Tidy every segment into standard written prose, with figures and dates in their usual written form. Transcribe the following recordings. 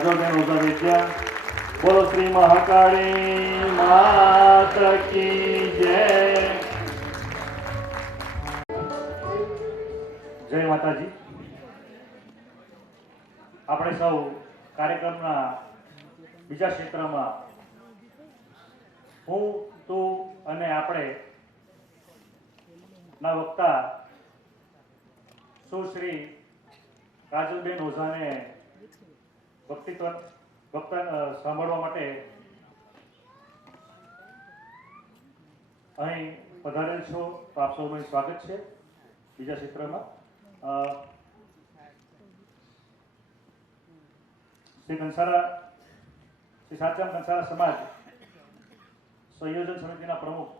કાજલબેન ઓઝા વેચ્યા. બોલો શ્રી મહાકાળી માત કી જય. જય માતાજી. આપણે સૌ કાર્યક્રમના બીજા ક્ષેત્રમાં હું, તું અને આપણે ના વક્તા સુશ્રી કાજલબેન ઓઝાને વક્તા સાંભળવા માટે અહીં પધારેલ છો. તો આપ સૌનું સ્વાગત છે બીજા ક્ષેત્રમાં. શ્રી સાતજામ કંસારા સમાજ સંયોજન સમિતિના પ્રમુખ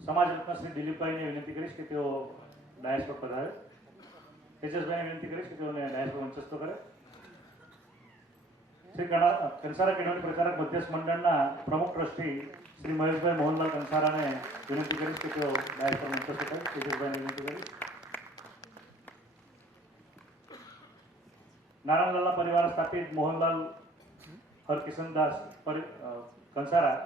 સમાજ રત્ન શ્રી દિલીપભાઈને વિનંતી કરીશ કે તેઓ ડાયસ પર પધારે. તેજસભાઈને વિનંતી કરીશ કે તેઓને ડાયસ પર મંચસ્થ કરે. શ્રી કંસારા કેળવણી પ્રચારક મધ્યસ્થ મંડળના પ્રમુખ ટ્રસ્ટી શ્રી મહેશભાઈ મોહનલાલ કંસારાને વિનંતી કરીશ કે તેઓ ડાયસ પર મંચસ્થ કરે. તેજસભાઈને વિનંતી કરીશ. નારાયણલાલના પરિવાર સ્થાપિત મોહનલાલ હરકિશનદાસ કંસારા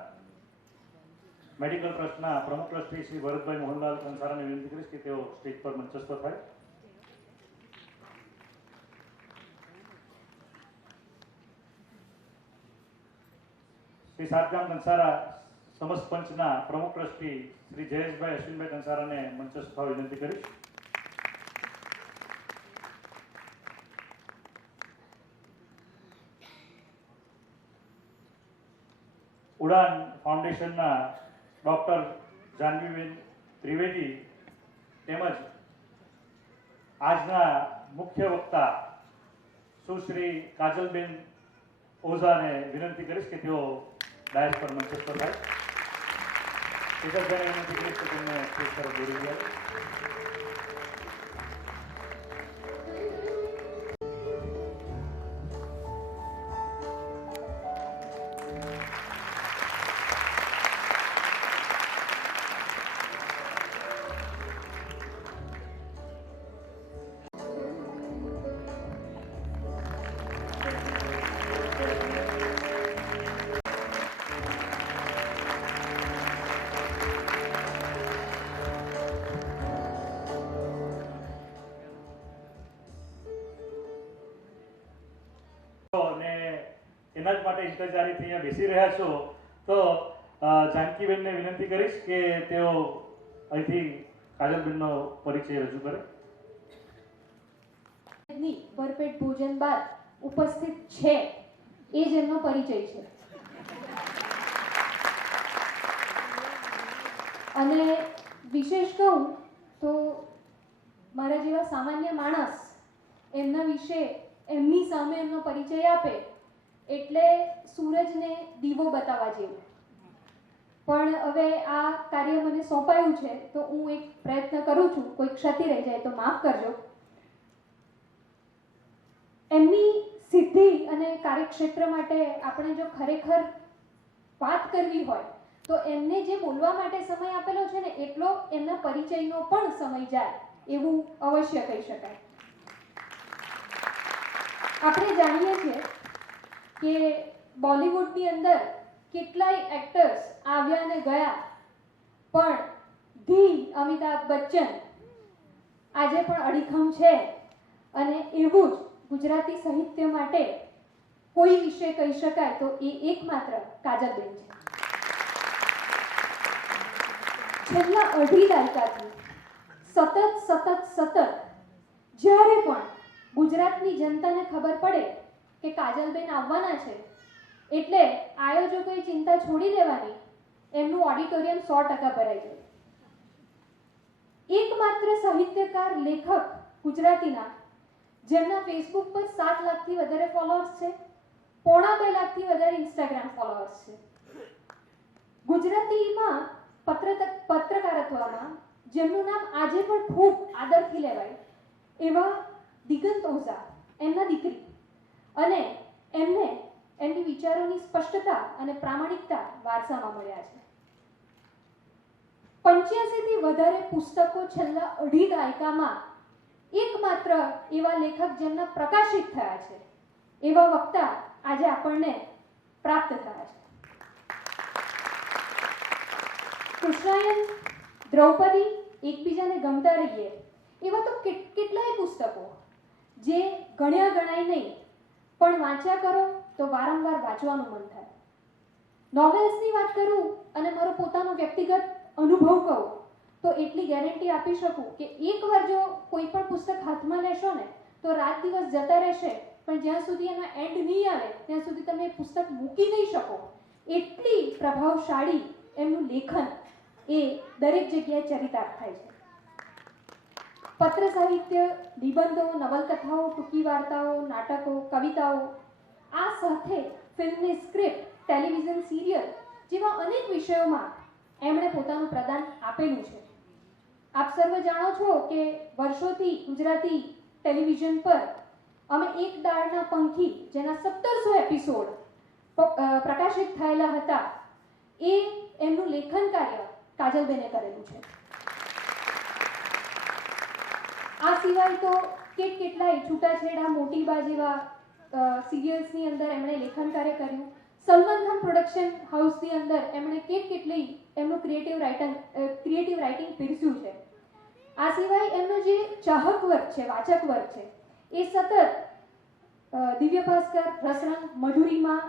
મેડિકલ ટ્રસ્ટના પ્રમુખ ટ્રસ્ટી શ્રી ભરતભાઈ મોહનલાલ કંસારાને વિનંતી કરીશ કે તેઓ સ્ટેજ પર મંચસ્થ થાય. શ્રી સાતગામ કંસારા સમસ્ત પંચના પ્રમુખ ટ્રસ્ટી શ્રી જયેશભાઈ અશ્વિનભાઈ કંસારાને મંચસ્થ થવા વિનંતી કરીશ. ઉડાન ફાઉન્ડેશનના ડોક્ટર જાનવીબેન ત્રિવેદી તેમજ આજના મુખ્ય વક્તા સુશ્રી કાજલબેન ઓઝાને વિનંતી કરીશ કે તેઓ ડાયસ પર મંચસ્થ થાય. તેજસભાઈને વિનંતી કરીશ કે તેમને સ્ટેજ તરફ દોરી જાય. એના જ માટે ઇંતજારીથી અહીંયા બેસી રહ્યા છો. તો જાનકીબેનને વિનંતી કરીશ કે તેઓ અહીંથી કાજલબેનનો પરિચય રજૂ કરે. ભરપેટ ભોજન બાદ ઉપસ્થિત છે એ જ એમનો પરિચય છે. અને વિશેષ કહું તો મારા જેવા સામાન્ય માણસ એમના વિશે એમની સામે એમનો પરિચય આપે એટલે સૂરજને દીવો બતાવવા જેવું. પણ હવે આ કાર્ય મને સોંપાયું છે તો હું એક પ્રયત્ન કરું છું. કોઈ ક્ષતિ રહી જાય તો માફ કરજો. એમની સિદ્ધિ અને કાર્યક્ષેત્ર માટે આપણે જો ખરેખર વાત કરવી હોય તો એમને જે બોલવા માટે સમય આપેલો છે ને એટલો એમના પરિચયનો પણ સમય જાય એવું અવશ્ય કહી શકાય. આપણે જાણીએ છીએ કે બોલિવૂડની અંદર કેટલાય એક્ટર્સ આવ્યા ને ગયા, પણ ધી અમિતાભ બચ્ચન આજે પણ અડીખમ છે. અને એવું જ ગુજરાતી સાહિત્ય માટે કોઈ વિશે કહી શકાય તો એ એકમાત્ર કાજલબેન છે. છેલ્લા અઢી દાયકાથી સતત જ્યારે પણ ગુજરાતની જનતાને ખબર પડે કે કાજલબેન આવવાના છે એટલે આયોજકોએ ચિંતા છોડી દેવાની, એમનું ઓડિટોરિયમ 100% ભરાઈ જાય. એકમાત્ર સાહિત્યકાર લેખક ગુજરાતીના જેમના ફેસબુક પર 7 લાખથી વધારે ફોલોઅર્સ છે, 2.5 લાખથી વધારે ઇન્સ્ટાગ્રામ ફોલોઅર્સ છે. ગુજરાતીમાં પત્રકારત્વમાં જેમનું નામ આજે પણ ખૂબ આદરથી લેવાય એવા દિગંત ઓઝા, એમના દીકરી, અને એમને એમની વિચારોની સ્પષ્ટતા અને પ્રામાણિકતા વારસામાં મળ્યા છે. 85 થી વધારે પુસ્તકો છેલ્લા અઢી દાયકામાં એકમાત્ર એવા લેખક જેમના પ્રકાશિત થયા છે એવા વક્તા આજે આપણને પ્રાપ્ત થયા છે. કૃષ્ણાયન, દ્રૌપદી, એકબીજાને ગમતા રહીએ એવા તો કેટલાય પુસ્તકો જે ગણ્યા ગણાય નહીં, પણ વાંચ્યા કરો તો વારંવાર વાંચવાનું મન થાય. નોવેલ્સની વાત કરું અને મારો પોતાનો વ્યક્તિગત અનુભવ કહું તો એટલી ગેરંટી આપી શકું કે એકવાર જો કોઈ પણ પુસ્તક હાથમાં લેશો ને તો રાત દિવસ જતા રહેશે, પણ જ્યાં સુધી એના એન્ડ નહીં આવે ત્યાં સુધી તમે એ પુસ્તક મૂકી નહીં શકો. એટલી પ્રભાવશાળી એમનું લેખન એ દરેક જગ્યાએ ચરિતાર્થ થાય છે. પત્ર સાહિત્ય, નિબંધો, નવલકથાઓ, ટૂંકી વાર્તાઓ, નાટકો, કવિતાઓ, આ સાથે ફિલ્મની સ્ક્રિપ્ટ, ટેલિવિઝન સિરિયલ જેવા અનેક વિષયોમાં એમણે પોતાનું પ્રદાન આપેલું છે. આપ સર્વ જાણો છો કે વર્ષોથી ગુજરાતી ટેલિવિઝન પર અમે એક દાળના પંખી, જેના 1700 એપિસોડ પ્રકાશિત થયેલા હતા, એ એમનું લેખન કાર્ય કાજલબેને કરેલું છે. આ સિવાય તો કેટલાય છૂટાછેડા, મોટી બા જેવા સિરિયલ્સની અંદર એમણે લેખન કાર્ય કર્યું. સલમાન ખાન પ્રોડક્શન હાઉસની અંદર એમણે કેટલી એમનું ક્રિએટિવ રાઇટિંગ પીરસ્યું છે. આ સિવાય એમનો જે ચાહક વર્ગ છે, વાચક વર્ગ છે, એ સતત દિવ્ય ભાસ્કર, રસરંગ, મધુરીમાં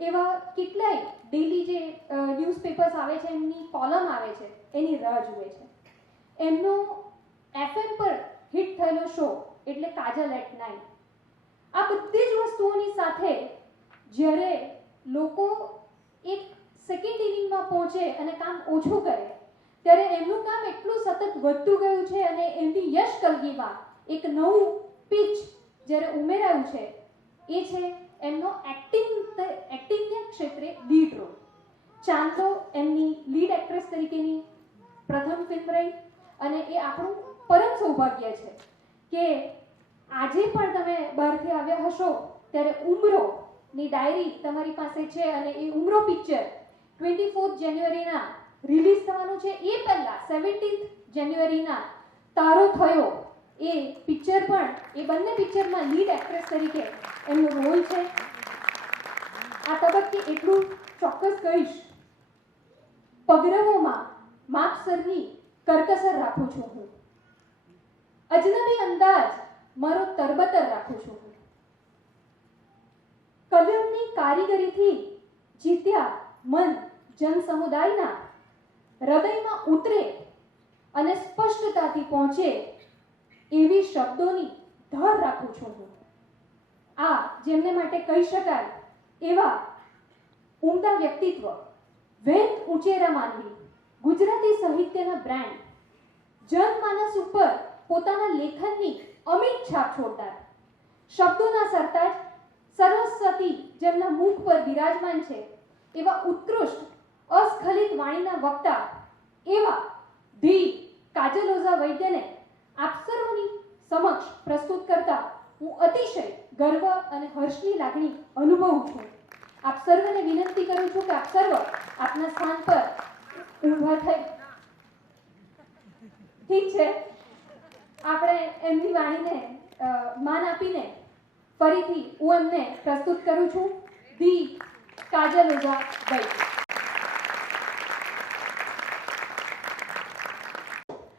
એવા કેટલાય ડેલી જે ન્યૂઝપેપર્સ આવે છે, એમની કોલમ આવે છે, એની રાહ જુએ છે. એમનો FM પર હિટ થયેલો શો એટલે કાજલ એટ નાઇટ. આ બધી જ વસ્તુઓની સાથે જ્યારે લોકો એક સેકન્ડ ઇનિંગમાં પહોંચે અને કામ ઓછું કરે, ત્યારે એમનું કામ એટલું સતત વધતું ગયું છે અને એમની યશ કલગીમાં એક નવું પિચ જ્યારે ઉમેરાયું છે, એ છે એમનો એક્ટિંગના ક્ષેત્રે લીડ રોલ. ચાંદલો એમની લીડ એક્ટ્રેસ તરીકેની પ્રથમ ફિલ્મ રહી અને એ આપણું પરમ સૌભાગ્ય છે કે આજે પણ તમે બહારથી આવ્યા હશો ત્યારે ઉમરોની ડાયરી તમારી પાસે છે અને એ ઉમરો પિક્ચર 24 જાન્યુઆરીના રિલીઝ થવાનું છે. એ પહેલા 17 જાન્યુઆરીના તારો થયો એ પિક્ચર પણ, એ બંને પિક્ચરમાં લીડ એક્ટ્રેસ તરીકે એમનો રોલ છે. આ તબક્કે એટલું ચોક્કસ કહીશ, પગરવોમાં માપસરની કરકસર રાખું છું હું, અજનબી અંદાજ મારો તરબતર રાખું છું હું. કલમની કારીગરીથી જીત્યા મન જન સમુદાયના, હૃદયમાં ઉતરે અને સ્પષ્ટતાથી પહોંચે એવી શબ્દોની ધાર રાખું છું હું. આ જેમને માટે કહી શકાય એવા ઉમદા વ્યક્તિત્વ, વેદ ઉંચેરા માનવી, ગુજરાતી સાહિત્યના બ્રાન્ડ, જનમાનસ ઉપર પોતાના લેખનની અમિટ છાપ છોડનાર, શબ્દોના સરતાજ, સરસ્વતી જેમના મુખ પર બિરાજમાન છે એવા ઉત્કૃષ્ટ અસ્ખલિત વાણીના વક્તા એવા ધી કાજલ ઓઝા વૈદ્યને આપ સર્વની સમક્ષ પ્રસ્તુત કરતા હું અતિશય ગર્વ અને હર્ષની લાગણી અનુભવું છું. આપ સર્વને વિનંતી કરું છું કે આપ સર્વ આપના સ્થાન પર ઊભા થઈ. ઠીક છે, આપણે એમની વાણીને માન આપીને ફરીથી હું એમને પ્રસ્તુત કરું છું, ધી કાજલ ઓઝા વૈદ્ય.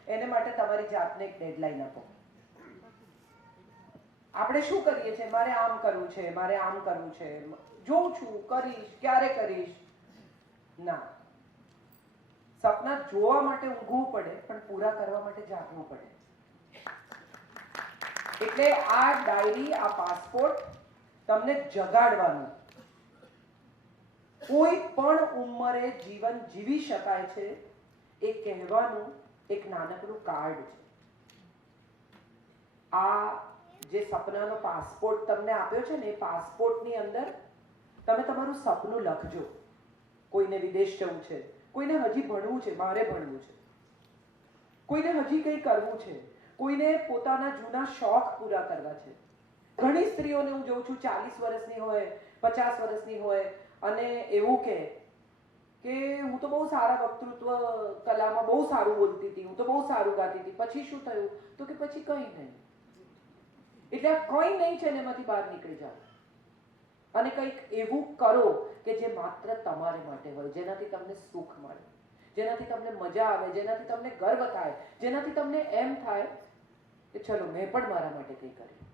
એને માટે તમારી જાતને એક ડેડલાઈન આપો. આપણે શું કરીએ છીએ, મારે આમ કરવું છે, મારે આમ કરવું છે, જોઉં છું, કરીશ, ક્યારે કરીશ. ના, સપના જોવા માટે ઊંઘવું પડે, પણ પૂરા કરવા માટે જાગવું પડે. એટલે આ ડાયરી, આ પાસપોર્ટ તમને જગાડવાનું, કોઈ પણ ઉંમરે જીવન જીવી શકાય છે એ કહેવાનું એક નાનકડું કાર્ડ છે. આ જે સપનાનો પાસપોર્ટ તમને આપ્યો છે ને, એ પાસપોર્ટની અંદર તમે તમારું સપનું લખજો. કોઈને વિદેશ જવું છે, કોઈને હજી ભણવું છે, મારે ભણવું છે, કોઈને હજી કંઈ કરવું છે, કોઈને પોતાના જૂના શોખ પૂરા કરવા છે. ઘણી સ્ત્રીઓને હું જોઉં છું 40 વર્ષની હોય, 50 વર્ષની હોય અને એવું કે હું તો બહુ સારા વક્તૃત્વ કલામાં બહુ સારું બોલતી હતી, હું તો બહુ સારું ગાતી હતી, પછી શું થયું? તો કે પછી કંઈ નહીં. એટલે આ કંઈ નહીં છે ને એમાંથી બહાર નીકળી જાવ. અને કંઈક એવું કરો કે જે માત્ર તમારે માટે હોય, જેનાથી તમને સુખ મળે, જેનાથી તમને મજા આવે, જેનાથી તમને ગર્વ થાય, જેનાથી તમને એમ થાય કે ચલો મેં પણ મારા માટે કંઈ કર્યું.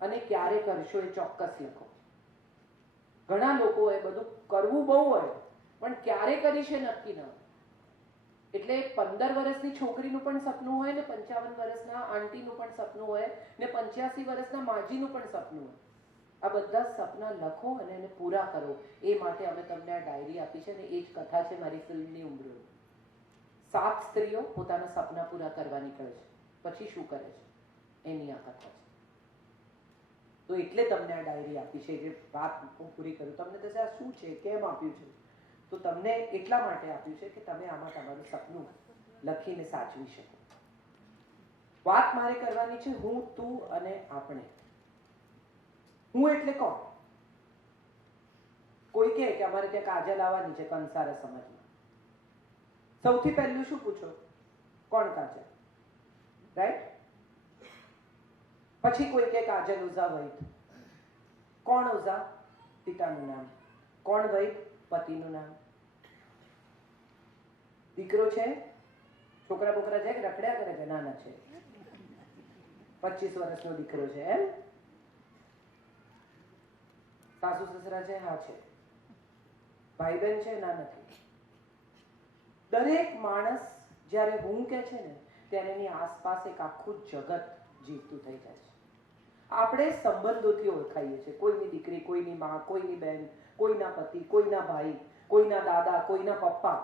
અને ક્યારે કરશો એ ચોક્કસ લખો. ઘણા લોકો એ બધું કરવું બહુ હોય પણ ક્યારે કરીશ એ નક્કી ન હોય. એટલે 15 વર્ષની છોકરીનું પણ સપનું હોય ને 55 વર્ષના આંટીનું પણ સપનું હોય ને 85 વર્ષના માજીનું પણ સપનું હોય. આ બધા સપના લખો અને એને પૂરા કરો. એ માટે અમે તમને આ ડાયરી આપી છે ને એ જ કથા છે મારી ફિલ્મની ઉંમરો. 7 સ્ત્રીઓ પોતાના સપના પૂરા કરવા નીકળે છે, પછી શું કરે છે એની આ કથા છે. તો એટલે તમને આ ડાયરી આપી છે. જે વાત હું પૂરી કરું, તમને થશે આ શું છે, કેમ આપ્યું છે, તો તમને એટલા માટે આપ્યું છે કે તમે આમાં તમારું સપનું લખીને સાચવી શકો. વાત મારે કરવાની છે હું, તું અને આપણે. હું એટલે કોણ? કોઈ કહે કે અમારે ત્યાં કાજલ આવવાની છે કંસારા સમાજમાં. સૌથી પહેલું શું પૂછો? કોણ કાજલ? રાઈટ? પછી કોઈ કે કાજલ ઓઝા વૈદ. કોણ ઓઝા? પિતાનું નામ. કોણ વૈદ? પતિનું નામ. દીકરો છે? છોકરા બોકરા છે કે રખડ્યા કરે છે? નાના છે. 25 વર્ષનો દીકરો છે એમ? સાસુ સસરા છે? હા છે. ભાઈ બહેન છે? ના નથી. દરેક માણસ જ્યારે હું કે છે ને ત્યારે એની આસપાસ એક આખું જગત જીવતું થઈ જાય છે. આપણે સંબંધોથી ઓળખાઈએ છીએ. કોઈની દીકરી, કોઈની માં, કોઈની બહેન, કોઈના પતિ, કોઈના ભાઈ, કોઈના દાદા, કોઈના પપ્પા.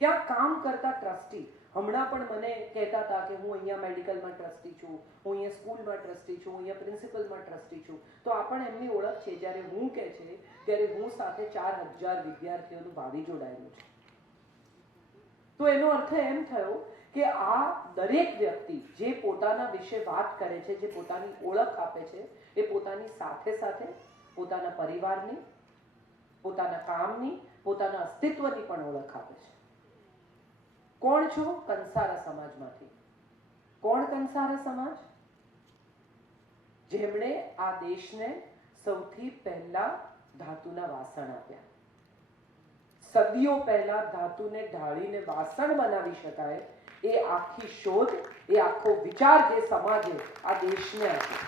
ત્યાં કામ કરતા ટ્રસ્ટી. હમણાં પણ મને કહેતા હતા કે હું અહીંયા મેડિકલમાં ટ્રસ્ટી છું, હું અહીંયા સ્કૂલમાં ટ્રસ્ટી છું, હું અહીંયા પ્રિન્સિપલમાં ટ્રસ્ટી છું. તો આ પણ એમની ઓળખ છે. જ્યારે હું કહે છે ત્યારે હું સાથે 4000 વિદ્યાર્થીઓનું ભાવિ જોડાયેલું છે. તો એનો અર્થ એમ થયો કે આ દરેક વ્યક્તિ જે પોતાના વિશે વાત કરે છે, જે પોતાની ઓળખ આપે છે, એ પોતાની સાથે સાથે પોતાના પરિવારની, પોતાના કામની, પોતાના અસ્તિત્વની પણ ઓળખ આપે છે. કોણ છો? કંસારા સમાજમાંથી. કોણ કંસારા સમાજ? જેમણે આ દેશને સૌથી પહેલા ધાતુના વાસણ આપ્યા. સદીઓ પહેલા ધાતુને ઢાળીને વાસણ બનાવી શકાય એ આખી શોધ, એ આખો વિચાર જે સમાજે આ દેશને આપ્યો.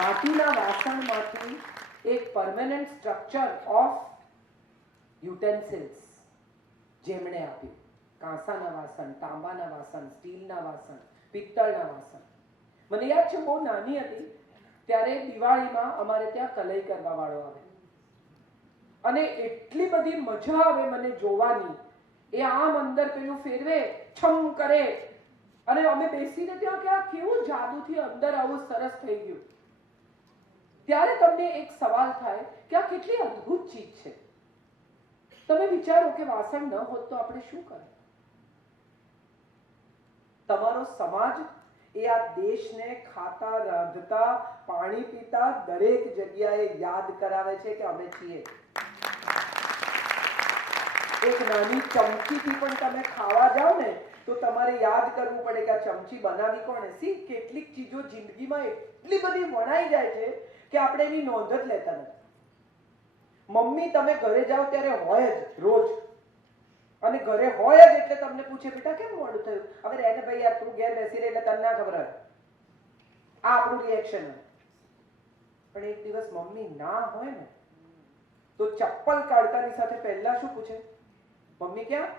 માટીના વાસણમાંથી એક પરમેનન્ટ સ્ટ્રક્ચર ઓફ યુટેન્સિલ્સ જેમણે આપ્યું. કાંસાના વાસણ, તાંબાના વાસણ, સ્ટીલના વાસણ, પિત્તળના વાસણ. મને યાદ છે બહુ નાની હતી ત્યારે દિવાળીમાં અમારે ત્યાં કલઈ કરવા વાળો આવે અને એટલી બધી મજા આવે મને જોવાની. એ આમ અંદર પેલું ફેરવે, છમ કરે અને અમે બેસીને ત્યાં કે આ કેવું જાદુથી અંદર આવું સરસ થઈ ગયું. ત્યારે તમને એક સવાલ થાય કે આ કેટલી અદ્ભુત ચીજ છે. તમે વિચારો કે વાસણ ન હોત તો આપણે શું કરે? તમારો સમાજ એ આ દેશને ખાતા, રાંધતા, પાણી પીતા દરેક જગ્યાએ યાદ કરાવે છે કે અમે છીએ. એક નાની ચમચીથી પણ તમે ખાવા જાઓ ને તો તમારે યાદ કરવું પડે કે આ ચમચી બનાવી કોણે. સી કેટલીક ચીજો જિંદગીમાં એટલી બધી વણાઈ જાય છે કે આપણે એની નોંધ જ લેતા નથી. મમ્મી તમે ઘરે જાઓ ત્યારે હોય જ રોજ, અને ઘરે હોય જ એટલે તમને પૂછે બેટા કેમ મોડું થયું? હવે રહે ને ભાઈ યાર, તું ઘેર બેસી રહે એટલે તને ના ખબર હોય. આ આપણું રિએક્શન હોય. પણ એક દિવસ મમ્મી ના હોય ને તો ચપ્પલ કાઢતાની સાથે પહેલા શું પૂછે? મમ્મી ક્યાં?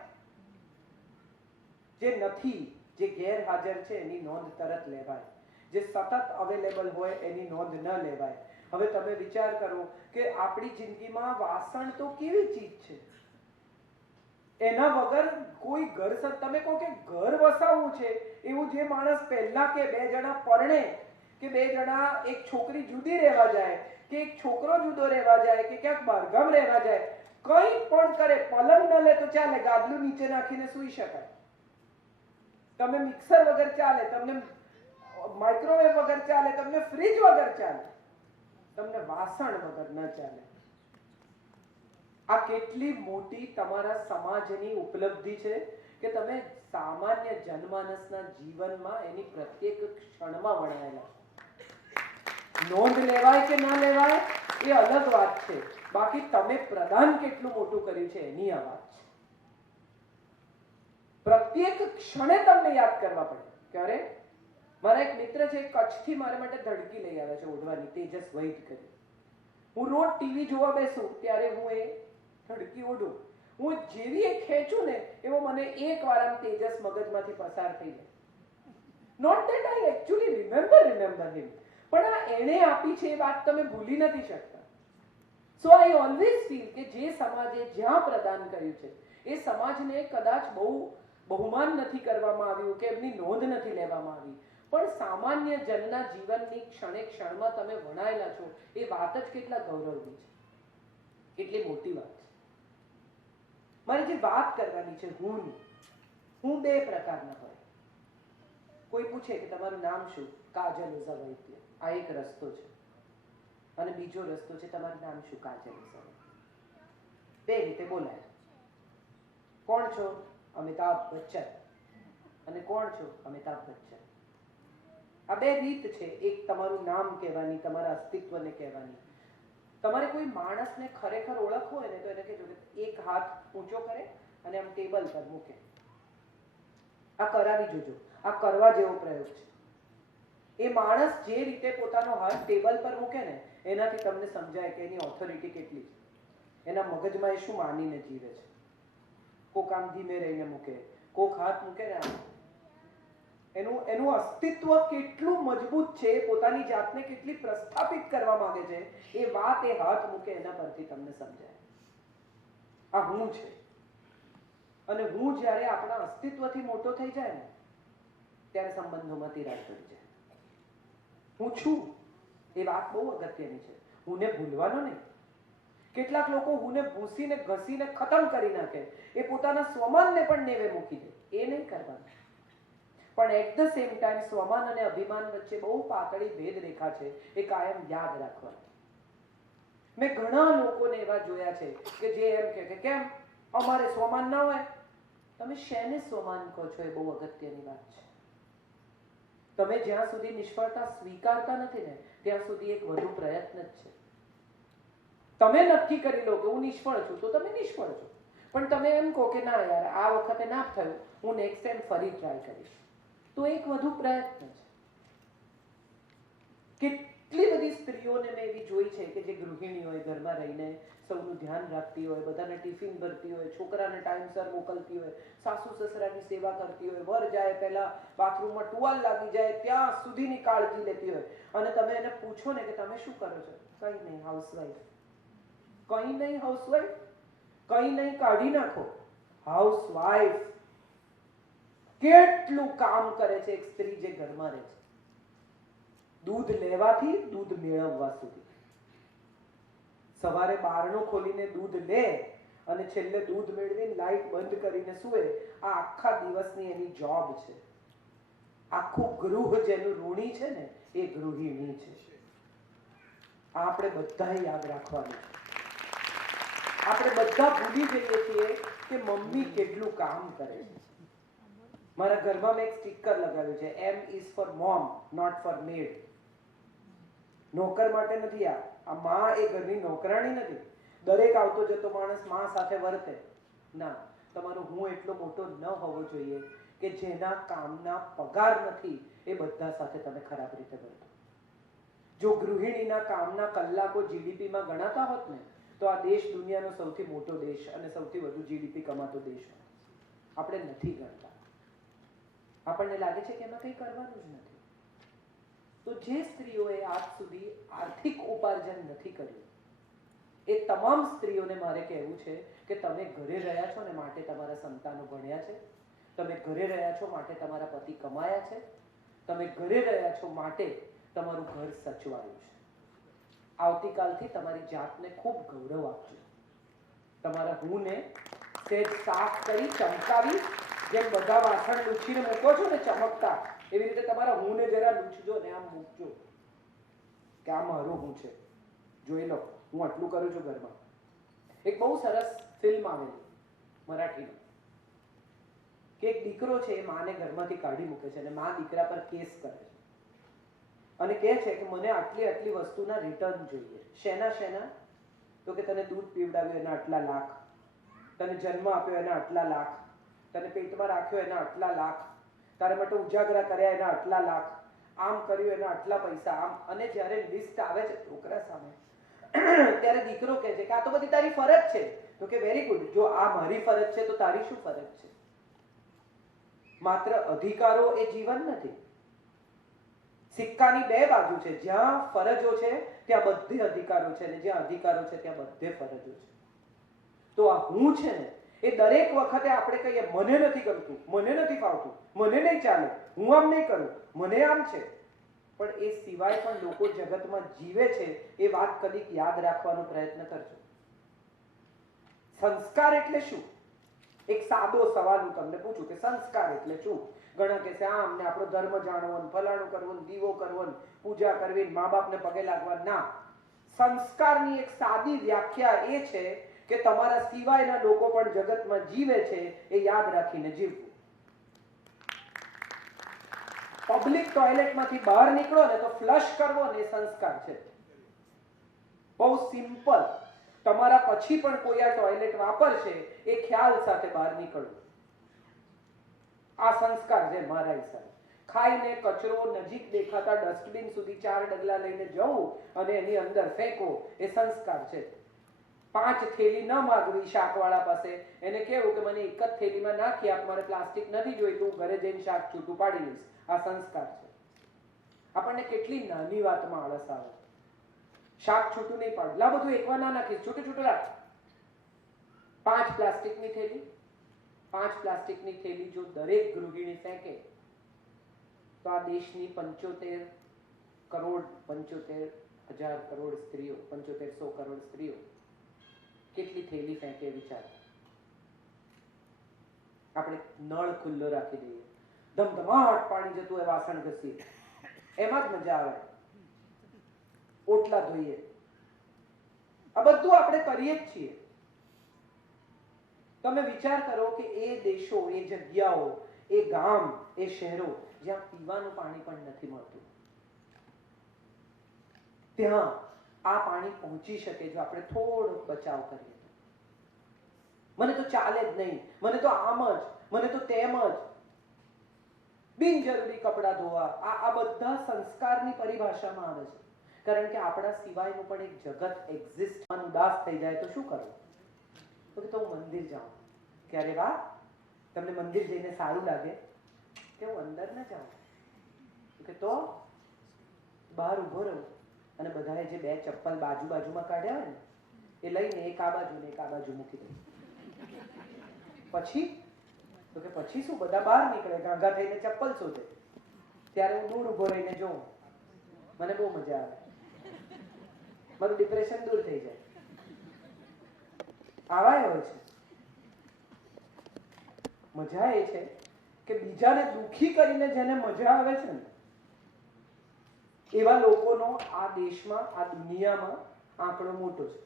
જે નથી, જે ગેરહાજર છે એની નોંધ તરત લેવાય. જે સતત અવેલેબલ હોય એની નોંધ ન લેવાય. હવે તમે વિચાર કરો કે આપણી જિંદગીમાં વાસણ તો કેવી ચીજ છે, એના વગર કોઈ ઘર. તમે કહો કે ઘર વસાવવું છે, એવું જે માણસ પહેલા કે 2 જણા પરણે, કે 2 જણા, એક છોકરી જુદી રહેવા જાય, કે એક છોકરો જુદો રહેવા જાય, કે ક્યાંક બહારગામ રહેવા જાય, કંઈ પણ કરે, પલંગ ન લે તો ચાલે, ગાદલું નીચે નાખીને સૂઈ શકાય. તમે મિક્સર વગર ચાલે, તમને માઇક્રોવેવ વગર ચાલે, તમને ફ્રીજ વગર ચાલે, તમને વાસણ વગર ન ચાલે. આ કેટલી મોટી તમારા સમાજની ઉપલબ્ધિ છે કે તમે સામાન્ય જનમાનસના જીવનમાં એની પ્રત્યેક ક્ષણમાં વણાયેલા. નોંધ લેવાય કે ના લેવાય એ અલગ વાત છે, બાકી તમે પ્રદાન કેટલું મોટું કર્યું છે એની આ વાત છે. પ્રત્યેક ક્ષણે તમને યાદ કરવા પડે કે અરે મારા એક મિત્ર છે કચ્છથી મારા માટે ધડકી લઈ આવ્યા છે ઓઢવાની, તેજસ વૈદ કરી. હું રોજ ટીવી જોવા બેસું ત્યારે હું એ ધડકી ઓઢું. હું જેવી એ ખેંચું ને એવો મને એકવાર આમ તેજસ મગજમાંથી પસાર થઈ જાય. Not that I actually remember him, પણ આ એણે આપી છે એ વાત તમે ભૂલી નથી શકતા. સો આઈ ઓલવેઝ ફીલ કે જે સમાજે જ્યાં પ્રદાન કર્યું છે એ સમાજને કદાચ બહુ બહુમાન નથી કરવામાં આવ્યું કે એમની નોંધ નથી લેવામાં આવી, પણ સામાન્ય જનના જીવનની ક્ષણે ક્ષણમાં તમે વણાયેલા છો એ વાત જ કેટલા ગૌરવની છે, કેટલી મોટી વાત છે. મારે જે વાત કરવાની છે હું બે પ્રકારના હોય. કોઈ પૂછે કે તમારું નામ શું? કાજલ ઓઝા વૈદ્ય. આ એક રસ્તો છે. અને બીજો રસ્તો છે તમારું નામ શું? કાજલ ઓઝા વૈદ્ય. બે રીતે બોલાય. કોણ છો? અમિતાભ બચ્ચન. અને કોણ છો? અમિતાભ બચ્ચન. આ બે રીત છે. એક તમારું નામ કહેવાની, તમારા અસ્તિત્વને કહેવાની. તમારે કોઈ માણસને ખરેખર ઓળખવો હોય ને તો એને કહેજો કે એક હાથ ઊંચો કરે અને આમ ટેબલ પર મૂકે. આ કરાવી જોજો. આ કરવા જેવો પ્રયોગ છે. એ માણસ જે રીતે પોતાનો હાથ ટેબલ પર મૂકે ને એનાથી તમને સમજાય કે એની ઓથોરિટી કેટલી છે, એના મગજમાં એ શું માનીને જીવે છે. કોક આમ ધીમે રહીને મૂકે, કોક હાથ મૂકે ને આમ, એનું અસ્તિત્વ કેટલું મજબૂત છે, પોતાની જાતને કેટલી પ્રસ્થાપિત કરવા માંગે છે, એ વાત એ હાથ મૂકે એના પરથી તમને સમજાય. આ હું છે. અને હું જ્યારે આપણા અસ્તિત્વથી મોટો થઈ જાય ને ત્યારે સંબંધોમાં તિરાડ પડી જાય. હું છું એ વાત બહુ અગત્યની છે. હુંને ભૂલવાનો નહીં. કેટલાક લોકો હુંને ભૂસીને ઘસીને ખતમ કરી નાખે, એ પોતાના સ્વમાનને પણ નેવે મૂકી દે. એ નહીં કરવાનું. પણ એટ ધ સેમ ટાઈમ સ્વમાન અને અભિમાન વચ્ચે બહુ પાતળી ભેદ રેખા છે, એ કાયમ યાદ રાખવાની. મેં ઘણા લોકોને એવા જોયા છે કે જે એમ કહે કે કેમ અમારે સ્વમાન ના હોય. તમે શેને સ્વમાન કહો છો એ બહુ અગત્યની વાત છે. તમે જ્યાં સુધી નિષ્ફળતા સ્વીકારતા નથી ને ત્યાં સુધી એક વધુ પ્રયત્ન જ છે. તમે નક્કી કરી લો કે હું નિષ્ફળ છું તો તમે નિષ્ફળ છો, પણ તમે એમ કહો કે ના યાર આ વખતે ના થયું, હું નેક્સ્ટ ટાઈમ ફરી ટ્રાય કરીશ, તો એક વધુ પ્રયત્ન છે. કેટલી બધી સ્ત્રીઓને મેં એવી જોઈ છે કે જે ગૃહિણી હોય, ઘરમાં રહીને સૌનું ધ્યાન રાખતી હોય, બધાને ટિફિન ભરતી હોય, છોકરાને ટાઈમસર મોકલતી હોય, સાસુ સસરાની સેવા કરતી હોય, વર જાય પહેલા બાથરૂમમાં ટુવાલ લાગી જાય ત્યાં સુધીની કાળજી લેતી હોય, અને તમે એને પૂછો ને કે તમે શું કરો છો? કંઈ નહીં, હાઉસવાઈફ. કંઈ નહીં, હાઉસવાઈફ. કંઈ નહીં, કાઢી નાખો. હાઉસવાઈફ. કેટલું કામ કરે છે એક સ્ત્રી જે ઘરમાં રહે છે. દૂધ લેવાથી દૂધ મેળવવા સુધી. સવારે બારણું ખોલીને દૂધ લે અને છેલ્લે દૂધ મેળવીને લાઈટ બંધ કરીને સૂવે. આ આખા દિવસની એની જોબ છે. આખું ગૃહ જેનું ઋણી છે ને એ ગૃહિણી છે. આ આપણે બધાએ યાદ રાખવાનું છે. આપણે બધા ભૂલી જઈએ છીએ કે મમ્મી કેટલું કામ કરે છે. મારા ઘરમાં મેં એક સ્ટીકર લગાવ્યું છે, M is for mom, not for maid. નોકર માટે નથી. આ માં એ ઘરની નોકરાણી નથી. દરેક આવતો જતો માણસ માં સાથે વર્તે ના. તમારો હું એટલો મોટો ન હોવો જોઈએ કે જેના કામના પગાર નથી એ બધા સાથે તમે ખરાબ રીતે વર્તો. જો ગૃહિણીના કામના કલાકો જીડીપીમાં ગણાતા હોત ને તો આ દેશ દુનિયાનો સૌથી મોટો દેશ અને સૌથી વધુ જીડીપી કમાતો દેશ. આપણે નથી ગણતા. આપણને લાગે છે કે એમાં કંઈ કરવાનું જ નથી. તો જે સ્ત્રીઓએ આજ સુધી આર્થિક ઉપાર્જન નથી કર્યું એ તમામ સ્ત્રીઓને મારે કહેવું છે કે તમે ઘરે રહ્યા છો ને માટે તમારા સંતાનો ભણ્યા છે, તમે ઘરે રહ્યા છો માટે તમારા પતિ કમાયા છે, તમે ઘરે રહ્યા છો માટે તમારું ઘર સચવાયું છે. આવતીકાલથી તમારી જાતને ખૂબ ગૌરવ આપજો. તમારા હુંને સહેજ સાફ કરી ચમકાવી, જેમ બધા વાસણ લૂછીને મૂકો છો ને ચમકતા, એવી રીતે તમારા હુંને જરા લૂછજો ને આમ મૂકજો કે આ મારું હું છે, જોઈ લો હું આટલું કરું છું ઘરમાં. એક બહુ સરસ ફિલ્મ આવેલી મરાઠીમાં કે એક દીકરો છે એ માને ઘરમાંથી કાઢી મૂકે છે અને મા દીકરા પર કેસ કરે છે અને કહે છે કે મને આટલી આટલી વસ્તુના રિટર્ન જોઈએ. શેના? તો કે તને દૂધ પીવડાવ્યું એના આટલા લાખ, તને જન્મ આપ્યો એના આટલા લાખ, તને પેટમાં રાખ્યો એના આટલા લાખ, તારા માટે ઉજાગરા કર્યા એના આટલા લાખ, આમ કર્યું એના આટલા પૈસા, આમ. અને જ્યારે લિસ્ટ આવે છે છોકરા સામે ત્યારે દીકરો કહે છે કે આ તો બધી તારી ફરજ છે. તો કે વેરી ગુડ, જો આ મારી ફરજ છે તો તારી શું ફરજ છે? માત્ર અધિકારો એ જીવન નથી. સિક્કાની બે બાજુ છે. જ્યાં ફરજો છે ત્યાં બધે અધિકારો છે, અને જ્યાં અધિકારો છે ત્યાં બધે ફરજો છે. તો આ હું છે ને એ દરેક વખતે આપણે કહીએ મને નથી ગમતું, મને નથી ફાવતું, મને નહીં ચાલે, હું આમ નહીં કરું, મને આમ છે, પણ એ સિવાય પણ લોકો જગતમાં જીવે છે એ વાત કદીક યાદ રાખવાનો પ્રયત્ન કરજો. સંસ્કાર એટલે શું? એક સાદો સવાલ હું તમને પૂછું કે સંસ્કાર એટલે શું? ઘણા કહેશે આમ ને આપણો ધર્મ જાણવો, ફલાણું કરવું, દીવો કરવો, પૂજા કરવી, મા બાપને પગે લાગવા. ના, સંસ્કારની એક સાદી વ્યાખ્યા એ છે કે તમારા સિવાયના લોકો પણ જગતમાં જીવે છે એ યાદ રાખીને જીવવું. પબ્લિક ટોયલેટમાંથી બહાર નીકળો ને તો ફ્લશ કરવો ને એ સંસ્કાર છે. બહુ સિમ્પલ. તમારા પછી પણ કોઈ આ ટોયલેટ વાપરશે એ ખ્યાલ સાથે બહાર નીકળવું. આ સંસ્કાર છે મારા હિસાબે. ખાઈને કચરો નજીક દેખાતા ડસ્ટબિન સુધી 4 ડગલા લઈને જવું અને એની અંદર ફેંકો એ સંસ્કાર છે. 5 થેલી ન માગવી શાકવાળા પાસે, એને કેવું કે મને એક જ થેલીમાં નાખી આપ, મારે પ્લાસ્ટિક નથી જોઈતું, ઘરે જઈને શાક છૂટું પાડી લઈશ. આ સંસ્કાર છે. આપણને કેટલી નાની વાતમાં આળસ આવે. શાક છૂટું નહીં પાડ, લા બધું એકવાર ના નાખીશ, છૂટું છૂટું રાખ. 5 પ્લાસ્ટિકની થેલી, 5 પ્લાસ્ટિકની થેલી જો દરેક ગૃહિણી ફેંકે તો આ દેશની 75 કરોડ 75,000 કરોડ સ્ત્રીઓ, 7500 કરોડ સ્ત્રીઓ કેટલી થેલી ફેંકે વિચારો. આપણે નળ ખુલ્લો રાખી દઈએ, ધમધમાટ પાણી જતું હોય, વાસણ ઘસીએ, એમાં જ મજા આવે. ઓટલા ધોઈએ, આ બધું આપણે કરીએ જ છીએ. તમે વિચાર કરો કે એ દેશો, એ જગ્યાઓ, એ ગામ, એ શહેરો જ્યાં પીવાનું પાણી પણ નથી મળતું, ત્યાં આ પાણી પહોંચી શકે જો આપણે થોડો બચાવ કરીએ. મને તો ચાલે જ નહીં, મને તો આમ જ, મને તો તેમ જ, બિનજરૂરી કપડાં ધોવા, આ બધા સંસ્કારની પરિભાષામાં આવે છે. કારણ કે આપણા સિવાયનું પણ એક જગત એક્ઝિસ્ટ. ઉદાસ થઈ જાય તો શું કરવું? તો હું મંદિર જાઉં. ક્યારે વાહ, તમને મંદિર જઈને સારું લાગે કે હું અંદર ન જાઉં? કે તો બહાર ઉભો રહું અને બધાએ જે 2 ચપ્પલ બાજુમાં કાઢ્યા હોય ને એ લઈને એક આ બાજુ ને એક આ બાજુ મૂકી દઉં. પછી તો કે પછી શું, બધા બહાર નીકળે, ગાંગા થઈને ચપ્પલ શોધે, ત્યારે હું દૂર ઉભો રહીને જોઉં. મને બહુ મજા આવે, મારું ડિપ્રેશન દૂર થઈ જાય. આવા હોય છે. મજા એ છે કે બીજાને દુખી કરીને જેને મજા આવે છે ને એવા લોકોનો આ દેશમાં, આ દુનિયામાં આંકડો મોટો છે.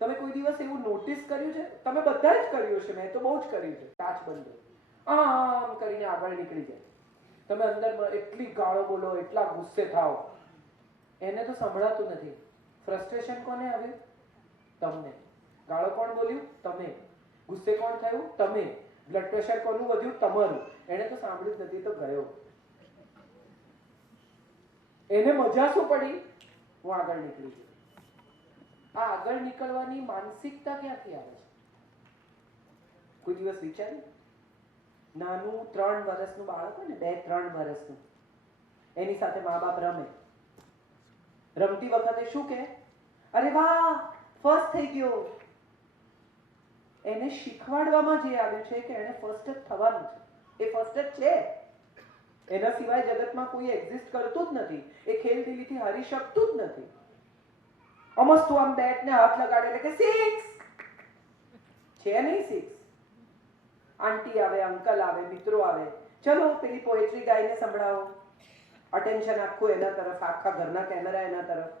તમે કોઈ દિવસ એવું નોટિસ કર્યું છે? તમે બધા જ કર્યું છે, મેં તો બહુ જ કર્યું છે. કાચ બંધ આમ કરીને આગળ નીકળી જાય. તમે અંદર એટલી ગાળો બોલો, એટલા ગુસ્સે થાવ, એને તો સંભળાતું નથી. ફ્રસ્ટ્રેશન કોને આવ્યું? તમને. ગાળો કોણ બોલ્યું? તમે. ગુસ્સે કોણ થયું? તમે. બ્લડ પ્રેશર કોનું વધ્યું? તમારું. એને તો સાંભળ્યું જ નથી, તો ગયો. એને મજા શું પડી? હું આગળ નીકળી ગયો. આ આગળ નીકળવાની માનસિકતા ક્યાંથી આવે છે? કોઈ દિવસ વિચાર્યું? નાનું 3 વર્ષનું બાળક હોય ને, 2-3 વર્ષનું, એની સાથે મા બાપ રમે. રમતી વખતે શું કહે? અરે વાહ, ફર્સ્ટ થઈ ગયો. એને શીખવાડવામાં જે આવ્યું છે કે એને ફર્સ્ટ જ થવાનું છે. એ ફર્સ્ટ જ છે. એના સિવાય જગતમાં કોઈ એક્ઝિસ્ટ કરતું જ નથી. એ ખેલદિલીથી હારી શકતું જ નથી. અમસ્તું આમ બેટને હાથ લગાડે એટલે કે 6 છે નહીં 6. આંટી આવે, અંકલ આવે, મિત્રો આવે, ચલો પેલી પોએટ્રી ગાઈને સંભળાવો. અટેન્શન આખું એના તરફ, આખા ઘરના કેમેરા એના તરફ.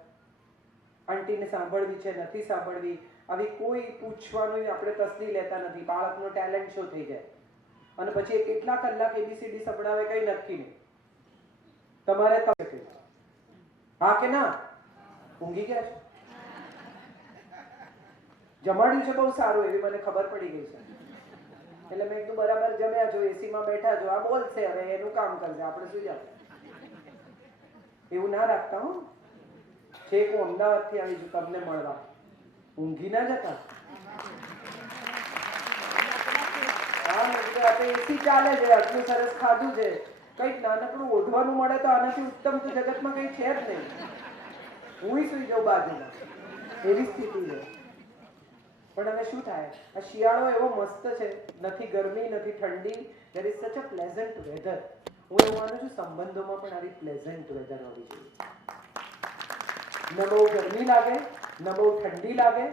આંટીને સાંભળવી છે, નથી સાંભળવી, આવી કોઈ પૂછવાનું આપણે તસદી લેતા નથી. બાળકનો ટેલેન્ટ શો થઈ જાય અને પછી કેટલા કલાક ABCD સંભળાવે કઈ નક્કી નહીં. તમારે હા કે ના? ઊંઘી ગયા છો? જમાડ્યું છે બહુ સારું, એવી મને ખબર પડી ગઈ છે. એટલે મેં કીધું બરાબર જમ્યા છો, એસીમાં બેઠા છો, આ બોલશે હવે એનું કામ કરશે, આપણે સુઈ જાવ. એવું ના રાખતા હો. છેક હું અમદાવાદથી આવી છું તમને મળવા, ઊંઘી ના જતા. હા, મેં કીધું આપણે એસી ચાલે છે, આટલું સરસ ખાધું છે, કંઈક નાનકડું ઓઢવાનું મળે તો આનાથી ઉત્તમ તો જગતમાં કંઈ છે જ નહીં. હું સુઈ જાઉં બાજુમાં, એવી સ્થિતિ છે. પણ હવે શું થાય, આ શિયાળો એવો મસ્ત છે, નથી ગરમી નથી ઠંડી, there is such a pleasant weather. હું એવું માનું છું સંબંધોમાં પણ આવી પ્લેઝન્ટ વેધર હોવી જોઈએ. ન બહુ ગરમી લાગે, ન બહુ ઠંડી લાગે.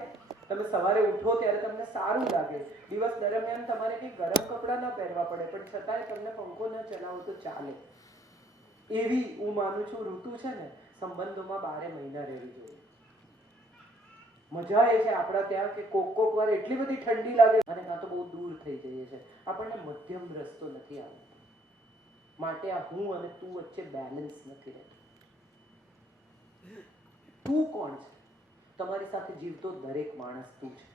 તમે સવારે ઉઠો ત્યારે તમને સારું લાગે. દિવસ દરમિયાન તમારે કંઈ ગરમ કપડાં ન પહેરવા પડે, પણ છતાંય તમને પંખો ન ચલાવો તો ચાલે. એવી હું માનું છું ઋતુ છે ને, સંબંધોમાં 12 મહિના રહેવી જોઈએ. મજા એ છે આપણા ત્યાં કે કોક વાર એટલી બધી ઠંડી લાગે અને કાં તો બહુ દૂર થઈ જઈએ છે, આપણને મધ્યમ રસ્તો નથી આવતો. માટે આ હું અને તું વચ્ચે બેલેન્સ નથી રહેતું. તું કોણ છે? તમારી સાથે જીવતો દરેક માણસ તું છે.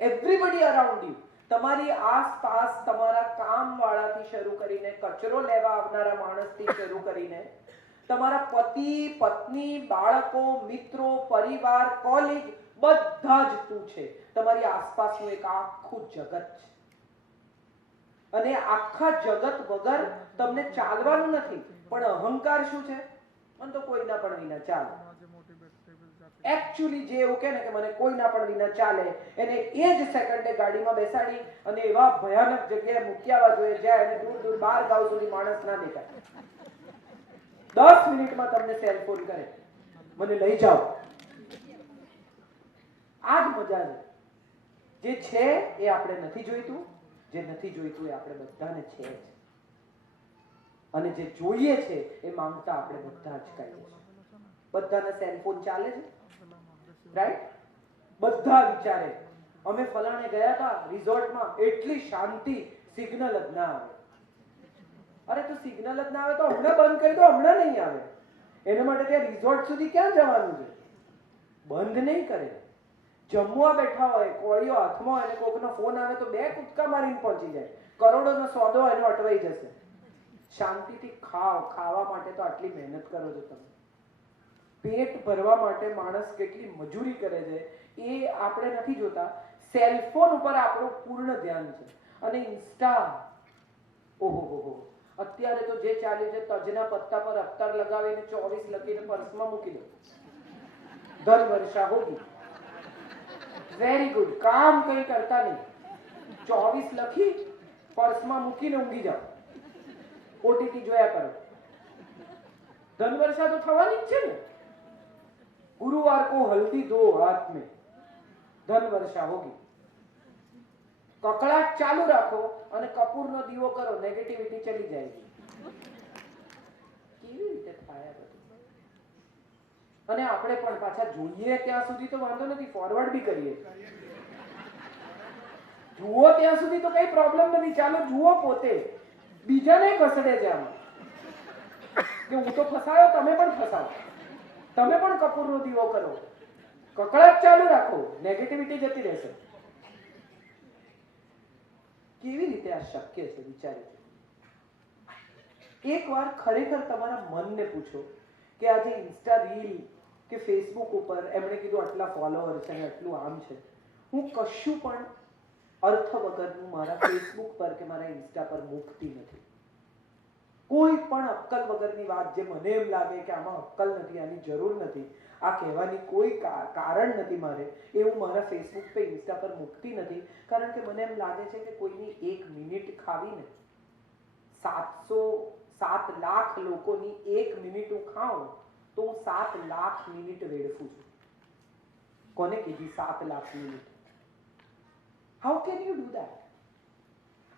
એવરીબડી અરાઉન્ડ યુ, તમારી આસપાસ, તમારા કામવાળાથી શરૂ કરીને, કચરો લેવા આવનારા માણસથી શરૂ કરીને, તમારા પતિ, પત્ની, બાળકો, મિત્રો, પરિવાર, કોલીગ, બધા જ તું છે. તમારી આસપાસનું એક આખું જગત છે. અને આખા જગત વગર તમને ચાલવાનું નથી. પણ અહંકાર શું છે? મને તો કોઈના પણ વિના ચાલે. એકચ્યુઅલી જે એવું કહે ને કે મને કોઈના પણ વિના ચાલે, એને એ જ સેકન્ડે ગાડીમાં બેસાડી અને એવા ભયાનક જગ્યાએ મૂકી આવવા જોઈએ જ્યાં એને દૂર દૂર 12 ગાઉ સુધી માણસ ના દેખાય. 10 મિનિટમાં તમને સેલ ફોન કરે, મને લઈ જાઓ. આ જ મજા છે. જે છે એ આપણે નથી જોઈતું, જે નથી જોઈતું એ આપણે બધાને છે જ. અને જે જોઈએ છે એ માંગતા આપણે બધા જ કરીએ છીએ. બધાને સેલ ફોન ચાલે છે, રાઈટ? બધા વિચારે અમે ફલાણે ગયા હતા રિઝોર્ટમાં, એટલી શાંતિ, સિગ્નલ જ ના આવે. અરે તો સિગ્નલ જ ના આવે તો હમણાં બંધ કરી દો, હમણાં નહીં આવે. એના માટે ત્યાં રિઝોર્ટ સુધી ક્યાં જવાનું છે? બંધ નહીં કરે. જમવા બેઠા હોય, કોળીઓ હાથમાં હોય, કોકનો ફોન આવે તો 2 કૂદકા મારીને પહોંચી જાય. કરોડોનો સોદો એનો અટવાઈ જશે. શાંતિથી ખાઓ. ખાવા માટે તો આટલી મહેનત કરો છો તમે. પેટ ભરવા માટે માણસ કેટલી મજૂરી કરે છે એ આપણે નથી જોતા. સેલફોન ઉપર આપણું પૂર્ણ ધ્યાન છે. અને ઇન્સ્ટા, ઓહો, અત્યારે તો જે ચાલ્યું છે, તજના પત્તા પર અખ્તર લગાવીને 24 લખીને પર્સમાં મૂકી દો. ધન વર્ષા હોગી. Very good. કામ કઈ કરતા નહીં, 24 લખી પર્સમાં મૂકીને ઊંઘી જાઓ. ઓટીટી જોયા કરો. ધન વર્ષા તો થવાની જ છે ને. गुरुवार को हल्दी दो हाथ में, धन वर्षा होगी. ककड़ाट चालू રાખો અને કપૂરનો દીવો કરો, નેગેટિવિટી ચલી જાયગી. કેવી રીતે થાય બધું? અને આપણે પણ પાછા જોઈએ ત્યાં સુધી તો વાંધો નથી, ફોરવર્ડ બી કરીએ. જુઓ ત્યાં સુધી તો કઈ પ્રોબ્લેમ નથી, ચાલો જુઓ પોતે. બીજાને ઘસડે છે આમાં કે હું તો ફસાયો, તમે પણ ફસાવો. તમે પણ કપૂરનો દીવો કરો, કકળાટ ચાલુ રાખો, નેગેટિવિટી જતી રહેશે. કેવી રીતે આ શક્ય છે વિચારી? એકવાર ખરેખર તમારા મનને પૂછો કે આજે ઇન્સ્ટા રીલ કે ફેસબુક ઉપર એમણે કીધું આટલા ફોલોઅર છે અને આટલું આમ છે, હું કશું પણ અર્થ વગરનું મારા ફેસબુક પર કે મારા ઇન્સ્ટા પર મૂકતી નથી. કોઈ પણ અક્કલ વગરની વાત જે મને એમ લાગે કે આમાં અક્કલ નથી, આની જરૂર નથી, આ કહેવાની કોઈ કારણ નથી મારે, એ હું મારા ફેસબુક પર ઇન્સ્ટા પર મૂકતી નથી. કારણ કે મને એમ લાગે છે કે કોઈની 1 મિનિટ ખાવીને 7 લાખ લોકોની 1 મિનિટ હું ખાઉં તો હું 7 લાખ મિનિટ વેડફું છું. કોને કીધી 7 lakh minute? How can you do that?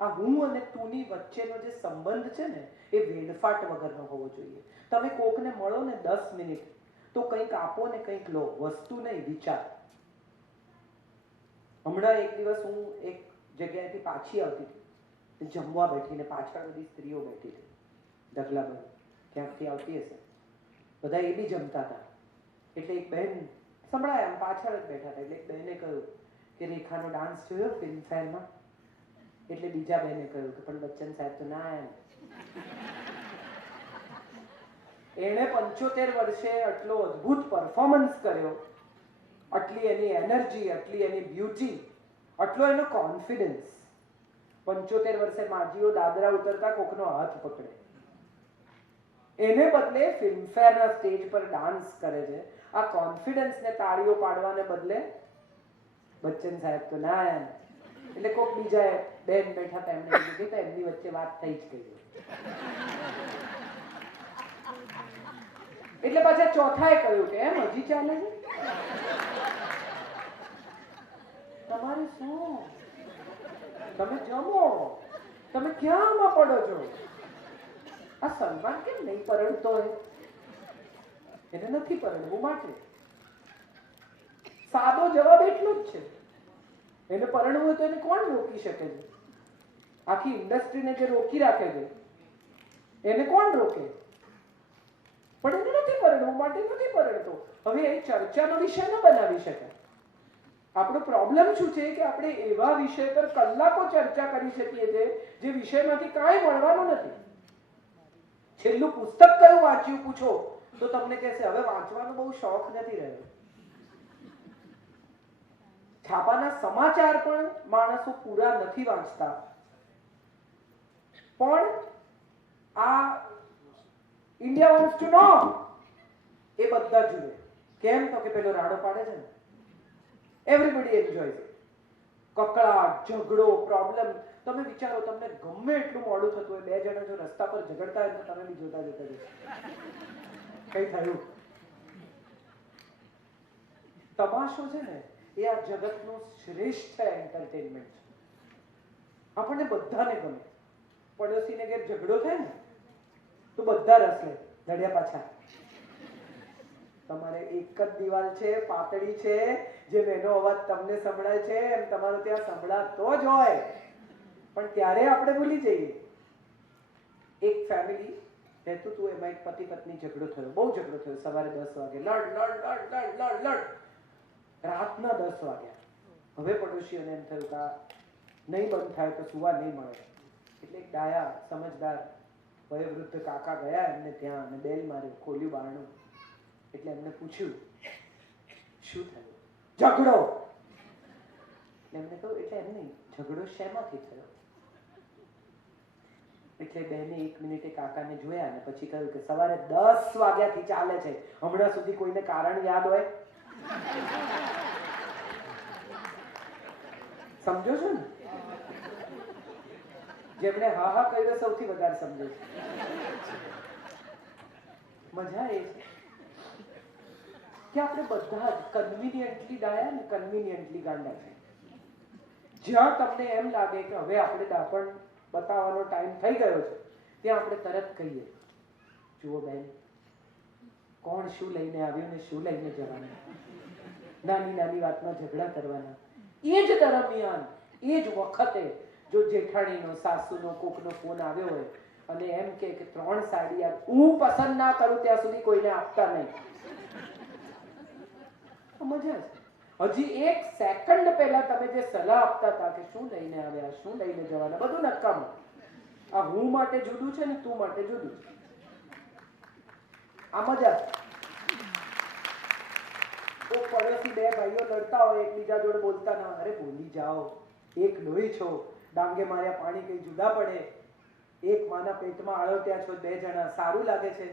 આ હું અને તુંની વચ્ચેનો જે સંબંધ છે ને એ વેડફાટ વગરનો હોવો જોઈએ. તમે કોકને મળો ને 10 મિનિટ તો કંઈક આપો ને કંઈક લો, વસ્તુ નહીં, વિચાર. હમણાં એક દિવસ હું એક જગ્યાએથી પાછી આવતી હતી, જમવા બેઠીને પાછળ બધી સ્ત્રીઓ બેઠી હતી, ઢગલા બંધ, ક્યાંકથી આવતી હશે. બધા એ બી જમતા હતા. એટલે એક બહેન સંભળાય આમ પાછળ જ બેઠા હતા. એટલે એક બહેને કહ્યું કે રેખાનો ડાન્સ જોયો ફિલ્મફેરમાં? એટલે બીજા બહેને કહ્યું કે પણ બચ્ચન સાહેબ તો ના એમ, એણે 75 વર્ષે આટલો અદ્ભુત પરફોર્મન્સ કર્યો, આટલી એની એનર્જી, આટલી એની બ્યુટી, આટલો એનો કોન્ફિડન્સ. 75 વર્ષે માજીઓ દાદરા ઉતરતા કોકનો હાથ પકડે, એને બદલે ફિલ્મફેરના સ્ટેજ પર ડાન્સ કરે છે. આ કોન્ફિડન્સને તાળીઓ પાડવાને બદલે બચ્ચન સાહેબ તો ના એમ. એટલે કોક બીજા બેન બેઠા હતા, એમને કીધું કે એમની વચ્ચે વાત થઈ જ ગઈ. એટલે પાછા ચોથાએ કહ્યું કે એમ હજી ચાલે છે? તમારે શું? તમે જમો, તમે ક્યાંમાં પડો છો? આ સલમાન કેમ નહીં પરણતો હોય? એને નથી પરણવું માટે સાદો જવાબ એટલો જ છે. એને પરણવું હોય તો એને કોણ રોકી શકે છે? આખી ઇન્ડસ્ટ્રીને જે રોકી રાખે છે એને કોણ રોકે? પણ એને નથી પરણવું માટે નથી પરણતો. હવે એ ચર્ચાનો વિષય ન બનાવી શકાય. આપણો પ્રોબ્લેમ શું છે કે આપણે એવા વિષય પર કલાકો ચર્ચા કરી શકીએ છીએ જે વિષયમાંથી કાંઈ મળવાનું નથી. છેલ્લું પુસ્તક કયું વાંચ્યું પૂછો તો તમને કહેશે હવે વાંચવાનો બહુ શોખ નથી રહ્યો. છાપાના સમાચાર પણ માણસો પૂરા નથી વાંચતા. પણ આ ઇન્ડિયા વોન્ટ્સ ટુ નો એ બધા જુએ. કેમ? તો કે પેલો રાડો પાડે છે ને, એવરીબડી એન્જોયસ ઇટ. કકળાટ, ઝઘડો, પ્રોબ્લેમ. તમે વિચારો, તમને ગમે એટલું મોડું થતું હોય, બે જણા જો રસ્તા પર ઝઘડતા હોય તો તમે બી જોતા જતા જશો. કઈ થયું? તમાશો છે ને એ આ જગતનું શ્રેષ્ઠ એન્ટરટેનમેન્ટ છે. આપણને બધાને ગમે. પડોશીને ઘેર ઝઘડો થાય ને તો બધા રસ લે, લડ્યા પાછા. તમારે એક જ દિવાલ છે, પાતળી છે, જેમ એનો અવાજ તમને સંભળાય છે એમ તમારો ત્યાં સંભળાતો જ હોય, પણ ત્યારે આપણે ભૂલી જઈએ. એક ફેમિલી રહેતું હતું, એમાં એક પતિ પત્ની ઝઘડો થયો, બહુ ઝઘડો થયો. સવારે 10 વાગે લડ લડ લડ લડ લડ લડ, રાતના 10 વાગ્યા. હવે પડોશીઓને એમ થયું કે નહીં બંધ થાય તો સુવા નહીં મળે. એટલે એક ડાયા સમજદાર વયોવૃદ્ધ કાકા ગયા એમને ત્યાં અને બેલ માર્યો, ખોલ્યું બારણું. એટલે એમને પૂછ્યું શું થયું? ઝઘડો. એમને કહ્યું એટલે એમ નહીં, ઝઘડો શેમાંથી થયો? એટલે બેને 1 મિનિટે કાકાને જોયા અને પછી કહ્યું કે સવારે 10 વાગ્યાથી ચાલે છે, હમણાં સુધી કોઈને કારણ યાદ હોય? સમજો છો ને? જેમણે હા હા કહ્યું સૌથી વધારે સમજો છો. મજા એ છે કે આપણે બધા જ કન્વિનિયન્ટલી ડાયા ને કન્વિનિયન્ટલી ગાંડા છે. જ્યાં તમને એમ લાગે કે હવે આપણે દાપણ બતાવવાનો ટાઈમ થઈ ગયો છે, ત્યાં આપણે તરત કહીએ જુઓ બેન, કોણ શું લઈને આવ્યું ને શું લઈને જવાનું. નાની નાની વાતમાં ઝઘડા કરવાના. એ જ દરમિયાન, એ જ વખતે જો જેઠાણીનો, સાસુનો, કોકનો ફોન આવ્યો હોય અને એમ કે 3 સાડી આપ, હું પસંદ ના કરું ત્યાં સુધી કોઈને આપતા નહીં. મજા છે. હજી 1 સેકન્ડ પહેલા તમે જે સલાહ આપતા હતા કે શું લઈને આવ્યા, શું લઈને જવાના, બધું નકામું. આ હું માટે જુદું છે ને તું માટે જુદું છે. આ મજા છે. તો પડોશી 2 ભાઈઓ લડતા હોય, એકબીજા જોડે બોલતા ના, અરે બોલી જાઓ, એક લોહી છો, ડાંગે માર્યા પાણી કઈ જુદા પડે. એક માના પેટમાં આળોટ્યા છો 2 જણા, સારું લાગે છે.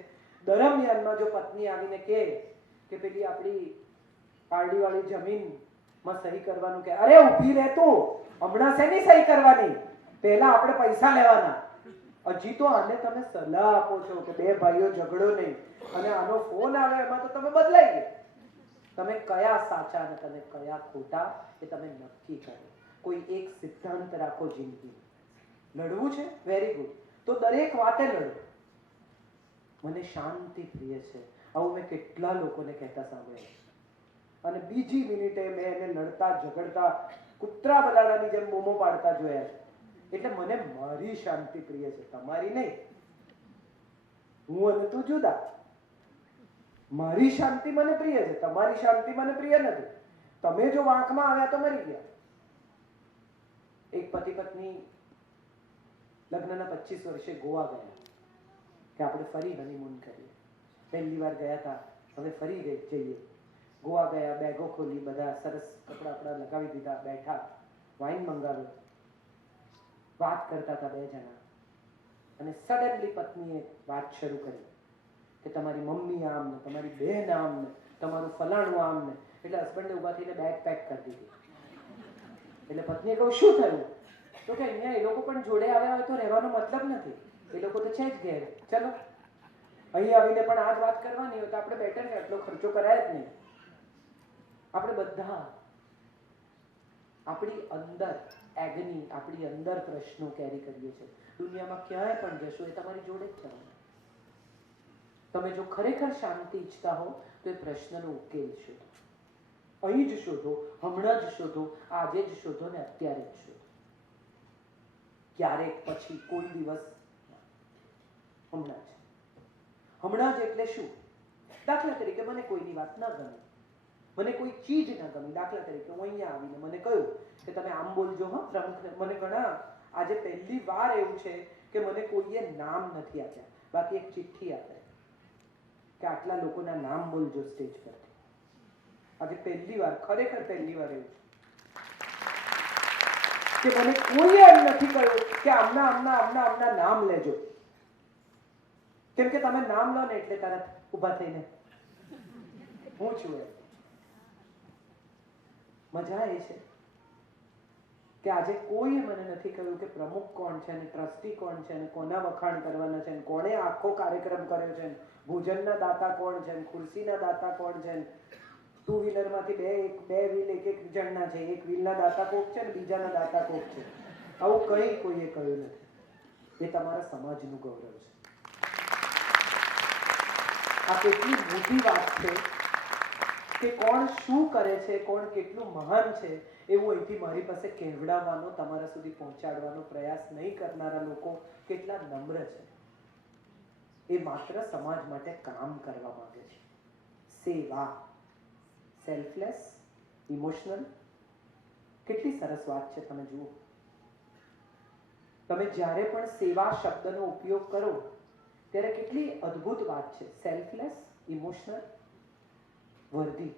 દરમિયાનમાં જો પત્ની આવીને કે પેલી આપણી પારડી વાળી જમીનમાં સહી કરવાનું, કે અરે ઊભી રહે તું, હમણાં શેની સહી કરવાની, પહેલા આપણે પૈસા લેવાના. હજી તો આને તમે સલાહ આપો છો કે 2 ભાઈઓ ઝઘડો નહીં, અને આનો ફોન આવે એમાં તો તમે બદલાઈ ગયા. તમે કયા સાચા અને તમે કયા ખોટા એ તમે નક્કી કરો. કોઈ એક સિદ્ધાંત રાખો જિંદગી. લડવું છે, વેરી ગુડ, તો દરેક વાતે લડો. મને શાંતિ પ્રિય છે, આવું મેં કેટલા લોકોને કહેતા સાંભળ્યા. અને બીજી મિનિટે મેં એને લડતા ઝઘડતા કૂતરા બલાડાની જેમ બૂમો પાડતા જોયા છે. એટલે મને મારી શાંતિ પ્રિય છે, તમારી નહીં. હું અને તું જુદા. મારી શાંતિ મને પ્રિય છે, તમારી શાંતિ મને પ્રિય નથી. તમે જો વાંકમાં આવ્યા તો મરી ગયા. એક પતિ પત્ની લગ્નના 25 વર્ષે ગોવા ગયા કે આપણે ફરી હનીમૂન કરીએ. પહેલી વાર ગયા હતા, હવે ફરી જઈએ. ગોવા ગયા, બેગો ખોલી, બધા સરસ કપડા લગાવી દીધા, બેઠા, વાઇન મંગાવ્યો, વાત કરતા હતા 2 જણા. અને સડનલી પત્નીએ વાત શરૂ કરી કે તમારી મમ્મી આમ ને, તમારી બહેન આમ ને, તમારું ફલાણું આમ ને. એટલે હસબન્ડે ઉભા થઈને બેગ પેક કરી દીધી. એટલે પત્નીએ કહ્યું શું થયું? તો કે અહીંયા એ લોકો પણ જોડે આવ્યા હોય તો રહેવાનો મતલબ નથી, એ લોકો તો છે જ ઘેર, ચલો અહીં આવીને પણ આ જ વાત કરવાની હોય તો આપણે બેટર છે, આટલો ખર્ચો કરાય જ નહીં. આપણે બધા આપણી અંદર એગની, આપણી અંદર પ્રશ્નો કેરી કરીએ છીએ. દુનિયામાં ક્યાંય પણ જશો એ તમારી જોડે જ થવાનું. તમે જો ખરેખર શાંતિ ઈચ્છતા હો તો એ પ્રશ્નનો ઉકેલ શોધો. અહીં જ શોધો, હમણાં જ શોધો, આજે જ શોધો ને અત્યારે જ શોધો. ક્યારેક પછી કોઈ દિવસ હમણાં જ. હમણાં જ એટલે શું? દાખલા તરીકે મને કોઈની વાત ન ગમે, મને કોઈ ચીજ ન ગમી. દાખલા તરીકે હું અહીંયા આવીને મને કહ્યું કે તમે આમ બોલજો. હા, પ્રમુખ મને ઘણા આજે પહેલી વાર એવું છે કે મને કોઈએ નામ નથી આપ્યા, બાકી એક ચિઠ્ઠી આપે કે આટલા લોકોના નામ બોલજો સ્ટેજ પરથી. આજે પહેલી વાર, ખરેખર પહેલી વાર એવું કે મને કોઈએ એમ નથી કહ્યું કે આમના આમના આમના આમના નામ લેજો. કેમ કે તમે નામ લો ને એટલે તરત ઊભા થઈને હું છું એમ. મજા એ છે કે આજે કોઈ મને નથી કહ્યું કે પ્રમુખ કોણ છે ને ટ્રસ્ટી કોણ છે ને કોના વખાણ કરવાના છે ને કોણે આખો કાર્યક્રમ કર્યો છે ને ભોજનના દાતા કોણ છે ને ખુરશીના દાતા કોણ છે ને 2 વ્હીલરમાંથી બે વ્હીલ એક જણના છે, એક વ્હીલના દાતા કોક છે ને બીજાના દાતા કોક છે. આવું કંઈ કોઈએ કહ્યું નથી. એ તમારા સમાજનું ગૌરવ છે. આ કેટલી મોટી વાત છે કે કોણ શું કરે છે, કોણ કેટલું મહાન છે એવું અહીંથી મારી પાસે કહેવડાવવાનો, તમારા સુધી પહોંચાડવાનો પ્રયાસ નહીં કરનારા લોકો કેટલા નમ્ર છે. એ માત્ર સમાજ માટે કામ કરવા માંગે છે. સેવા, સેલ્ફલેસ, ઇમોશનલ. કેટલી સરસ વાત છે. તમે જુઓ, તમે જ્યારે પણ સેવા શબ્દનો ઉપયોગ કરો ત્યારે કેટલી અદ્ભુત વાત છે. સેલ્ફલેસ, ઇમોશનલ, વર્ધી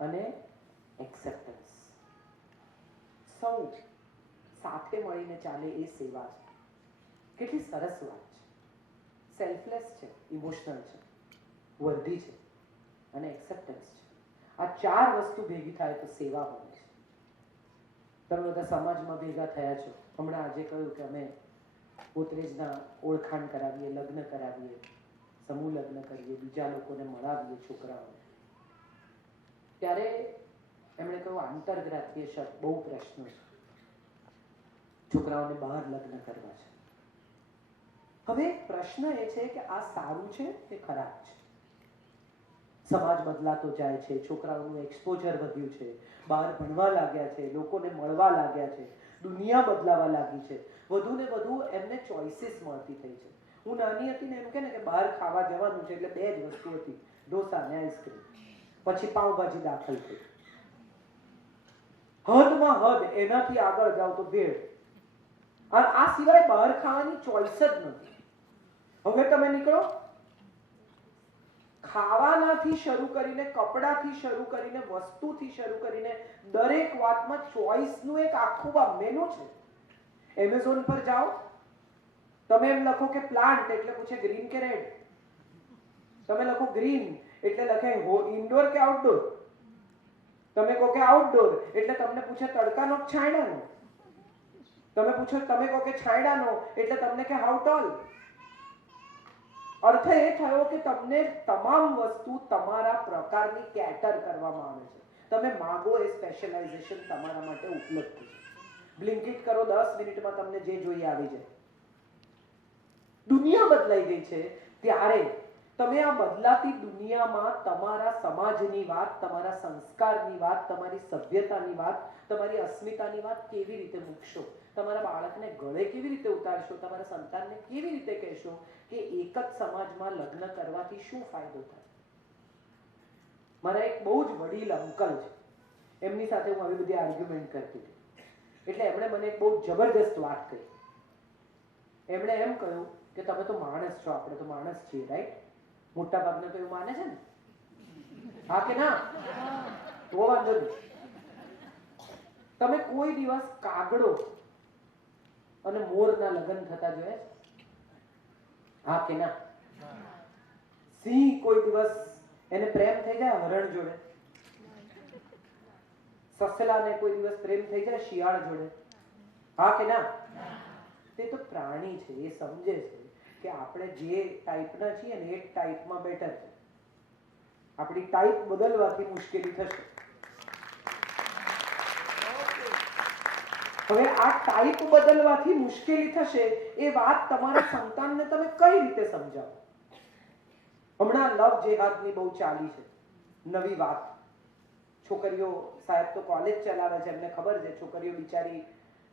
અને એક્સેપ્ટન્સ. સૌ સાથે મળીને ચાલે એ સેવા છે. કેટલી સરસ વાત છે. સેલ્ફલેસ છે, ઇમોશનલ છે, વર્ધી છે અને એક્સેપ્ટન્સ છે. આ 4 વસ્તુ ભેગી થાય તો સેવા બને છે. તમે બધા સમાજમાં ભેગા થયા છો. હમણાં આજે કહ્યું કે અમે ગોત્રેજના ઓળખાણ કરાવીએ, લગ્ન કરાવીએ, સમૂહ લગ્ન કરીએ, બીજા લોકોને મળાવીએ, છોકરાઓને. ત્યારે એમણે કહ્યું આંતરગ્રાહ્ય શબ્દ બહુ પ્રશ્નો છે, છોકરાઓને બહાર લગ્ન કરવા છે. હવે પ્રશ્ન એ છે કે આ સારું છે કે ખરાબ છે? સમાજ બદલાતો જાય છે, છોકરાઓનું એક્સપોઝર વધ્યું છે, બહાર ભણવા લાગ્યા છે, લોકોને મળવા લાગ્યા છે, દુનિયા બદલાવા લાગી છે, વધુ ને વધુ એમને ચોઇસીસ મળતી થઈ છે. હું નાની હતી ને એમ કે ને કે બહાર ખાવા જવાનું છે એટલે 2 જ વસ્તુ હતી, ઢોસા ને આઈસ્ક્રીમ. પછી પાઉંભાજી દાખલ થઈ. હદમાં હદ, એનાથી આગળ જાવ તો ભેળ. આ સિવાય બહાર ખાવાની ચોઇસ જ નથી. હવે તમે નીકળો, ખાવાનાથી શરૂ કરીને, કપડાથી શરૂ કરીને, વસ્તુથી શરૂ કરીને દરેક વાતમાં ચોઇસનું એક આખું મેનુ છે. એમેઝોન પર જાઓ, તમે એમ લખો કે પ્લાન્ટ એટલે પૂછે ગ્રીન કે રેડ. તમે લખો ગ્રીન એટલે લખે ઇન્ડોર કે આઉટડોર. તમે કહો કે આઉટડોર એટલે તમને પૂછે તડકાનો કે છાંયડાનો. તમે કહો કે છાંયડાનો એટલે તમને કે હાઉ ટોલ. અર્થ એ થયો કે તમને તમામ વસ્તુ તમારા પ્રકારની કેટર કરવામાં આવે છે. તમે માગો એ સ્પેશિયલાઇઝેશન તમારા માટે ઉપલબ્ધ છે. બ્લિંકિટ કરો, 10 મિનિટમાં તમને જે જોઈએ આવી જાય. દુનિયા બદલાઈ ગઈ છે. ત્યારે તમે આ બદલાતી દુનિયામાં તમારા સમાજની વાત, તમારા સંસ્કારની વાત, તમારી સભ્યતાની વાત, તમારી અસ્મિતાની વાત કેવી રીતે મૂકશો? તમારા બાળકને ગળે કેવી રીતે ઉતારશો, તમારા સંતાનને કેવી રીતે કહેશો કે એક જ સમાજમાં લગ્ન કરવાથી શું ફાયદો થાય? મારા એક બહુ જ વડીલ અંકલ છે, એમની સાથે હું આવી બધી આર્ગ્યુમેન્ટ કરતી હતી. એટલે એમણે મને એક બહુ જબરદસ્ત વાત કહી. એમણે એમ કહ્યું કે તમે તો માણસ છો, આપણે તો માણસ છીએ, રાઈટ? મોટા ભાગના તો એવું માને છે ને, હા કે ના? તો વાંધો નહીં. તમે કોઈ દિવસ કાગડો અને મોરના લગ્ન થતા જોયા છે? હા કે ના? સિંહ કોઈ દિવસ એને પ્રેમ થઈ જાય હરણ જોડે? સસલાને કોઈ દિવસ પ્રેમ થઈ જાય શિયાળ જોડે? હા કે ના? તે તો પ્રાણી છે, એ સમજે છે કે આપણે જે ટાઈપના છીએ ને એ ટાઈપમાં બેટર છે. આપણી ટાઈપ બદલવાથી મુશ્કેલી થશે. હવે આ ટાઈપ બદલવાથી મુશ્કેલી થશે એ વાત તમારા સંતાનને તમે કઈ રીતે સમજાવો? હમણાં લવ જેહાદની બહુ ચાલી છે, નવી વાત. છોકરીઓ સાહેબ તો કોલેજ ચલાવે છે, એમને ખબર છે. છોકરીઓ બિચારી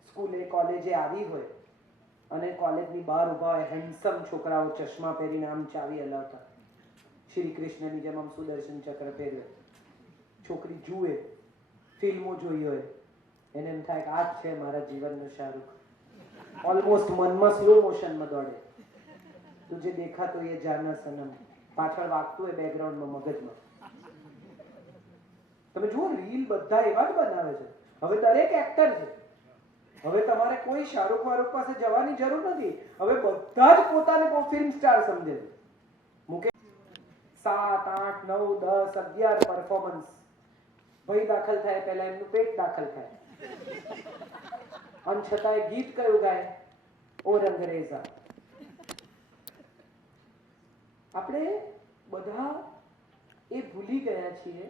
સ્કૂલે કોલેજે આવી હોય અને કોલેજની બહાર ઉભા હોય હેન્ડસમ છોકરાઓ, ચશ્મા પહેરીને આમ ચાવી હલાવતા, શ્રી કૃષ્ણની જેમ આમ સુદર્શન ચક્ર પહેર્યો. છોકરી જુએ, ફિલ્મો જોઈ હોય, એને એમ થાય કે આ જ છે મારા જીવનનો શાહરૂખ. ઓલમોસ્ટ મનમાં સ્લો મોશનમાં દોડે. તુજે દેખા તો એ જાના સનમ પાછળ વાગતું હોય બેકગ્રાઉન્ડમાં મગજમાં. તમે જુઓ રીલ બધા એવા જ બનાવે છે. હવે દરેક એક્ટર છે. હવે તમારે કોઈ શાહરૂખ વારૂખ પાસે જવાની જરૂર નથી. હવે બધા જ પોતાને ફિલ્મ સ્ટાર સમજે છે. મુકેશ 7, 8, 9, 10, 11 પરફોર્મન્સ. ભાઈ દાખલ થાય પહેલા એમનું પેટ દાખલ થાય. અને છતાંય ગીત કયું ગાય? ઓ રંગરેઝા. આપણે બધા એ ભૂલી ગયા છીએ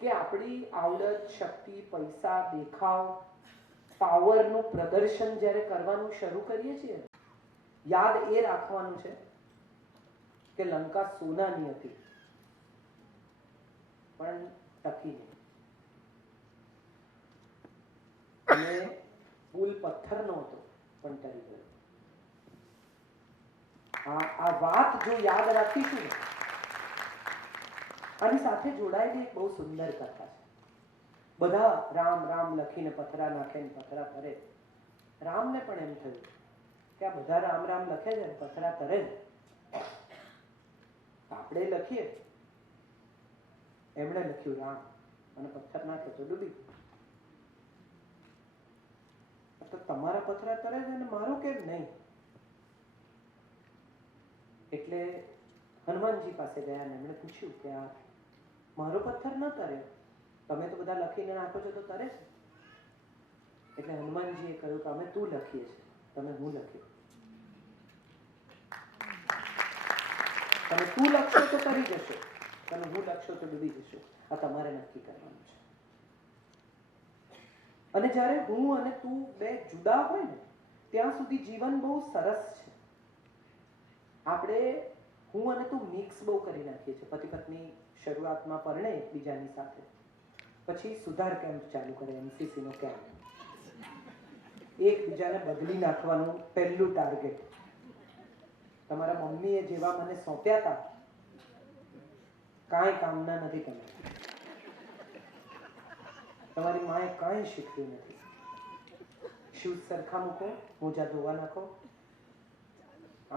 કે આપણી આવડત, શક્તિ, પૈસા, દેખાવ, પાવરનું પ્રદર્શન જ્યારે કરવાનું શરૂ કરીએ છીએ, યાદ એ રાખવાનું છે કે લંકા સોનાની હતી પણ ટકી નહીં, અને પુલ પથ્થરનો હતો પણ ટરી ગયો. આ વાત જો યાદ રાખીશું, આની સાથે જોડાયેલી એક બહુ સુંદર કથા છે. બધા રામ રામ લખીને પથરા નાખે ને પથરા તરે. રામને પણ એમ થયું કે આ બધા રામ રામ લખે છે ને પથરા તરે જ, આપણે લખીએ. એમણે લખ્યું રામ અને પથ્થર નાખે તો ડૂબી. તો તમારા પથરા તરે છે ને મારું કેમ નહીં? એટલે હનુમાનજી પાસે ગયા અને એમણે પૂછ્યું કે આ મારો પથ્થર ન તરે, તમે તો બધા લખીને નાખો છો તો તરે છે. એટલે હનુમાનજીએ કહ્યું કે અમે તું લખીએ છીએ, તમે હું લખ્યું. તમે તું લખશો તો તરી જશો, તમે હું લખશો તો ડૂબી જશો. આ તમારે નક્કી કરવાનું છે. અને જ્યારે હું અને તું બે જુદા હોય ને ત્યાં સુધી જીવન બહુ સરસ છે. આપણે હું અને તું મિક્સ બહુ કરી નાખીએ છીએ. પતિ પત્ની શરૂઆતમાં પરણે એકબીજાની સાથે, પછી સુધાર કેમ્પ ચાલુ કરે, એનસીસી નો કેમ્પ. એકબીજાને બદલી નાખવાનું પહેલું ટાર્ગેટ. તમારા મમ્મીએ જેવા મને સોંપ્યા હતા કાંઈ કામના નથી. તમારી માએ કાંઈ શીખ્યું નથી. શૂઝ સરખા મૂકો, મોજા ધોવા નાખો,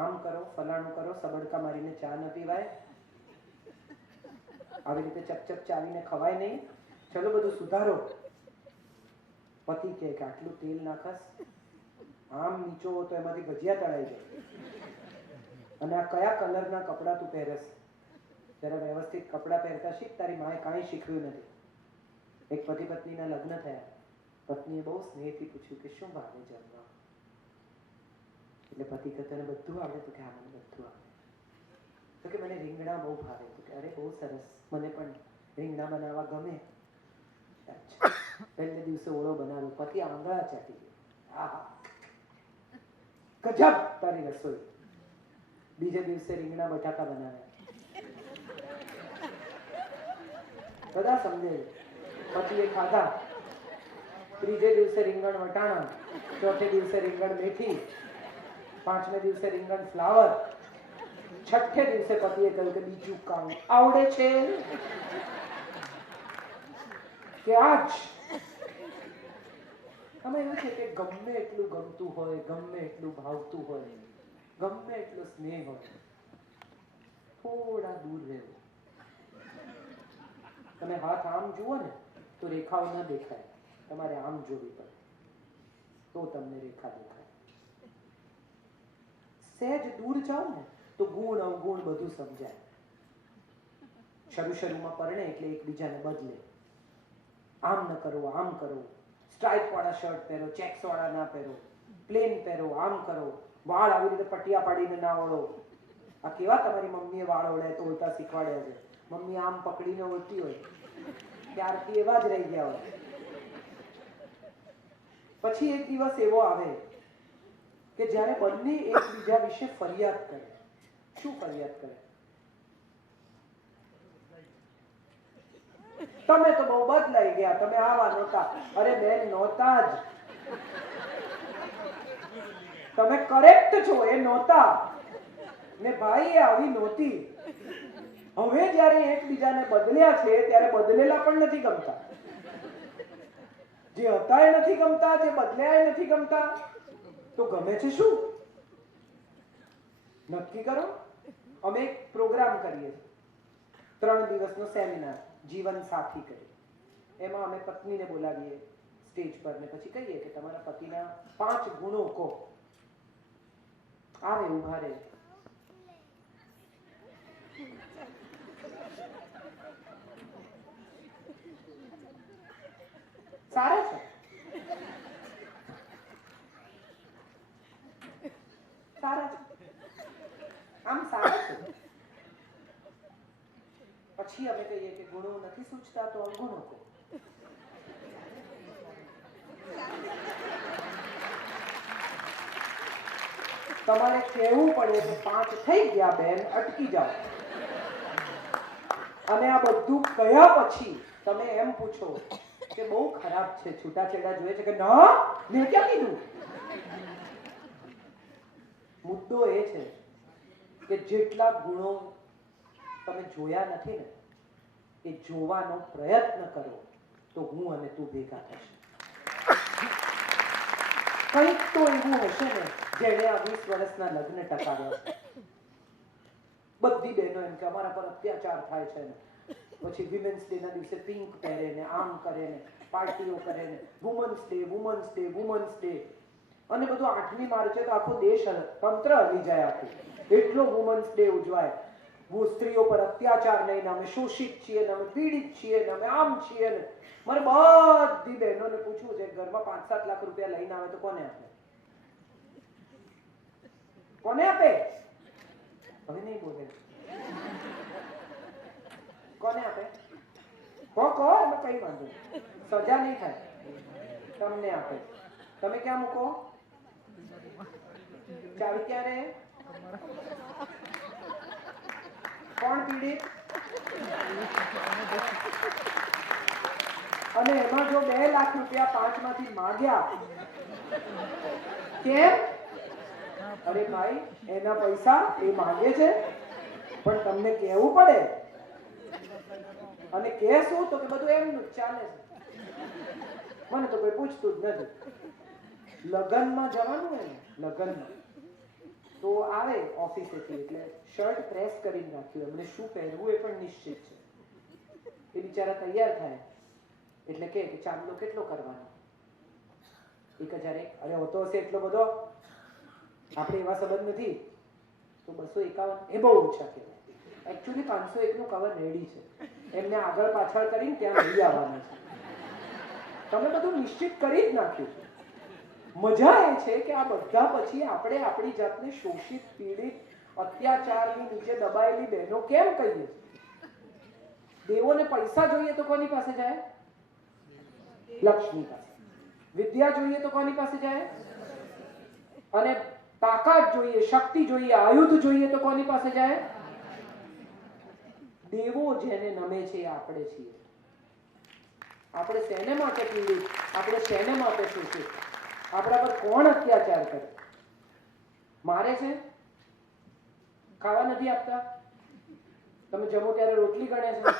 આમ કરો, ફલાણું કરો, સબડકા મારીને ચા ન પીવાય, આવી રીતે ચપચપ ચાવીને ખવાય નહીં, ચલો બધું સુધારો. પતિ કહે કે આટલું તેલ નાખસ, આમ નીચો તો એમાંથી ભજીયા તળાઈ જાય, અને આ કયા કલરના કપડાં તું પહેરસ? જરા વ્યવસ્થિત કપડાં પહેરતા શીખ, તારી માએ કાંઈ શીખવ્યું નથી. એક પતિ પત્નીના લગ્ન થયા. પત્નીએ બહુ સ્નેહથી પૂછ્યું કે શું ભાવે જમવા? એટલે પતિ કહે તને બધું આવડે? તો કે હા મને બધું આવડે. તો કે મને રીંગણા બહુ ભાવે. તો કે અરે બહુ સરસ, મને પણ રીંગણા બનાવવા ગમે. અચ્છા, પહેલે દિવસે ઓળો બનાવ્યો, પતિ આંગળા ચાટી ગયો. આહા, ગજબ તારી રસોઈ. બીજે દિવસે રીંગણા બટાકા બનાવ્યા. બધા સમજે. પતિએ ખાધા, ત્રીજે દિવસે રીંગણ વટાણા, ચોથે દિવસે રીંગણ મેથી, પાંચમે દિવસે રીંગણ ફ્લાવર, છઠ્ઠે દિવસે પતિએ કહ્યું કે બીજું કામ આવડે છે કે આજ આમાં એવું છે કે ગમે એટલું ગમતું હોય, ગમે એટલું ભાવતું હોય, ગમે એટલો સ્નેહ હોય, થોડા દૂર રહેવું. તમે હાથ આમ જુઓ ને તો રેખાઓ ન દેખાય, તમારે આમ જોવી પડે તો તમને રેખા દેખાય. સહેજ દૂર જાઓ ને તો ગુણ અવગુણ બધું સમજાય. શરૂમાં પરણે એટલે એકબીજાને બદલે, આમ ન કરો, આમ કરો, સ્ટ્રાઇપ વાળા શર્ટ પહેરો, ચેક્સ વાળા ના પહેરો, પ્લેન પહેરો, આમ કરો, વાળ આવી રીતે પટિયા પાડીને ના ઓળો. આ કેવા તમારી મમ્મીએ વાળ ઓળે તો ઉલટા શીખવાડ્યા છે. મમ્મી આમ પકડીને ઓળતી હોય ત્યારથી એવા જ રહી ગયા હોય. પછી એક દિવસ એવો આવે કે જ્યારે બંને એકબીજા વિશે ફરિયાદ કરે. શું ફરિયાદ કરે? તમે તો બહુ બદલાઈ ગયા, તમે આવા નહોતા. અરે બેન, નહોતા જ. તમે કરેક્ટ છો, એ નહોતા ને ભાઈ એ આવી નહોતી. હવે જ્યારે એકબીજાને બદલ્યા છે ત્યારે બદલેલા પણ નથી ગમતા. જે હતા એ નથી ગમતા, જે બદલ્યા એ નથી ગમતા. તો ગમે છે શું? નક્કી કરો. અમે એક પ્રોગ્રામ કરીએ છીએ, 3 દિવસનો સેમિનાર, જીવન સાથી કરી. એમાં અમે પત્નીને બોલાવીએ સ્ટેજ પર ને પછી કહીએ કે તમારા પતિના 5 ગુણો કહો. આવે ઉભા રહે. સારા છે, સારા છે, આમ સારા છે. પછી અમે કહીએ કે ગુણો નથી સૂચતા તો અવગુણો કહો. તમારે કહેવું પડે કે 5 થઈ ગયા બેન, અટકી જાઓ. અને આ બધું કયા પછી તમે એમ પૂછો કે બહુ ખરાબ છે, છૂટાછેડા જોઈએ છે, કે ના, મેં ક્યાં કીધું. મુદ્દો એ છે કે જેટલા ગુણો તમે જોયા નથી ને એ જોવાનો પ્રયત્ન કરો તો હું અને તું ભેગા થશે. કંઈક તો એવું હશે ને જેણે આ 20 વર્ષના લગ્ન ટકાવ્યા છે. બધી બહેનો એમ કે અમારા પર અત્યાચાર થાય છે ને પછી વિમેન્સ ડે ના દિવસે પિંક પહેરે ને આમ કરે ને પાર્ટીઓ કરે ને women's day women's day women's day અને બધું 8મી માર્ચે તો આખો દેશ તંત્ર હલી જાય આખું. એટલો વુમન્સ ડે ઉજવાય. સ્ત્રીઓ પર અત્યાચાર નહીં ને અમે શોષિત છીએ ને અમે પીડિત છીએ ને અમે આમ છીએ ને. મારે બધી બહેનોને પૂછવું છે, ઘરમાં 5-7 લાખ રૂપિયા લઈને આવે તો કોને આપે? કોને આપે? હવે નહીં બોલે. કોને આપે? કહો એમાં કઈ વાંધો નહીં, સજા નહીં થાય. તમને આપે. તમે ક્યાં મૂકો? ચાવી ક્યાં રહે? કોણ પીડિત? અને એમાં જો 2 લાખ રૂપિયા 5 માંથી માંગ્યા, કેમ? અરે ભાઈ, એના પૈસા એ માંગે છે પણ તમને કહેવું પડે. અને કહેશું તો કે બધું એમનું જ ચાલે છે, મને તો કોઈ પૂછતું જ નથી. લગ્નમાં જવાનું હોય ને, લગ્નમાં તો આવે ઓફિસેથી એટલે શર્ટ પ્રેસ કરીને રાખ્યું, એમને શું પહેરવું એ પણ નિશ્ચિત છે. એ બિચારા તૈયાર થાય એટલે કે ચાંદલો કેટલો કરવાનો? 1001. અરે હોતો હશે એટલો બધો, આપણે એવા સંબંધ નથી તો 251 એ બહુ ઓછા કહેવાય. એકચ્યુઅલી 501 નું કવર રેડી છે, એમને આગળ પાછળ કરીને ત્યાં લઈ આવવાનું છે. તમે બધું નિશ્ચિત કરી જ નાખ્યું છે. મજા એ છે કે આ બધા પછી આપણે આપણી જાતને શોષિત, પીડિત, અત્યાચારની નીચે દબાયેલી બહેનો કેમ કહીએ? દેવોને પૈસા જોઈએ તો કોની પાસે જાય? લક્ષ્મી પાસે. વિદ્યા જોઈએ તો કોની પાસે જાય? અને તાકાત જોઈએ, શક્તિ જોઈએ, આયુધ જોઈએ તો કોની પાસે જાય? દેવો જેને નમે છે એ આપણે છીએ. આપણે શેને માટે પીડિત, આપણે શેને માટે શોષિત, આપણા પર કોણ અત્યાચાર કરે, મારે છે, ખાવા નથી આપતા, તમે જમો ત્યારે રોટલી ગણે છે,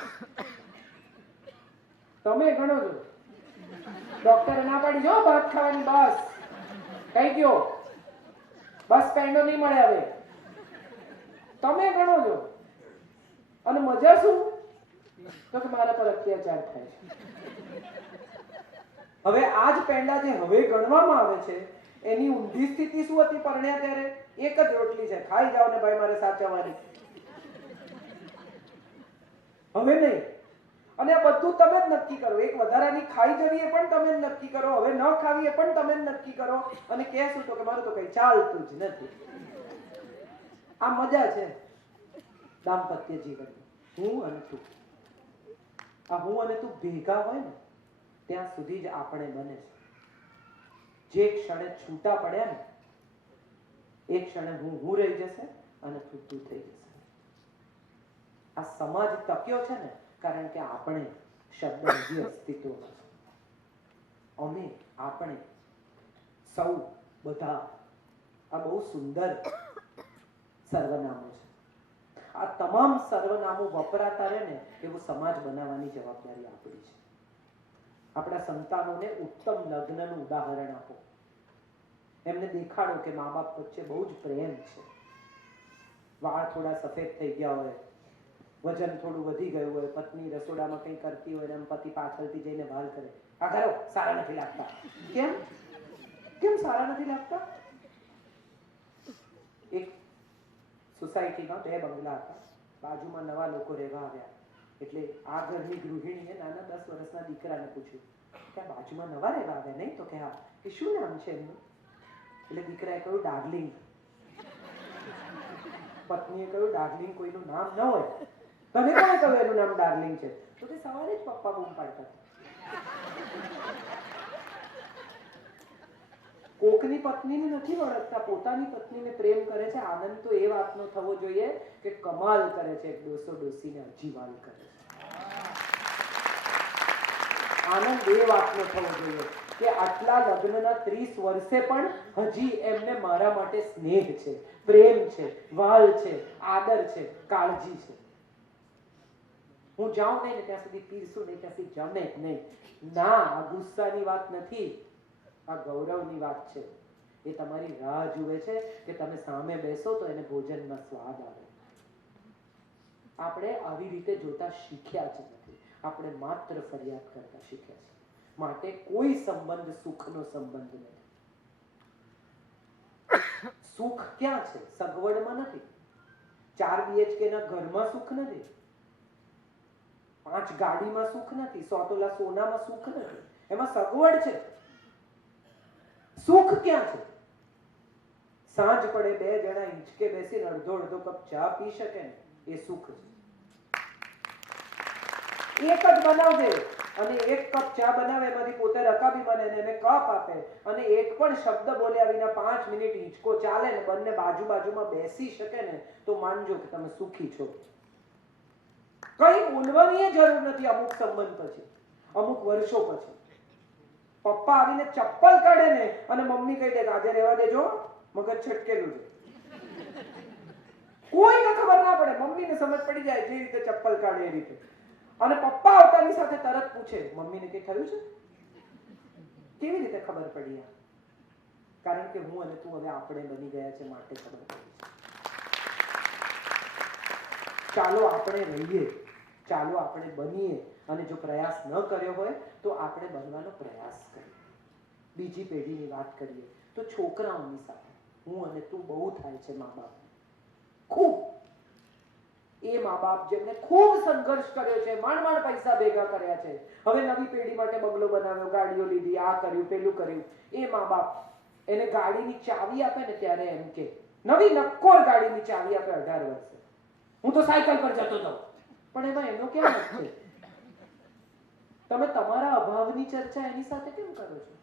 તમે ગણો છો, ડોક્ટરે ના પાડી જો ભાત ખાવાની, બસ કઈ ગયો, બસ પેંડો નહીં મળે, હવે તમે ગણો છો, અને મજા શું, તો કે મારા પર અત્યાચાર થાય છે. હવે આ જ પેંડા જે હવે ગણવામાં આવે છે એની ઊંધી સ્થિતિ શું હતી પરણ્યા ત્યારે? એક જ રોટલી છે, ખાઈ જાઓ ને ભાઈ, મારે સાચવવાની. હવે નહીં. અને આ બધું તમે જ નક્કી કરો. એક વધારાની ખાઈ જવી એ પણ તમે જ નક્કી કરો, હવે ન ખાવી એ પણ તમે જ નક્કી કરો, અને કહેશું તો કે મારું તો કઈ ચાલતું જ નથી. આ મજા છે દાંપત્ય જીવન. હું અને તું, આ હું અને તું ભેગા હોય ને ત્યાં સુધી જ આપણે બને છે. જે ક્ષણે છૂટા પડ્યા ને એ ક્ષણે હું રહી જશે અને તું થઈ જશે. આ સમાજ ટક્યો છે ને કારણ કે આપણે શબ્દ હજી અસ્તિત્વમાં છે. અમે, આપણે, સૌ, બધા, આ બહુ સુંદર સર્વનામો છે. આ તમામ સર્વનામો વપરાતા રહે ને એવો સમાજ બનાવવાની જવાબદારી આપણી છે. આપણા સંતાનોને ઉત્તમ લગ્નનું ઉદાહરણ આપો. એમને દેખાડો કે મા બાપ વચ્ચે બહુ જ પ્રેમ છે. વાળ થોડા સફેદ થઈ ગયા હોય, વજન થોડું વધી ગયું હોય, પત્ની રસોડામાં કંઈ કરતી હોય ને પતિ પાછળથી જઈને વાલ કરે, આ કરો, સારા નથી લાગતા. કેમ કેમ સારા નથી લાગતા? એક સોસાયટીમાં 2 બંગલા હતા. બાજુમાં નવા લોકો રહેવા આવ્યા એટલે આ ઘરની ગૃહિણીએ નાના 10 વર્ષના દીકરાને પૂછ્યું કે આ બાજુમાં નવા રહેવા આવ્યા નહીં? તો કે હા. કે શું નામ છે એમનું? એટલે દીકરાએ કહ્યું ડાર્લિંગ. પત્નીએ કહ્યું ડાર્લિંગ કોઈનું નામ ન હોય. તને કોણે કહ્યું એનું નામ ડાર્લિંગ છે? તો તે સવારે જ પપ્પા બૂમ પાડતા હતા. કોકની પત્નીને નથી ઓળખતા, પોતાની પત્નીને પ્રેમ કરે છે. આનંદ તો એ વાતનો થવો જોઈએ કે કમાલ કરે છે, ડોસો ડોસીને અજીવાલ કરે છે. આનંદ એ વાતનો થવો જોઈએ કે આટલા લગ્નના 30 વર્ષે પણ હજી એમને મારા માટે સ્નેહ છે, પ્રેમ છે, વાલ છે, આદર છે, કાળજી છે. હું જાઉં નહીં ને ત્યાં સુધી પીરસું નહીં, ત્યાં સુધી જમે નહીં. ના, આ ગુસ્સાની વાત નથી, આ ગૌરવની વાત છે. એ તમારી રાહ જુએ છે કે તમે સામે બેસો તો એને ભોજનમાં સ્વાદ આવે. આપણે આવી રીતે જોતા શીખ્યા જ નથી. આપણે માત્ર ફરિયાદ કરતા શીખ્યા છે. માટે કોઈ સંબંધ સુખનો સંબંધ નથી. સુખ ક્યાં છે? સગવડમાં નથી. 4 BHK ના ઘરમાં સુખ નથી, 5 ગાડીમાં સુખ નથી, 100 તોલા સોનામાં સુખ નથી. એમાં સગવડ છે. સુખ ક્યાં છે? સાંજ પડે 2 જણા હિંચકે બેસીને અડધો કપ ચા પી શકે ને એ સુખ છે. એક જ બનાવજે અને 1 કપ ચા બનાવે એમાંથી પોતે રકાબી બને ને એને કપ આપે અને એક પણ શબ્દ બોલ્યા વિના 5 મિનિટ હિંચકો ચાલે ને બંને બાજુમાં બેસી શકે ને તો માનજો કે તમે સુખી છો. કઈ બોલવાની જરૂર નથી. અમુક સંબંધ પછી, અમુક વર્ષો પછી પપ્પા આવીને ચપ્પલ કાઢે ને અને મમ્મી કહી દે આજે રહેવા દેજો, મગજ છટકેલું છે. કોઈને ખબર ના પડે, મમ્મીને સમજ પડી જાય જે રીતે ચપ્પલ કાઢે એ રીતે. અને પપ્પા આવતાની સાથે તરત પૂછે મમ્મીને કઈ થયું છે? કેવી રીતે ખબર પડી? કારણ કે હું અને તું હવે આપણે બની ગયા છે માટે ખબર પડી છે. ચાલો આપણે રહીએ, ચાલો આપણે બનીએ, અને જો પ્રયાસ ન કર્યો હોય તો આપણે બનવાનો પ્રયાસ કરીએ. બીજી પેઢીની વાત કરીએ તો છોકરાઓની સાથે હું અને તું બહુ થાય છે. મા બાપ ખૂબ, એ મા બાપ જેમને ખૂબ સંઘર્ષ કર્યો છે, માંડ પૈસા ભેગા કર્યા છે, હવે નવી પેઢી માટે બંગલો બનાવ્યો, ગાડીઓ લીધી, આ કર્યું, પેલું કર્યું. એ મા બાપ એને ગાડીની ચાવી આપે ને ત્યારે એમ કે, નવી નક્કોર ગાડીની ચાવી આપે 18 વર્ષે, હું તો સાયકલ પર જતો હતો. પણ એમાં એનો ક્યાં હક છે? તમે તમારા અભાવની ચર્ચા એની સાથે કેમ કરો છો?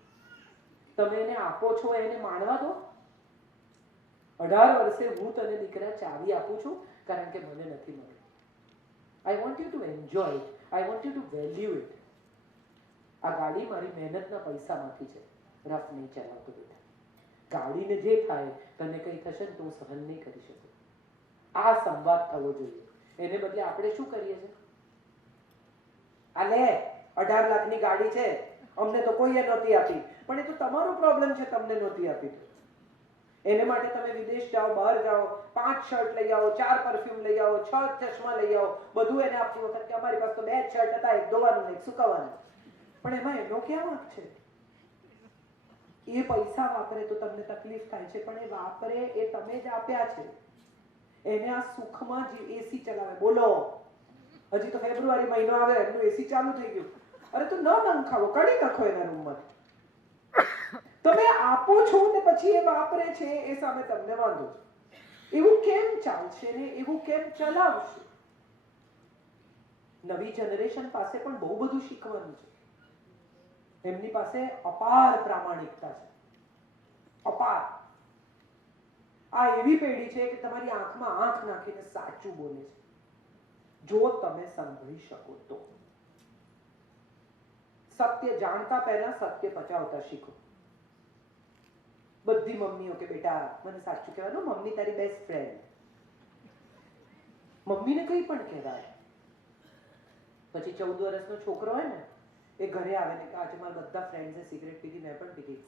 તમે એને આપો છો, એને માણવા દો. 18 વર્ષે હું તને દીકરા ચાવી આપું છું કારણ કે મને નથી મળ્યું. I want you to enjoy it, I want you to value it. આ ગાડી મારી મહેનતના પૈસામાંથી છે, રફ નહીં ચલાવતો બેટા. ગાડીને જે થાય તને કંઈ થશે ને તો હું સહન નહીં કરી શકું. આ સંવાદ થવો જોઈએ. એને બદલે આપણે શું કરીએ છીએ? આ લે 18 લાખની ગાડી છે, અમને તો કોઈએ નહોતી આપી. પણ એ તો તમારો પ્રોબ્લેમ છે, તમને નહોતી આપી. એને માટે તમે વિદેશ જાઓ, બહાર જાઓ, 5 શર્ટ લઈ આવો, 4 પરફ્યુમ લઈ આવો, 6 ચશ્મા લઈ આવો, બધું એને આપતી વખત કે અમારી પાસે તો 2 શર્ટ હતા, એક ધોવાનું ને એક સુકવવાનું. પણ એમાં એનો ક્યાં વાંક છે? એ પૈસા વાપરે તો તમને તકલીફ થાય છે, પણ એ વાપરે એ તમે જ આપ્યા છે. એને આ સુખમાં જે એસી ચલાવે, બોલો હજી તો ફેબ્રુઆરી મહિનો આવે એનું એસી ચાલુ થઈ ગયું. અરે તો ન નંખાવો, કાઢી નાખો એના રૂમમાંથી. તમે આપો છો ને પછી એ વાપરે છે, એ સામે તમને વાંધો છે. એવું કેમ ચાલશે ને એવું કેમ ચલાવશે? નવી જનરેશન પાસે પણ બહુ બધું શીખવાનું છે. એમની પાસે અપાર પ્રામાણિકતા છે, અપાર. આ એવી પેઢી છે કે તમારી આંખમાં આંખ નાખીને સાચું બોલે છે, જો તમે સાંભળી શકો તો. સત્ય જાણતા પહેલા સત્ય પચાવતા શીખો. બધી મમ્મીઓ કે બેટા મને સાચું કહેવાનું, મમ્મી તારી બેસ્ટ ફ્રેન્ડ. મમ્મીને કંઈ પણ કહેવાય. પછી 14 વર્ષનો છોકરો હોય ને, એ ઘરે આવે ને કે આજે મારા બધા ફ્રેન્ડ્સે સિગરેટ પીધી, મેં પણ પીધી.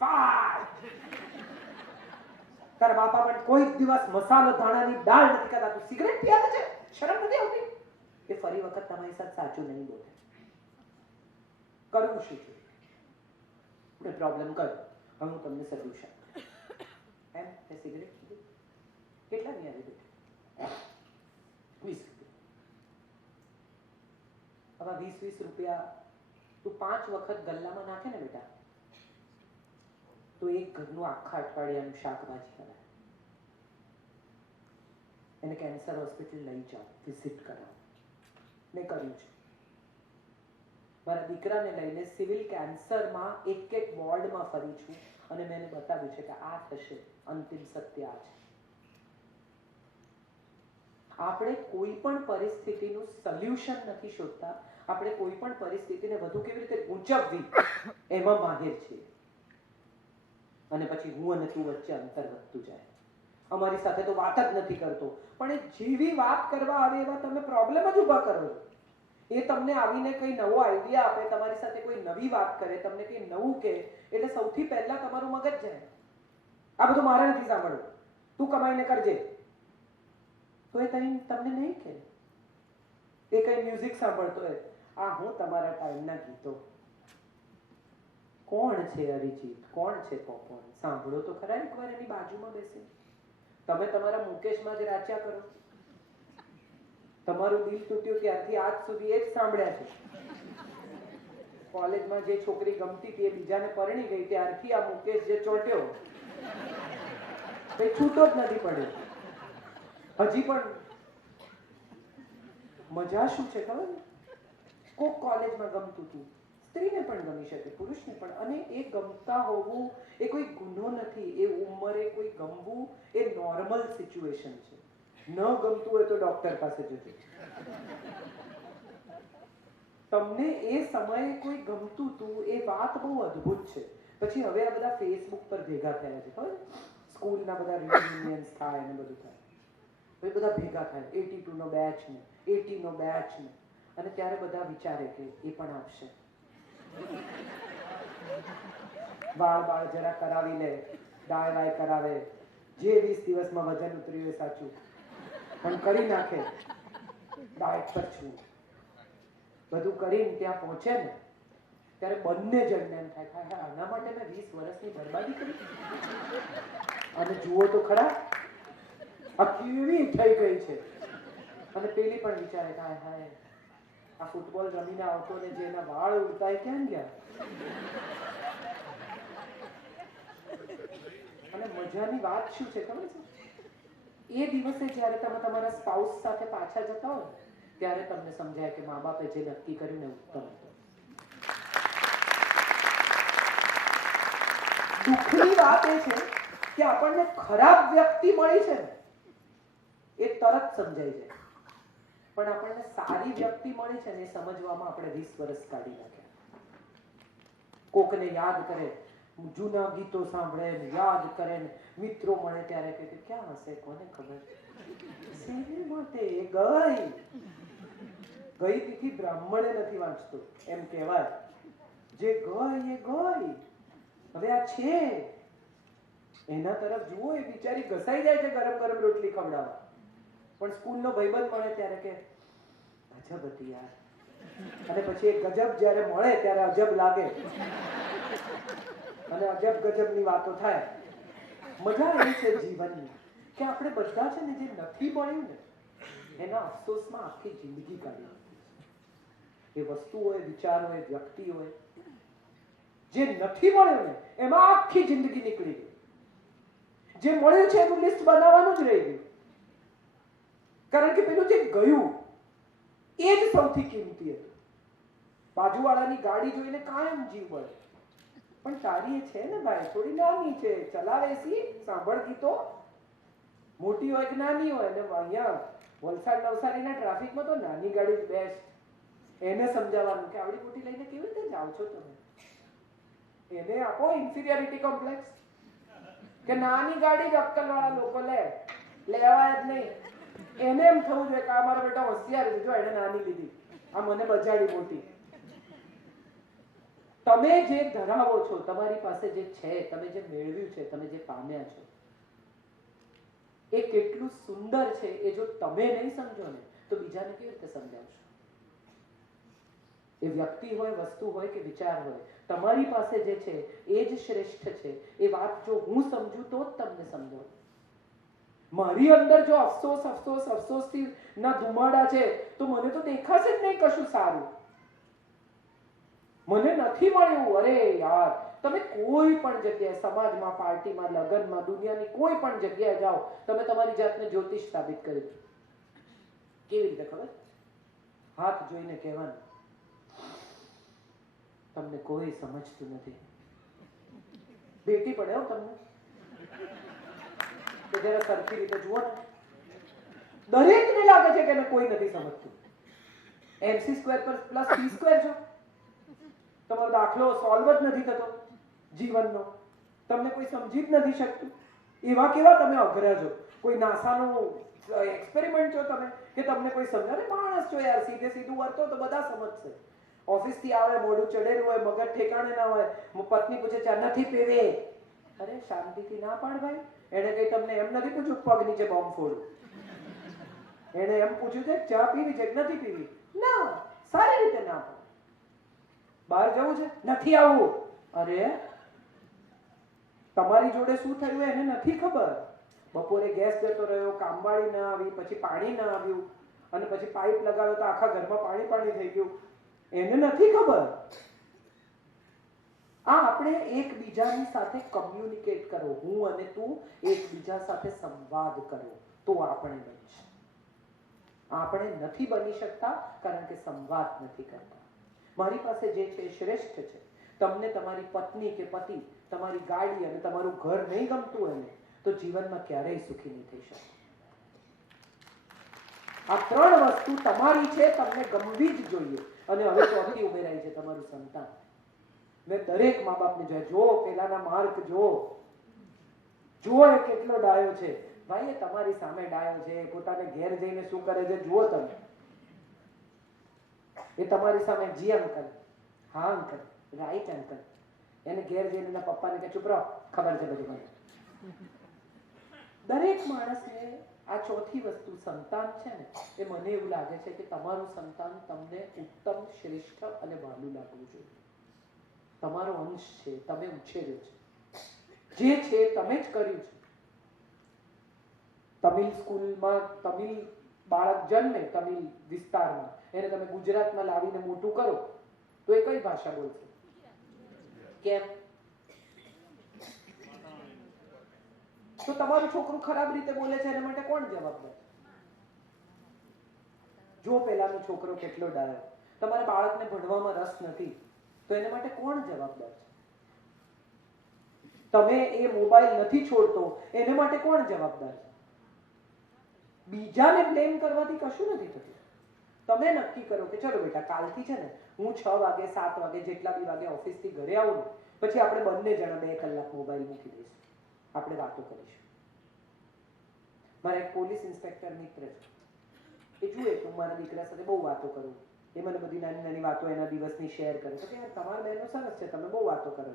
તારા બાપા પણ કોઈ દિવસ મસાલો ધાણાની દાળ નથી ખાતા, તું સિગરેટ પીયા છે, શરમ નથી આવતી? એ ફરી વખત તમારી સાથે સાચું નહીં બોલે. કરવું શું છે? પ્રોબ્લેમ કયો? હવે હું તમને સોલ્યુશન. એમ મેં સિગરેટ પીધી, કેટલાની આવી બેટી? 20 રૂપિયા. હવે 20 રૂપિયા તું 5 વખત ગલ્લામાં નાખે ને બેટા, તો એક ઘરનું આખા અઠવાડિયાનું શાકભાજી કરાય. એને કેન્સર હોસ્પિટલ લઈ જાઓ, વિઝિટ કરાવો. મેં કર્યું છે. મારા દીકરાને લઈને સિવિલ કેન્સરમાં એક વોર્ડમાં ફરી છું અને મેં એને બતાવ્યું છે કે આ થશે, અંતિમ સત્ય આ છે. આપણે કોઈ પણ પરિસ્થિતિનું સોલ્યુશન નથી શોધતા, આપણે કોઈ પણ પરિસ્થિતિને વધુ કેવી રીતે ગૂંચવવી એમાં માહિર છીએ. અને પછી હું અને તું વચ્ચે અંતર વધતું જાય. અમારી સાથે તો વાત જ નથી કરતો, પણ એ જેવી વાત કરવા આવે એવા તમે પ્રોબ્લેમ જ ઊભા કરો છો. એ તમને આવીને કઈ નવો આઈડિયા આપે, તમારી સાથે કોઈ નવી વાત કરે, તમને કઈ નવું કહે, એટલે સૌથી પહેલા તમારું મગજ જાય, આ બધું મારે નથી સાંભળવું, તું કમાઈને કરજે. તો એ કઈ તમને નહીં કહે. એ કઈ મ્યુઝિક સાંભળતો હોય, આ હું તમારા ટાઈમના ગીતો. કોણ છે અરિજીત, કોણ છે પોપોન? સાંભળો તો ખરા એકવાર એની બાજુમાં બેસી. તમે તમારા મુકેશમાં જ રાચ્યા કરો. તમારું દિલ તૂટ્યું ત્યારથી આજ સુધી એ જ સાંભળ્યા છે. કોલેજમાં જે છોકરી ગમતી હતી એ બીજાને પરણી ગઈ ત્યારથી આ મુકેશ જે ચોટ્યો કઈ છૂટો જ નથી પડ્યો. હજી પણ મજા શું છે ખબર? કોક કોલેજમાં ગમતું હતું, સ્ત્રીને પણ ગમી શકે, પુરુષને પણ. અને એ ગમતા હોવું એ કોઈ ગુનો નથી. એ ઉંમરે કોઈ ગમવું એ નોર્મલ સિચ્યુએશન છે. ન ગમતું હોય તો ડોક્ટર પાસે જજો. તમને એ સમયે કોઈ ગમતું હતું એ વાત બહુ અદ્ભુત છે. પછી હવે આ બધા ફેસબુક પર ભેગા થયા છે, ખબર? સ્કૂલના બધા રિયુનિયન્સ થાય અને બધું થાય, એ બધા ભેગા થાય, 82 નો બેચ ને 80 નો બેચ ને, અને ત્યારે બધા વિચારે કે એ પણ આપશે. વાળ જરા કરાવી લે, ડાય વાય કરાવે, જે 20 દિવસમાં વજન ઉતર્યું એ સાચું, પણ કરી નાખે. ડાયટ પર છું, બધું કરીને ત્યાં પહોંચે ને ત્યારે બંને જણને એમ થાય આના માટે મેં 20 વર્ષની બરબાદી કરી. અને જુઓ તો ખરા આ કેવી થઈ ગઈ છે. અને પેલી પણ વિચારે હાય હાય આ ફૂટબોલ રમીને આવતો ને જેના વાળ ઉડતા એ ક્યાં ગયા? અને મજાની વાત શું છે ખબર છે? એ દિવસે જ્યારે તમે તમારા સ્પાઉસ સાથે પાછા જતા હો ત્યારે તમને સમજાય કે મા બાપે જે નક્કી કર્યું ને ઉત્તમ હતું. દુઃખની વાત એ છે કે આપણને ખરાબ વ્યક્તિ મળી છે ને એ તરત સમજાઈ જાય, પણ આપણને સારી વ્યક્તિ મળી છે ને એ સમજવામાં આપણે 20 વર્ષ કાઢી નાખ્યા. કોકને યાદ કરે, જૂના ગીતો સાંભળે ને યાદ કરે ને મિત્રો મળે ત્યારે કહે કે ક્યાં હશે કોને ખબર, શેને માટે એ ગઈ તિથિ બ્રાહ્મણે નથી વાંચતો એમ કહેવાય, જે ગઈ એ ગઈ, હવે આ છે એના તરફ જુઓ. એ બિચારી ઘસાઈ જાય છે ગરમ ગરમ રોટલી ખવડાવવા, પણ સ્કૂલનો ભાઈબંધ મળે ત્યારે કે ગજબ હતી યાર, અને પછી એક ગજબ જ્યારે મળે ત્યારે અજબ લાગે, અને અજબ ગજબની વાતો થાય. મજા એ છે જીવનની કે આપણે બધા છે ને જે નથી મળ્યું ને એના અફસોસમાં આખી જિંદગી કાઢી. એ વસ્તુ હોય, વિચાર હોય, વ્યક્તિ હોય, જે નથી મળ્યું ને એમાં આખી જિંદગી નીકળી ગઈ. જે મળ્યું છે એનું લિસ્ટ બનાવવાનું જ રહી ગયું, કારણ કે પેલું જે ગયું એ જ સૌથી કિંમતી હતું. બાજુવાળાની ગાડી જોઈને કાયમ જીવ બળે, પણ તારી છે ને ભાઈ થોડી નાની છે, ચલાવે સી, સાંભળ ગીતો, મોટી હોય કે નાની હોય. ને અહીંયા વલસાડ નવસારીના ટ્રાફિકમાં તો નાની ગાડી જ બેસ્ટ. એને સમજાવવાનું કે આવડી મોટી લઈને કેવી રીતે જાઓ છો તમે, એને આપો ઇન્ફિરિયોરિટી કોમ્પ્લેક્સ કે નાની ગાડી જ અક્કલવાળા લોકો લેવાય જ નહીં. એને એમ થવું જોઈએ કે આ મારો બેટા હોશિયાર છે, જો એને નાની લીધી, આ મને બજાડી મોટી. તમે જે ધરાવો છો, તમારી પાસે જે છે, તમે જે મેળવ્યું છે, તમે જે પામ્યા છો, એ કેટલું સુંદર છે એ જો તમે નહીં સમજો ને તો બીજાને કેવી રીતે સમજાવશો? એ વ્યક્તિ હોય, વસ્તુ હોય કે વિચાર હોય, તમારી પાસે જે છે એ જ શ્રેષ્ઠ છે. એ વાત જો હું સમજુ તો જ તમને સમજાવું. મારી અંદર જો અફસોસ અફસોસ અફસોસથી ના ધુમાડા છે તો મને તો દેખાશે જ નહીં કશું સારું. મને નથી મળ્યું, અરે યાર, તમે કોઈ પણ જગ્યાએ, સમાજમાં, પાર્ટીમાં, લગ્નમાં, દુનિયાની કોઈ પણ જગ્યાએ જાઓ, તમે તમારી જાતને જ્યોતિષ સાબિત કરી દો. કેવી રીતે ખબર? હાથ જોઈને કહેવાનું, તમને કોઈ સમજતું નથી. ભેટી પડે હો તમને કે જરા સરખી રીતે જુઓ ને. દરેકને લાગે છે કે એને કોઈ નથી સમજતું. mc² + p² છો, તમારો દાખલો સોલ્વ જ નથી થતો જીવનનો, તમને કોઈ સમજી જ નથી શકતું. એવા કેવા તમે અઘરા છો, કોઈ નાસાનો એક્સપેરિમેન્ટ છો તમે કે તમને કોઈ સમજાવે? માણસ છો યાર, સીધે સીધું વર્તો તો બધા સમજશે. ઓફિસ થી આવે, મોઢું ચડેલું હોય, મગજ ઠેકાણે ના હોય, પત્ની પૂછે ચા નથી પીવે, અરે શાંતિથી ના પાડ ભાઈ. એને કઈ તમને એમ નથી પૂછ્યું પગ નીચે બોમ્બ ફોડું, એને એમ પૂછ્યું છે ચા પીવી છે કે નથી પીવી? ના, સારી રીતે ના પાડ. બહાર જવું છે, નથી આવવું, અરે તમારી જોડે શું થયું એને નથી ખબર. બપોરે ગેસ જતો રહ્યો, કામવાળી ના આવી, પછી પાણી ના આવ્યું, અને પછી પાઇપ લગાવ્યો તો આખા ઘરમાં પાણી પાણી થઈ ગયું, એને નથી ખબર. આ આપણે એકબીજાની સાથે કમ્યુનિકેટ કરો, હું અને તું એકબીજા સાથે સંવાદ કરો તો આપણે બનશે. આપણે નથી બની શકતા કારણ કે સંવાદ નથી કરતા. મારી પાસે જે છે એ શ્રેષ્ઠ છે. તમને તમારી પત્ની કે પતિ, તમારી ગાડી અને તમારું ઘર નહીં ગમતું હોય ને તો જીવનમાં ક્યારેય સુખી નહીં થઈ શકે. આ ત્રણ વસ્તુ તમારી છે, તમને ગમવી જ જોઈએ. અને હવે ચોથી ઉમેરાય છે તમારું સંતાન. મેં દરેક મા બાપને જોયા, જો પેલાના માર્ક જો એ કેટલો ડાયો છે ભાઈ, એ તમારી સામે ડાયો છે, પોતાને ઘેર જઈને શું કરે છે જુઓ તમે. એ તમારી સામે જી અંકલ, હા અંકલ, રાઈટ અંકલ, એને ઘેર જઈને એના પપ્પાને કે ચૂપ રહો, ખબર છે બધું મને. દરેક માણસને આ ચોથી વસ્તુ સંતાન છે ને, એ મને એવું લાગે છે કે તમારું સંતાન તમને ઉત્તમ, શ્રેષ્ઠ અને વહાલું લાગવું જોઈએ. તમારો અંશ છે, તમે ઉછેર્યો છે, જે છે તમે જ કર્યું છે. તમિલ સ્કૂલમાં તમિલ બાળક જન્મે, તમિલ વિસ્તારમાં, એને તમે ગુજરાતમાં લાવીને મોટું કરો તો એ કઈ ભાષા બોલશે? કેમ? તો તમારું છોકરું ખરાબ રીતે બોલે છે એના માટે કોણ જવાબદાર? જો પેલાનો છોકરો કેટલો ડાયો, તમારા બાળકને ભણવામાં રસ નથી તો એના માટે કોણ જવાબદાર છે? તમે એ મોબાઈલ નથી છોડતો એને માટે કોણ જવાબદાર છે? બીજાને બ્લેમ કરવાથી કશું નથી થતું. તમે નક્કી કરો કે ચલો બેટા કાલથી છે ને હું 6 વાગે 7 વાગે જેટલા બી વાગે ઓફિસથી ઘરે આવું ને પછી આપણે બંને જણા 2 કલાક મોબાઈલ મૂકી દઈશું, આપણે વાતો કરીશું. મારા એક પોલીસ ઇન્સ્પેક્ટર મિત્ર છે, એ જુએ તો મારા દીકરા સાથે બહુ વાતો કરું, એ મને બધી નાની નાની વાતો એના દિવસની શેર કરે તો કે યાર તમારા બહેનો સરસ છે, તમે બહુ વાતો કરો.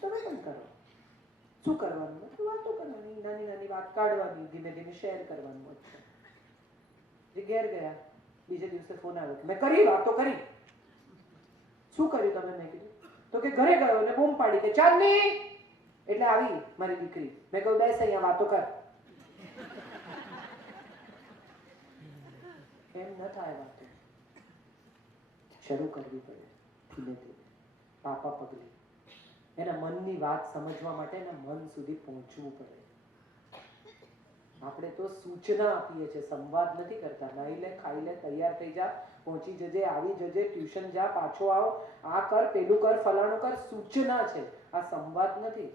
તમે પણ કરો. શું કરવાનું? વાતો કરવાની, નાની નાની વાત કાઢવાની, ધીમે ધીમે શેર કરવાનું. જે ઘેર ગયા બીજે દિવસે ફોન આવ્યો, મેં કરી વાતો કરી. શું કર્યું તમે? મેં કીધું તો કે ઘરે ગયો ને બૂમ પાડી કે ચાંદની, એટલે આવી મારી દીકરી. મેં કહ્યું બેસ અહીંયા વાતો કર. એમ ન થાય વાતો, શરૂ કરવી પડે ધીમે ધીમે, પાપા પગલે. એના મનની વાત સમજવા માટે એના મન સુધી પહોંચવું પડે. આપણે તો સૂચના આપીએ છીએ, સંવાદ નથી કરતા. નાઈ લે, ખાઈ લે, તૈયાર થઈ જા, પહોંચી જજે, આવી જજે, ટ્યુશન જા, પાછો આવ, આ કર, પેલું કર, ફલાણું કર. સૂચના છે, આ સંવાદ નથી.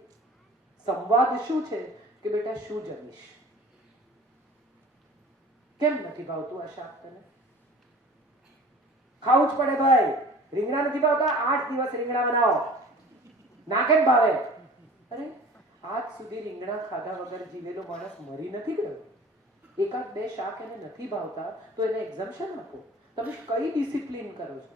સંવાદ શું છે કે બેટા શું જમીશ? કેમ નથી ભાવતું આ શાક? તને ખાવું જ પડે ભાઈ. રીંગણા નથી ભાવતા? 8 દિવસ રીંગણા બનાવો. ના કેમ ભાવે? અરે આજ સુધી રીંગણા ખાધા વગર જીવેલો માણસ મરી નથી ગયો. એકાદ બે શાક એને નથી ભાવતા તો એને એક્ઝમ્પશન આપો. તમે કઈ ડિસિપ્લિન કરો છો?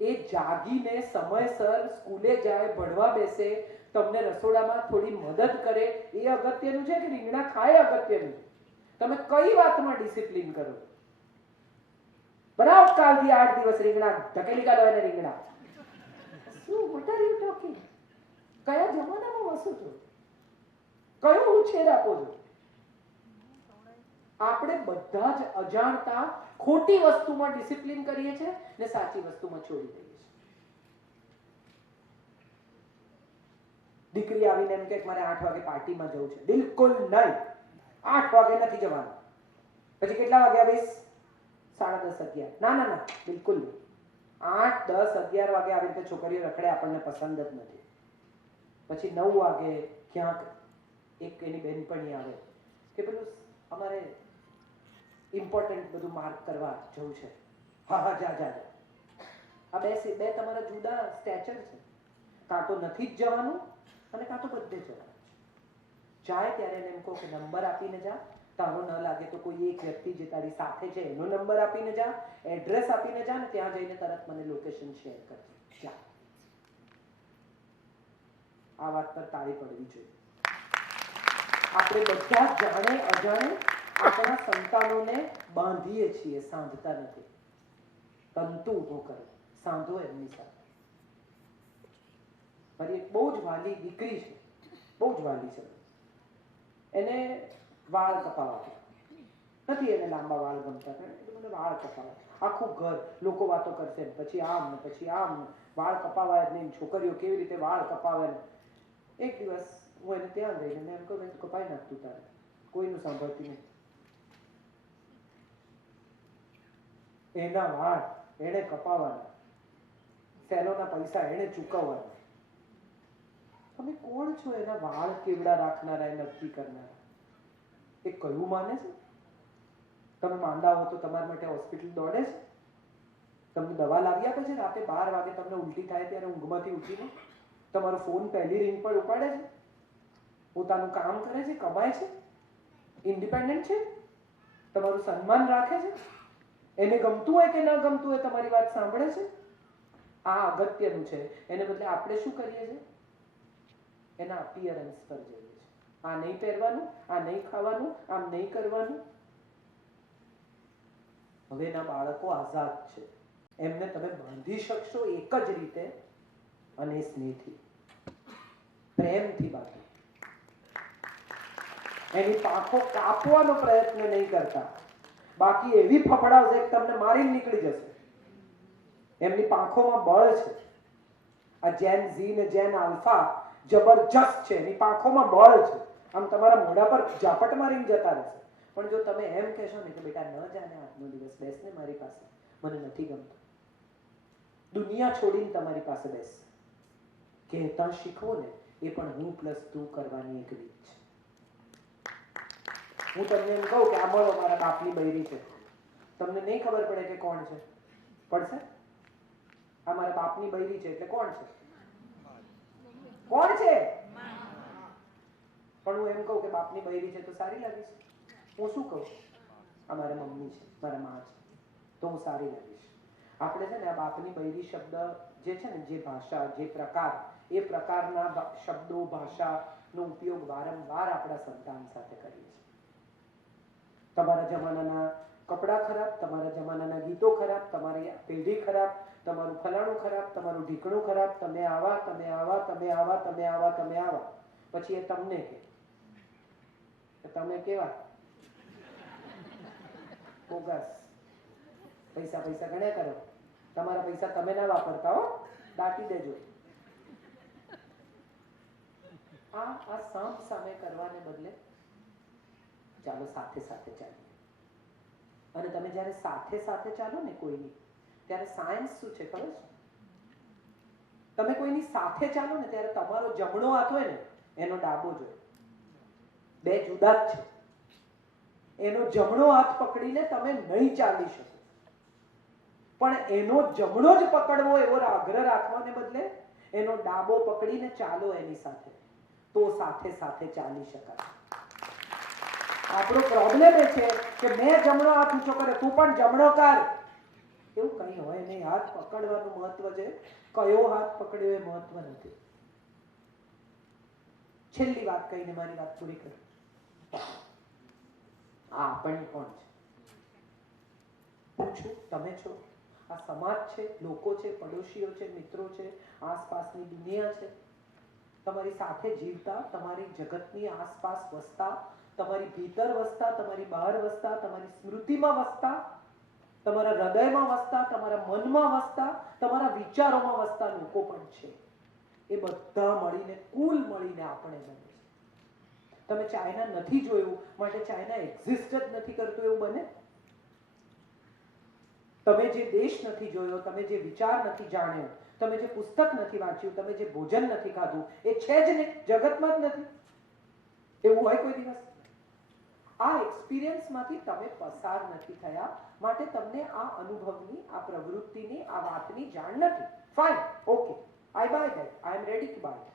એ જાગીને સમયસર સ્કૂલે જાય, ભણવા બેસે, તમને રસોડામાં થોડી મદદ કરે, એ અગત્યનું છે કે રીંગણા ખાય અગત્યનું? તમે કઈ વાતમાં ડિસિપ્લિન કરો? બનાવો કાલથી 8 દિવસ રીંગણા, ધકેલી કાઢો એને રીંગણા. શું what are you talking? કયા જમાનામાં વસો છો? કયો ઉછેર આપો છો? આપણે બધા જ અજાણતા ખોટી વસ્તુમાં ડિસિપ્લિન કરીએ છીએ ને સાચી વસ્તુમાં છોડી દઈએ છીએ. દીકરી આવીને એમ કે મારે 8 વાગે પાર્ટીમાં જવું છે. બિલકુલ નહીં, 8 વાગે નથી જવાનું. પછી કેટલા વાગે આવીશ? 10:30 11. ના ના ના, બિલકુલ નહીં. 8 10 11 વાગે આવી રીતે છોકરીઓ રખડે, આપણને પસંદ જ નથી. પછી 9 વાગે ક્યાંક એક એની બેનપણી આવે કે પેલું અમારે ઇમ્પોર્ટન્ટ બધું માર્ક કરવા જવું છે. હા હા જા જા જા. આ બે તમારા જુદા સ્ટેચર છે. કાં તો નથી જ જવાનું અને કાં તો બધે જવાનું. જાય ત્યારે એને એમ કહો કે નંબર આપીને જા. તારો ન લાગે તો કોઈ એક વ્યક્તિ જે તારી સાથે છે એનો નંબર આપીને જા, એડ્રેસ આપીને જા ને ત્યાં જઈને તરત મને લોકેશન શેર કરજે. જા. આ વાત પર તાળી પડવી જોઈએ. આપણે બધા જાણે અજાણે આપણા સંતાનોને બાંધીએ છીએ, સાંધતા નથી. તંતુ ઊભો કરો, સાંધો એમની સાથે. મારી એક બહુ જ વાલી દીકરી છે, બહુ જ વાલી છે. એને વાળ કપાવા નથી, એને લાંબા વાળ ગમતા, એટલે મને વાળ કપાવા. આખું ઘર લોકો વાતો કરશે, પછી આમ ને પછી આમ ને, વાળ કપાવા જ નહીં, છોકરીઓ કેવી રીતે વાળ કપાવે ને. એક દિવસ હું એને ત્યાં ગઈને મેં એમ કહું મેં કપાઈ નાખતું તારે, કોઈનું સાંભળતી નહીં. એના વાળ એને કપાવાના, સેલોના પૈસા એને ચૂકવવાના. તમે કોણ છો એના વાળ કેવડા રાખનારા, એ નક્કી કરનારા? એ કયું માને છે? તમે માંદા હો તો તમારા માટે હોસ્પિટલ દોડે છે? તમને દવા લાવી આપે છે? રાતે 12 વાગે તમને ઉલટી થાય ત્યારે ઊંઘમાંથી ઉઠીને તમારો ફોન પહેલી રિંગ પર ઉપાડે છે? પોતાનું કામ કરે છે, કમાય છે, ઇન્ડિપેન્ડન્ટ છે, તમારું સન્માન રાખે છે? એને ગમતું હોય કે ન ગમતું હોય તમારી વાત સાંભળે છે? આ અગત્યનું છે. એને બદલે આપણે શું કરીએ છીએ? એના અપિયરન્સ પર જઈએ છીએ. આ નહીં પહેરવાનું, આ નહીં ખાવાનું, આમ નહીં કરવાનું. હવેના બાળકો આઝાદ છે. એમને તમે બાંધી શકશો એક જ રીતે, અને સ્નેહથી, પ્રેમથી બાંધો. એની પાંખો કાપવાનો પ્રયત્ન નહીં કરતા. બાકી એવી ફફડાવશે કે તમને મારીને નીકળી જશે. એમની પાંખોમાં બળ છે. આ જેન ઝી ને જેન આલ્ફા જબરજસ્ત છે. એની પાંખોમાં બળ છે. આમ તમારા મોઢા પર ઝાપટ મારીને જતા રહેશે. પણ જો તમે એમ કહેશો ને કે બેટા ન જાને, આજનો દિવસ બેસને મારી પાસે, મને નથી ગમતું, દુનિયા છોડીને તમારી પાસે બેસ, કહેતા શીખવો ને, એ પણ હું પ્લસ તું કરવાની એક રીત છે. હું તમને એમ કહું કે આ મળો મારા બાપની બૈરી છે, તમને નહીં ખબર પડે કે કોણ છે? પડશે? આ મારા બાપની બૈરી છે એટલે કોણ છે? કોણ છે? પણ હું એમ કહું કે બાપની બૈરી છે તો સારી લાગીશ? હું શું કહું? આ મારા મમ્મી છે, મારા માં છે તો હું સારી લાગીશ. આપણે છે ને આ બાપની બૈરી શબ્દ જે છે ને, જે ભાષા, જે પ્રકાર, એ પ્રકારના શબ્દો, ભાષાનો ઉપયોગ વારંવાર આપણા સંતાન સાથે કરીએ છીએ. તમારા જમાનાના કપડાં ખરાબ, તમારા જમાનાના ગીતો ખરાબ, તમારી પેઢી ખરાબ, તમારું ફલાણું ખરાબ, તમારું ઢીકણું ખરાબ, તમે આવા, તમે આવા, તમે આવા, તમે આવા, તમે આવા. પછી એ તમને કે તમે કેવા બોગસ, પૈસા પૈસા ગણ્યા કરો, તમારા પૈસા તમે ના વાપરતા હો, દાટી દેજો. આ સામ સામે કરવાને બદલે ચાલો સાથે સાથે ચાલીએ. અને તમે જ્યારે સાથે સાથે ચાલો ને કોઈની, ત્યારે સાયન્સ શું છે ખબર છે? તમે કોઈની સાથે ચાલો ને ત્યારે તમારો જમણો હાથ હોય ને એનો ડાબો જોઈએ. બે જુદા જ છે. એનો જમણો હાથ પકડીને તમે નહીં ચાલી શકો, પણ એનો જમણો જ પકડવો એવો આગ્રહ રાખવાને બદલે એનો ડાબો પકડીને ચાલો એની સાથે, તો સાથે સાથે ચાલી શકાય. આપણો પ્રોબ્લેમ એ છે કે મેં જમણો હાથ ઊંચો કર્યો, તું પણ જમણો કર. એવું કઈ હોય નહીં. હાથ પકડવાનું મહત્વ છે, કયો હાથ પકડ્યો એ મહત્વ નથી. છેલ્લી વાત કહીને મારી વાત પૂરી કરું. આ આપણને કોણ છે? પૂછું, તમે છો. આ સમાજ છે, લોકો છે, પડોશીઓ છે, મિત્રો છે, આસપાસની દુનિયા છે, તમારી સાથે જીવતા, તમારી જગતની આસપાસ વસતા, તમારી ભીતર વસતા, તમારી બહાર વસતા, તમારી સ્મૃતિમાં વસતા, તમારા હૃદયમાં વસતા, તમારા મનમાં વસતા, તમારા વિચારોમાં વસતા લોકો પણ છે. એ બધા મળીને, કુલ મળીને આપણે બને છે. તમે ચાઇના નથી જોયું માટે ચાઇના એક્ઝિસ્ટ જ નથી કરતું એવું બને? તમે જે દેશ નથી જોયો, તમે જે વિચાર નથી જાણ્યો, તમે જે પુસ્તક નથી વાંચ્યું, તમે જે ભોજન નથી ખાધું, એ છે જ નહીં, જગતમાં જ નથી. એવું હોય કોઈ દિવસ? આ એક્સપિરિયન્સમાંથી તમે પસાર નથી થયા માટે તમને આ અનુભવની, આ પ્રવૃત્તિની, આ વાતની જાણ નથી. Fine, okay, I buy that, I am ready to buy that.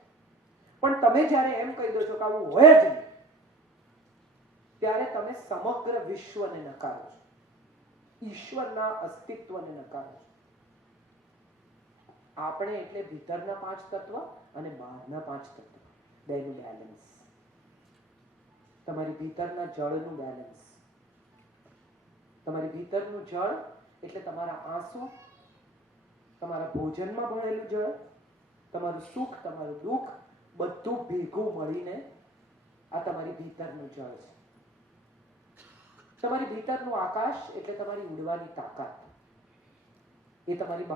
પણ તમે જ્યારે એમ કહી દો છો કે આવું હોય જ નહીં, ત્યારે તમે સમગ્ર વિશ્વને નકારો છો, ઈશ્વરના અસ્તિત્વને નકારો છો. આપણે એટલે ભીતરના 5 તત્વ અને બહારના 5 તત્વ, બેનું બેલેન્સ. તમારી ભીતરના જળનું બેલેન્સ. તમારી ભીતરનું જળ એટલે તમારા આંસુ, તમારા ભોજનમાં ભરેલું જળ, તમારું સુખ, તમારું દુઃખ, બધું ભેગું મળીને આ તમારી ભીતરનું જળ છે. તમારી ભીતરનું આકાશ એટલે તમારી ઉડવાની તાકાત. એ તમારી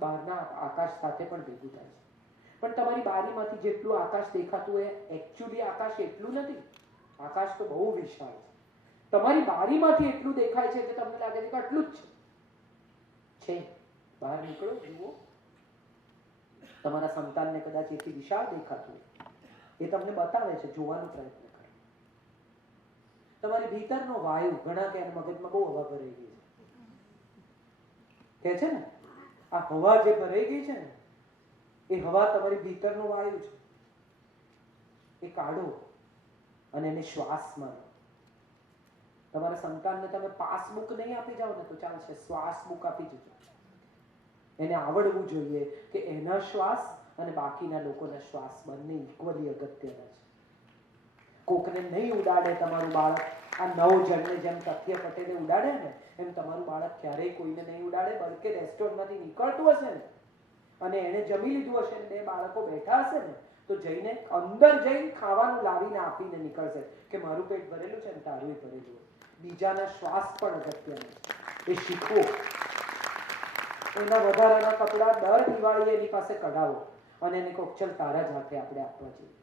બહારના આકાશ સાથે પણ ભેગું થાય છે. પણ તમારી બારીમાંથી જેટલું આકાશ દેખાતું હોય, એકચ્યુઅલી આકાશ એટલું નથી. આકાશ તો બહુ વિશાળ છે. તમારી બારીમાંથી એટલું દેખાય છે કે તમને લાગે છે કે આટલું જ છે. બહાર નીકળો, જુઓ. તમારા સંતાનને કદાચ એથી વિશાળ દેખાતું હોય, એ તમને બતાવે છે, જોવાનો પ્રયત્ન કરો. તમારી ભીતરનો વાયુ, ઘણા કે મગજમાં બહુ હવા ભરાઈ ગઈ છે, કે છે ને, આ હવા જે ભરાઈ ગઈ છે ને, એ હવા તમારી ભીતરનો વાયુ છે. એ કાઢો અને એને શ્વાસ મારો. તમારા સંતાનને તમે પાસબુક નહીં આપી જાઓ ને તો ચાલશે, શ્વાસ બુક આપી જજો. એને આવડવું જોઈએ કે એના શ્વાસ અને બાકીના લોકોના શ્વાસ બંને ઇક્વલી અગત્યના છે. કોકને નહીં ઉડાડે તમારું બાળક, આ 9 જણને જેમ તથ્ય પટેલે ઉડાડે ને, એમ તમારું બાળક ક્યારેય કોઈને નહીં ઉડાડે. બલકે રેસ્ટોરન્ટમાંથી નીકળતું હશે ને અને એને જમી લીધું હશે ને, 2 બાળકો બેઠા હશે ને, તો જઈને અંદર જઈને ખાવાનું લાવીને આપીને નીકળશે કે મારું પેટ ભરેલું છે ને તારું ભરેલું. બીજાના શ્વાસ પણ અગત્યના છે, એ શીખવો. એના વધારાના કપડા દર દિવાળીએ એની પાસે કઢાવો અને એને કહો ચલ તારા જ હાથે આપણે આપવા જોઈએ.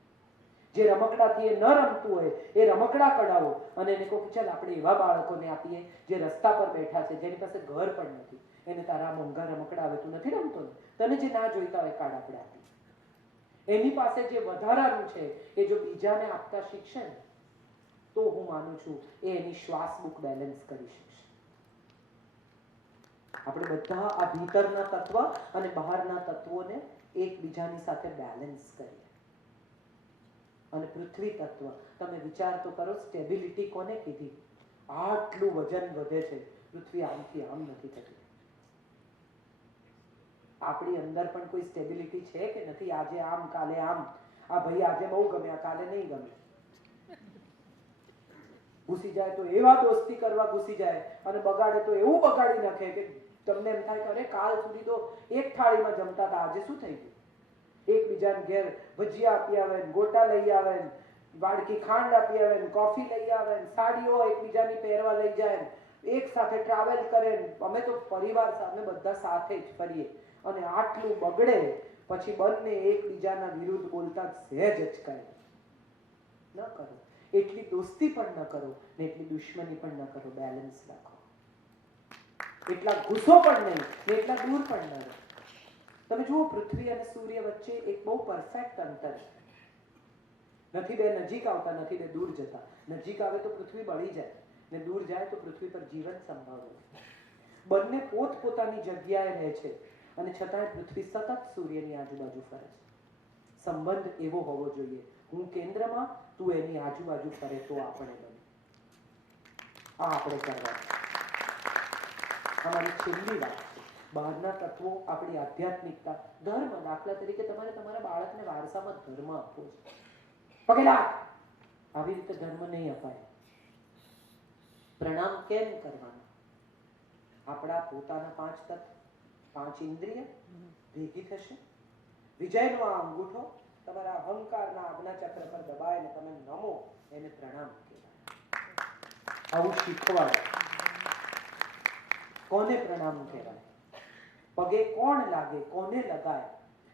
જે રમકડાથી એ ન રમતું હોય એ રમકડા કઢાવો અને એને કહો ચલ આપણે એવા બાળકોને આપીએ જે રસ્તા પર બેઠા છે, જેની પાસે ઘર પણ નથી, એને તારા મોંઘા રમકડા આવે, તું નથી રમતો ને, તને જે ના જોઈતા હોય કાર્ડ આપણે આપીએ. એની પાસે જે વધારાનું છે એ જો બીજાને આપતા શીખશે ને, તો હું માનું છું એ એની શ્વાસ બુક બેલેન્સ કરી શકશે. આપણે બધા આ ભીતરના તત્વ અને બહારના તત્વોને એકબીજાની સાથે બેલેન્સ કરીએ. અને પૃથ્વી તત્વ, તમે વિચાર તો કરો, સ્ટેબિલિટી કોને કીધી? આટલું વજન વધે છે, પૃથ્વી આમથી આમ નથી થતી. આપણી અંદર પણ કોઈ સ્ટેબિલિટી છે કે નથી? આજે આમ, કાલે આમ. આ ભાઈ આજે બહુ ગમ્યા, કાલે નહીં ગમે. ઘૂસી જાય તો એવા દોસ્તી કરવા ઘૂસી જાય, અને બગાડે તો એવું બગાડી નાખે કે તમને એમ થાય કે અરે કાલ સુધી તો એક થાળીમાં જમતા હતા, આજે શું થઈ ગયું? એકબીજાને ઘેર ભજીયા આપી આવે, ગોટા લઈ આવે, વાડકી ખાંડ આપી આવે, કોફી લઈ આવે, સાડીઓ એકબીજાની પહેરવા લઈ જાય, એક સાથે ટ્રાવેલ કરે. અમે તો પરિવાર સાથે બધા સાથે જ ફરીએ, અને આટલું બગડે પછી બંને એકબીજાના વિરુદ્ધ બોલતા સહેજ અચકાય. ન કરો. એટલી દોસ્તી પણ ન કરો ને એટલી દુશ્મની પણ ન કરો. બેલેન્સ રાખો. એટલા ગુસ્સો પણ નહીં ને એટલા દૂર પણ ન રહો. તમે જુઓ, પૃથ્વી અને સૂર્ય વચ્ચે એક બહુ પરફેક્ટ અંતર છે. નથી બે નજીક આવતા, નથી બે દૂર જતા. નજીક આવે તો પૃથ્વી બળી જાય, ને દૂર જાય તો પૃથ્વી પર જીવન સંભવ નથી. બંને પોતપોતાની જગ્યાએ રહે છે, અને છતાંય પૃથ્વી સતત સૂર્યની આજુબાજુ ફરે છે. સંબંધ એવો હોવો જોઈએ, હું કેન્દ્રમાં, તું એની આજુબાજુ ફરે, તો આપણે બને. આ આપણે કરવાનું. અમારી છેલ્લી વાત છે. બહારના તત્વો, આપણી આધ્યાત્મિકતા, ધર્મ. દાખલા તરીકે તમારે તમારા બાળકને વારસામાં ધર્મ આપવો છે. પગે લાગ, આવી રીતે ધર્મ નહીં અપાય. પ્રણામ કેમ કરવાના? આપણા પોતાના 5 તત્વ, 5 ઇન્દ્રિય ભેગી થશે. વિજયનો આ અંગૂઠો તમારા અહંકારના આજ્ઞાચક્ર પર દબાઈને તમે નમો, એને પ્રણામ કહેવાય. આવું શીખવાડો. કોને પ્રણામ કહેવાય? પગે કોણ લાગે, કોને લગાય?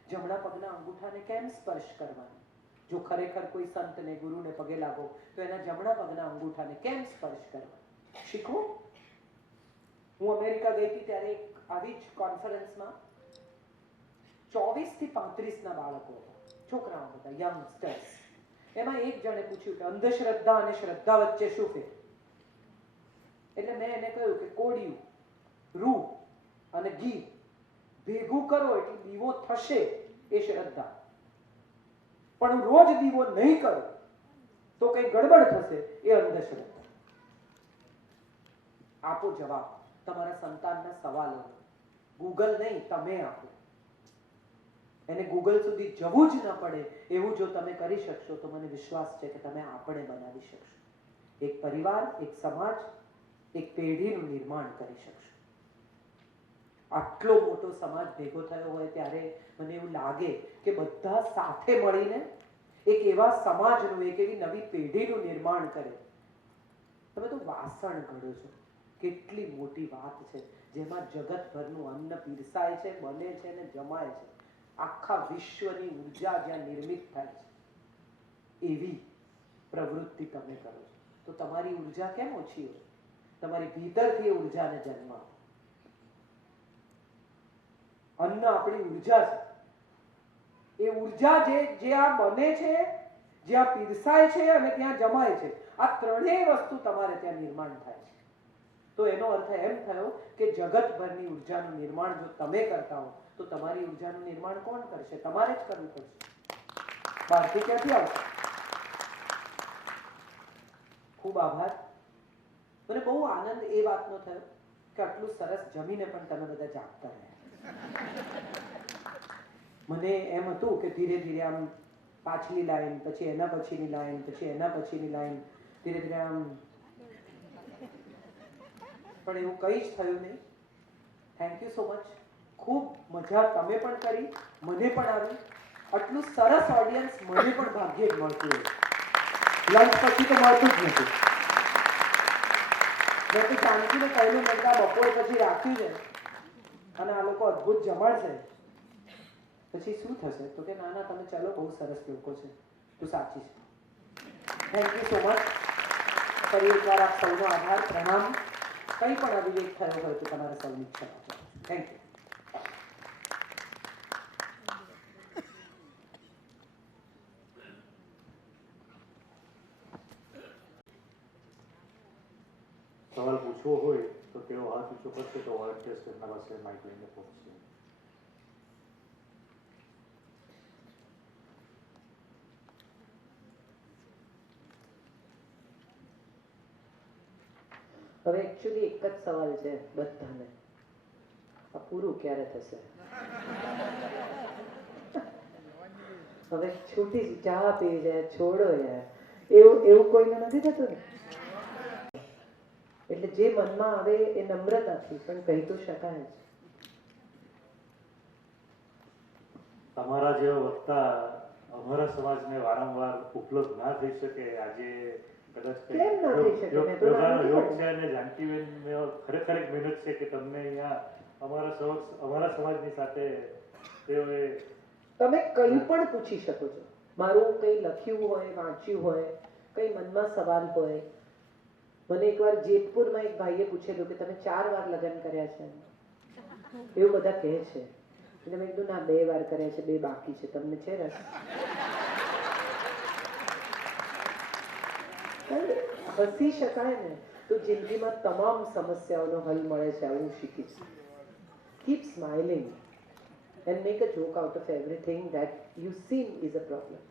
જમણા પગના અંગૂઠાને કેમ સ્પર્શ કરવાનો? જો ખરેખર કોઈ સંતને, ગુરુને પગે લાગો તો એના જમણા પગના અંગૂઠાને કેમ સ્પર્શ કરવા? શીખવો. હું અમેરિકા ગઈ હતી ત્યારે એક આવી જ કોન્ફરન્સમાં 24 થી 35 ના બાળકો હતા, છોકરાઓ હતા, યંગસ્ટર્સ. એમાં એક જણે પૂછ્યું કે અંધશ્રદ્ધા અને શ્રદ્ધા વચ્ચે શું ફેર? એટલે મેં એને કહ્યું કે કોડિયું, રૂ અને ઘી ભેગું કરો એટલે દીવો થશે, એ શ્રદ્ધા. પણ હું રોજ દીવો નહીં કરું તો કઈ ગડબડ થશે, એ અંધશ્રદ્ધા. આપો જવાબ તમારા સંતાનના સવાલો. ગૂગલ નહીં, તમે આપો. એને ગૂગલ સુધી જવું જ ન પડે એવું જો તમે કરી શકશો તો મને વિશ્વાસ છે કે તમે આપણે બનાવી શકશો. એક પરિવાર, એક સમાજ, એક પેઢીનું નિર્માણ કરી શકશો. આટલો મોટો સમાજ ભેગો થયો હોય ત્યારે મને એવું લાગે કે બધા સાથે મળીને એક એવા સમાજનું, એક એવી નવી પેઢીનું નિર્માણ કરે. તમે તો વાસણ ઘડો છો, કેટલી મોટી વાત છે, જેમાં જગતભરનું અન્ન પીરસાય છે, બને છે ને જમાય છે. આખા વિશ્વની ઉર્જા જ્યાં નિર્મિત થાય છે, એવી પ્રવૃત્તિ તમે કરો છો. તો તમારી ઉર્જા કેમ ઓછી હોય? તમારી ભીતરથી એ ઉર્જાને જન્મ આપો. અન્ન આપણી ઉર્જા છે. એ ઉર્જા જે આ બને છે, જ્યાં પીરસાય છે અને ત્યાં જમાય છે, આ ત્રણેય વસ્તુ તમારે ત્યાં નિર્માણ થાય છે. તો એનો અર્થ એમ થયો કે જગતભરની ઉર્જાનું નિર્માણ જો તમે કરતા હો તો તમારી ઉર્જાનું નિર્માણ કોણ કરશે? તમારે જ કરવું પડશે. બહારથી ક્યાંથી આવશે? ખૂબ આભાર. મને બહુ આનંદ એ વાતનો થયો કે આટલું સરસ જમીને પણ તમે બધા જાગતા રહ્યા. મને એમ હતું કે ધીરે ધીરે આમ પાછલી લાઈન, પછી એના પછીની લાઈન, પછી એના પછીની લાઈન, ધીરે ધીરે આમ, પણ એવું કંઈ જ થયું નહીં. Thank you so much. ખૂબ મજા તમે પણ કરી, મને પણ આવી. આટલું સરસ ઓડિયન્સ મને પણ ભાગ્યે જ મળતું હોય. લંચ પછી તો મળતું જ નથી. મેં તો જાનકીને કહેલું કરતા બપોર પછી રાખ્યું છે અને આ લોકો અદભુત જમાડશે, પછી શું થશે? તો કે ના ના, તમે ચાલો, બહુ સરસ લોકો છે, તું સાચી છે. Thank you so much. ફરી એકવાર આપ સૌનો આભાર, પ્રણામ. કંઈ પણ અવિવેક થયો હોય તો તમારા સૌની ક્ષમા ચાલો. Thank you. સવાલ પૂછવો હોય તો તેઓ હાથ ઊંચો કરશે તો વર્લ્ડ ટેસ્ટ એમના પાસે માઇક લઈને પહોંચશે. હવે એકચ્યુઅલી એક જ સવાલ છે બધાને, આ પૂરું ક્યારે થશે? હવે છૂટી ચા પી જાય, છોડો યાર, એવું કોઈને નથી થતું ને. એટલે જે મનમાં આવે એ નમ્રતાથી પણ કહી તો શકાય જ. તમારા જેવા વક્તા અમારા સમાજને વારંવાર ઉપલબ્ધ ના થઈ શકે. આજે કદાચ કેમ ના થઈ શકે? મેં તો ના નથી યોગ કહ્યું. છે અને જાનકીબેન ખરેખર એક મહેનત છે કે તમને અહીંયા અમારા સમાજની સાથે તેઓએ તમે કંઈ પણ પૂછી શકો છો. મારું કંઈ લખ્યું હોય, વાંચ્યું હોય, કંઈ મનમાં સવાલ હોય. મને એકવાર જેતપુરમાં એક ભાઈએ પૂછેલું કે તમે 4 વાર લગ્ન કર્યા છે, એવું બધા કહે છે. એટલે મેં કીધું ના, 2 વાર કર્યા છે, 2 બાકી છે. તમને છે રસ? હસી શકાય ને તો જિંદગીમાં તમામ સમસ્યાઓનો હલ મળે છે. આવું શીખીશ. Keep smiling and make a joke out of everything that you seem is a problem.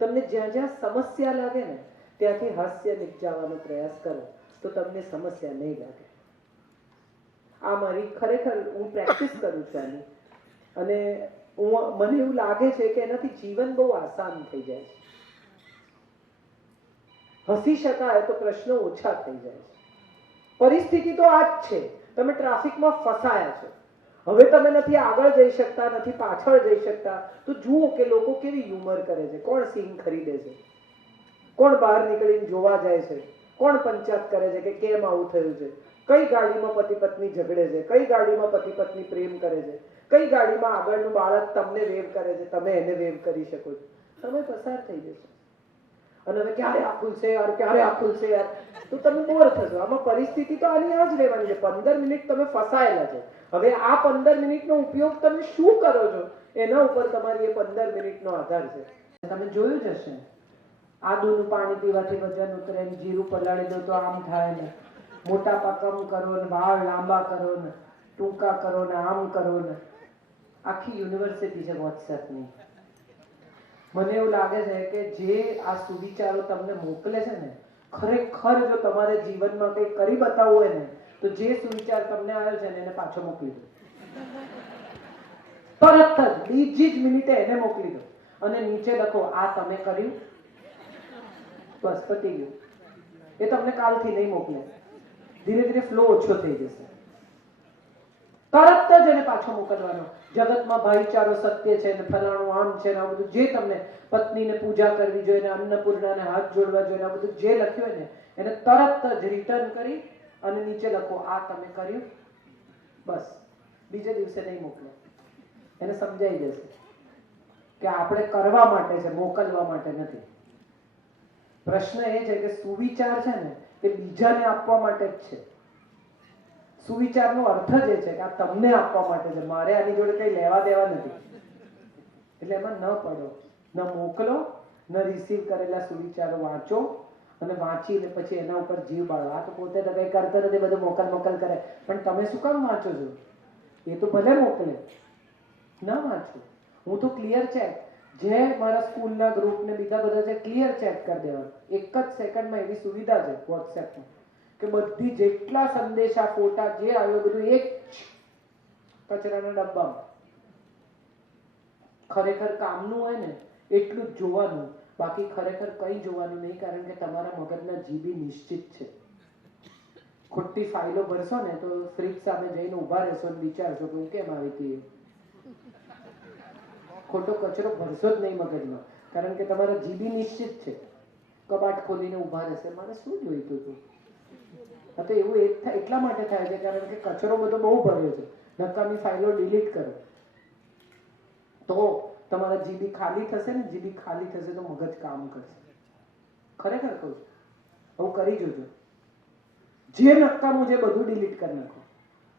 તમને જ્યાં જ્યાં સમસ્યા લાગે ને ત્યાંથી હાસ્ય નિપજાવવાનો પ્રયાસ કરો તો તમને સમસ્યા નહીં લાગે. આ મારી ખરેખર હું પ્રેક્ટિસ કરું છું આની, અને મને એવું લાગે છે કે એનાથી જીવન બહુ આસાન થઈ જાય છે. હસી શકાય તો પ્રશ્નો ઓછા થઈ જાય છે. પરિસ્થિતિ તો આ જ છે. તમે ટ્રાફિકમાં ફસાયા છો, હવે તમે નથી આગળ જઈ શકતા, નથી પાછળ જઈ શકતા, તો જુઓ કે લોકો કેવી હ્યુમર કરે છે, કોણ સીન ખરીદે છે, કોણ બહાર નીકળીને જોવા જાય છે, કોણ પંચાયત કરે છે કે કેમ આવું થયું છે, કઈ ગાડીમાં પતિ પત્ની ઝઘડે છે, કઈ ગાડીમાં પતિ પત્ની પ્રેમ કરે છે, કઈ ગાડીમાં આગળનું બાળક તમને વેવ કરે છે, તમે એને વેવ કરી શકો છો. તમે પસાર થઈ જશો અને હવે ક્યારે આ ખુલશે યાર, ક્યારે આ ખુલશે યાર, તો તમે બોર થશો. આમાં પરિસ્થિતિ તો આની આ જ રહેવાની છે. 15 મિનિટ તમે ફસાયેલા છે. હવે આ 15 મિનિટનો ઉપયોગ તમે શું કરો છો એના ઉપર તમારી એ 15 મિનિટનો આધાર છે. તમે જોયું જ હશે, આદુનું પાણી પીવાથી વજન ઉતરે ને, જીરું પલાળી દો તો આમ થાય ને, મોટાપા કમ કરો ને, વાળ લાંબા કરો ને, ટૂંકા કરો ને, આમ કરો ને. આખી યુનિવર્સિટી છે વોટ્સએપની. મને એવું લાગે છે કે જે આ સુવિચારો તમને મોકલે છે ને, ખરેખર જો તમારે જીવનમાં કંઈ કરી બતાવવું હોય ને તો જે સુવિચાર તમને આવ્યો છે ને એને પાછો મોકલી દો. તરત જ બીજી જ મિનિટે એને મોકલી દો અને નીચે લખો આ તમે કર્યું, બસ પતી ગયું. એ તમને કાલથી નહીં મોકલે. ધીરે ધીરે ફ્લો ઓછો થઈ જશે. તરત જ એને પાછો મોકલવાનો. જગતમાં ભાઈચારો સત્ય છે ને, ફલાણું આમ છે ને, આ બધું જે તમને પત્નીને પૂજા કરવી જોઈએ ને, અન્નપૂર્ણાને હાથ જોડવા જોઈએ, આ બધું જે લખ્યું હોય ને એને તરત જ રિટર્ન કરી અને નીચે લખો આ તમે કર્યું, બસ. બીજે દિવસે નહીં મોકલે. એને સમજાઈ જશે કે આપણે કરવા માટે છે, મોકલવા માટે નથી. પ્રશ્ન એ છે કે સુવિચાર છે ને એ બીજાને આપવા માટે જ છે. સુવિચારનો અર્થ જ એ છે કે આ તમને આપવા માટે છે, મારે આની જોડે કઈ લેવા દેવા નથી. એટલે એમાં ન પડો, ન મોકલો, ન રિસીવ કરેલા સુવિચારો વાંચો અને વાંચીને પછી એના ઉપર જીવ બાળો. આ તો પોતે તો કઈ કરતો નથી, બધું મોકલ કરે, પણ તમે શું કામ વાંચો છો? એ તો ભલે મોકલે, ના વાંચો. હું તો ક્લિયર ચેક, જે મારા સ્કૂલના ગ્રુપને બીજા બધા છે, ક્લિયર ચેક કરી દેવાનું. એક જ સેકન્ડમાં એવી સુવિધા છે વોટ્સએપમાં કે બધી જેટલા સંદેશા, ફોટા જે આવ્યો બધું એક કચરાના ડબ્બામાં. ખરેખર કામનું હોય ને એટલું જ જોવાનું, બાકી ખરેખર કંઈ જોવાનું નહીં, કારણ કે તમારા મગજના જીબી નિશ્ચિત છે. ખોટી ફાઇલો ભરશો ને તો ફ્રીજ સામે જઈને ઉભા રહેશો અને વિચારશો કે હું કેમ આવી હતી. ખોટો કચરો ભરશો જ નહીં મગજમાં, કારણ કે તમારા જીબી નિશ્ચિત છે. કબાટ ખોલીને ઉભા રહેશે, મારે શું જોઈતું હતું. હા તો એવું એટલા માટે થાય છે કારણ કે કચરો બધો બહુ ભર્યો છે. નકામી ફાઇલો ડિલીટ કરો તો તમારા જીબી ખાલી થશે ને. જીબી ખાલી થશે તો મગજ કામ કરશે. ખરેખર કહું છું, આવું કરી જોજો. જે નકામું છે બધું ડિલીટ કરી નાખો.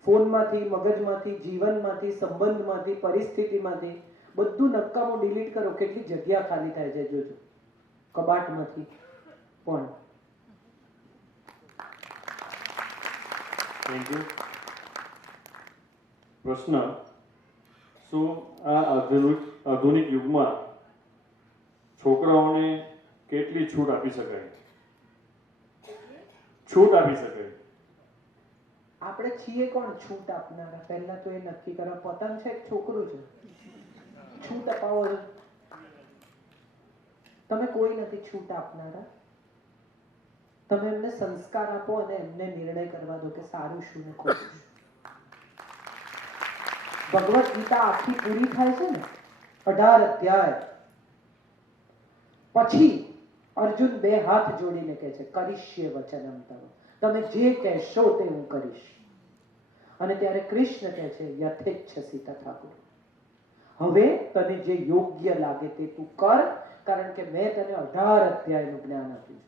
ફોનમાંથી, મગજમાંથી, જીવનમાંથી, સંબંધમાંથી, પરિસ્થિતિમાંથી બધું નકામું ડિલીટ કરો. કેટલી જગ્યા ખાલી થાય છે જોજો. કબાટમાંથી પણ થેન્ક યુ. પ્રશ્ન: શું આ આધુનિક યુગમાં છોકરાઓને કેટલી છૂટ આપી શકાય? છૂટ આપી શકાય? આપણે છીએ કોણ છૂટ આપનારા? પહેલા તો એ નક્કી કરો. પતંગ છે કે છોકરું છે? છૂટ અપાવો છો તમે. કોઈ નથી છૂટ આપનારા. તમે એમને સંસ્કાર આપો અને એમને નિર્ણય કરવા દો કે સારું શું ને ખોટું શું. ભગવદ્ ગીતા આખી પૂરી થાય છે ને 18 અધ્યાય પછી અર્જુન 2 હાથ જોડીને કહે છે કરીશ્ય વચનમ તવ. તમે જે કહેશો તે હું કરીશ. અને ત્યારે કૃષ્ણ કહે છે યથેચ્છસી તથા કુરુ. હવે તને જે યોગ્ય લાગે તે તું કર, કારણ કે મેં તને 18 અધ્યાયનું જ્ઞાન આપ્યું છે.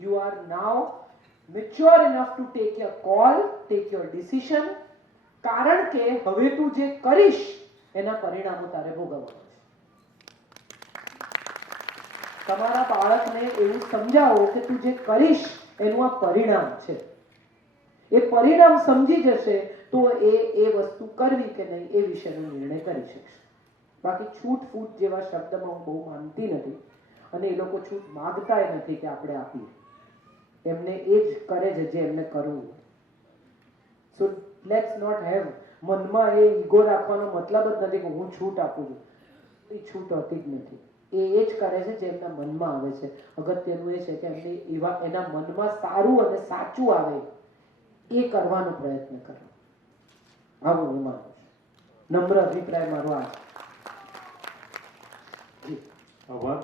You are now mature enough to take your call, take your decision. કારણ કે હવે તું જે કરીશ એના પરિણામો તારે ભોગવવા છે. તમારા બાળકને એવું સમજાવો કે તું જે કરીશ એનું આ પરિણામ છે. એ પરિણામ સમજી જશે તો એ વસ્તુ કરવી કે નહીં એ વિશેનો નિર્ણય કરી શકશે. બાકી છૂટ ફૂટ જેવા શબ્દમાં હું બહુ માનતી નથી અને એ લોકો છૂટ માંગતાય નથી કે આપણે આપીએ. એમને એ જ કરે છે જે એમને કરવું. સો લેટ્સ નોટ હેવ મનમાં એ ઈગો રાખવાનો મતલબ જ નથી કે હું છૂટ આપું છું. એ છૂટ હોતી જ નથી. એ જ કરે છે જે એમના મનમાં આવે છે. અગત્યનું એ છે કે એમને એના મનમાં સારું અને સાચું આવે એ કરવાનો પ્રયત્ન કરો. આવું હું માનું છું. નમ્ર અભિપ્રાય મારો આ છે. આભાર.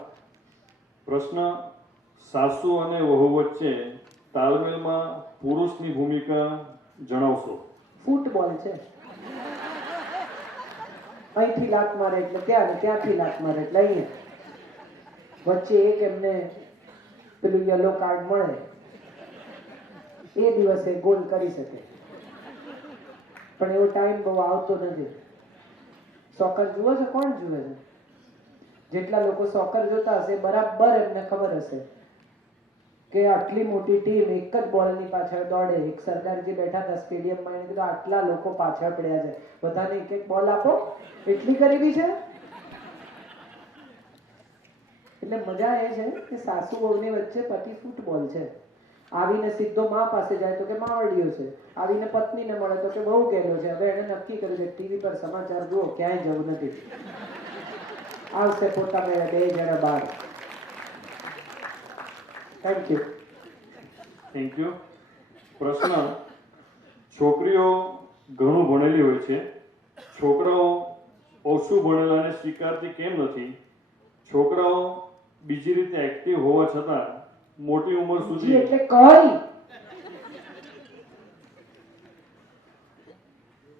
પ્રશ્ન: સાસુ અને વહુ વચ્ચે તાલમેલમાં પુરુષની ભૂમિકા જણાવશો. ફૂટબોલ છે. અહીંથી લાત મારે એટલે ત્યાં ને ત્યાંથી લાત મારે એટલે અહીંયા. વચ્ચે એક એમને પેલું યલો કાર્ડ મળે એ દિવસે ગોલ કરી શકે, પણ એવો ટાઈમ બહુ આવતો નથી. સોકર જુઓ છો? કોણ જુએ છે? જેટલા લોકો સોકર જોતા હશે બરાબર એમને ખબર હશે કે આટલી મોટી ટીમ એક જ બોલની પાછળ દોડે. એક સરદારજી બેઠા હતા સ્ટેડિયમમાં, એને કીધું આટલા લોકો પાછળ પડ્યા છે, બધાને એક એક બોલ આપો. એટલી ગરીબી છે. એટલે મજા એ છે કે સાસુ વહુની વચ્ચે પતિ ફૂટબોલ છે. આવીને સીધો મા પાસે જાય તો કે માવડિયો છે, આવીને પત્નીને મળે તો કે બહુ ગયેલો છે. હવે એને નક્કી કર્યું છે ટીવી પર સમાચાર જુઓ, ક્યાંય જવું નથી. આવશે પોતા બે જણા બહાર. Thank you. Thank you. પ્રશ્ન: છોકરીઓ ઘણું ભણેલી હોય છે, છોકરાઓ ઓછું ભણેલાને સ્વીકારતી કેમ નથી? છોકરાઓ બીજી રીતે એક્ટિવ હોવા છતાં મોટી ઉંમર સુધી એટલે કઈ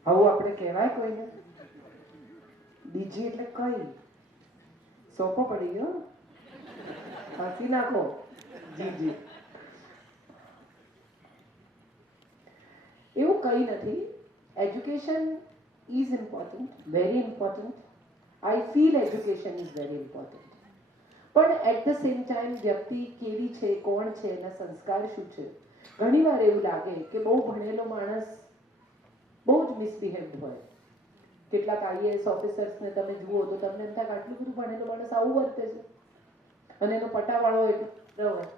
આવું આપણે કહેવાય કોઈને? બીજી એટલે કઈ? સોપો પડી ગયો. હસી નાખો. જી જી. એવું કઈ નથી. Education is important, very important. I feel education is very important. પણ એટ ધ સેમ ટાઈમ વ્યક્તિ કેવી છે, કોણ છે, એના સંસ્કાર શું છે. ઘણી વાર એવું લાગે કે બહુ ભણેલો માણસ બહુ જ મિસબિહેવ્ડ હોય. કેટલાક આઈએએસ ઓફિસર્સને તમે જુઓ તો તમને એમ થાય આટલું બધું ભણેલો માણસ આવું વર્તે છે, અને એનો પટાવાળો એટલો હોય,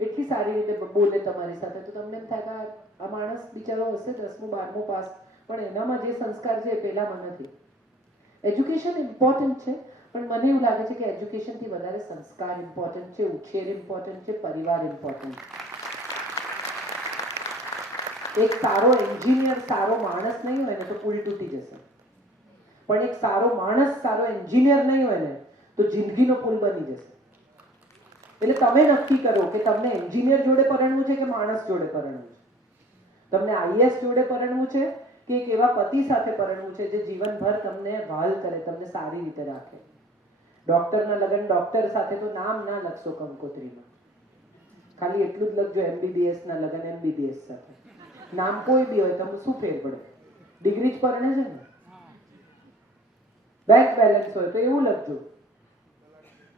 એટલી સારી રીતે બોલે તમારી સાથે, તો તમને એમ થાય કે આ માણસ બિચારો હશે 10મું 12મું પાસ, પણ એનામાં જે સંસ્કાર છે એ પેલામાં નથી. એજ્યુકેશન ઇમ્પોર્ટન્ટ છે, પણ મને એવું લાગે છે કે એજ્યુકેશનથી વધારે સંસ્કાર ઇમ્પોર્ટન્ટ છે, ઉછેર ઇમ્પોર્ટન્ટ છે, પરિવાર ઇમ્પોર્ટન્ટ છે. એક સારો એન્જિનિયર સારો માણસ નહીં હોય ને તો પુલ તૂટી જશે, પણ એક સારો માણસ સારો એન્જિનિયર નહીં હોય ને તો જિંદગીનો પુલ બની જશે. એટલે તમે નક્કી કરો કે તમને એન્જિનિયર જોડે પરણવું છે કે માણસ જોડે પરણવું છે. તમને આઈએએસ જોડે પરણવું છે કે એક એવા પતિ સાથે પરણવું છે જે જીવનભર તમને વહાલ કરે, તમને સારી રીતે રાખે. ડોક્ટરના લગ્ન ડોક્ટર સાથે તો નામ ના લખશો કંકોત્રીમાં, ખાલી એટલું જ લખજો એમબીબીએસ ના લગ્ન એમબીબીએસ સાથે. નામ કોઈ બી હોય તમને શું ફેર પડે? ડિગ્રી જ પરણે છે ને. બેંક બેલેન્સ હોય તો એવું લખજો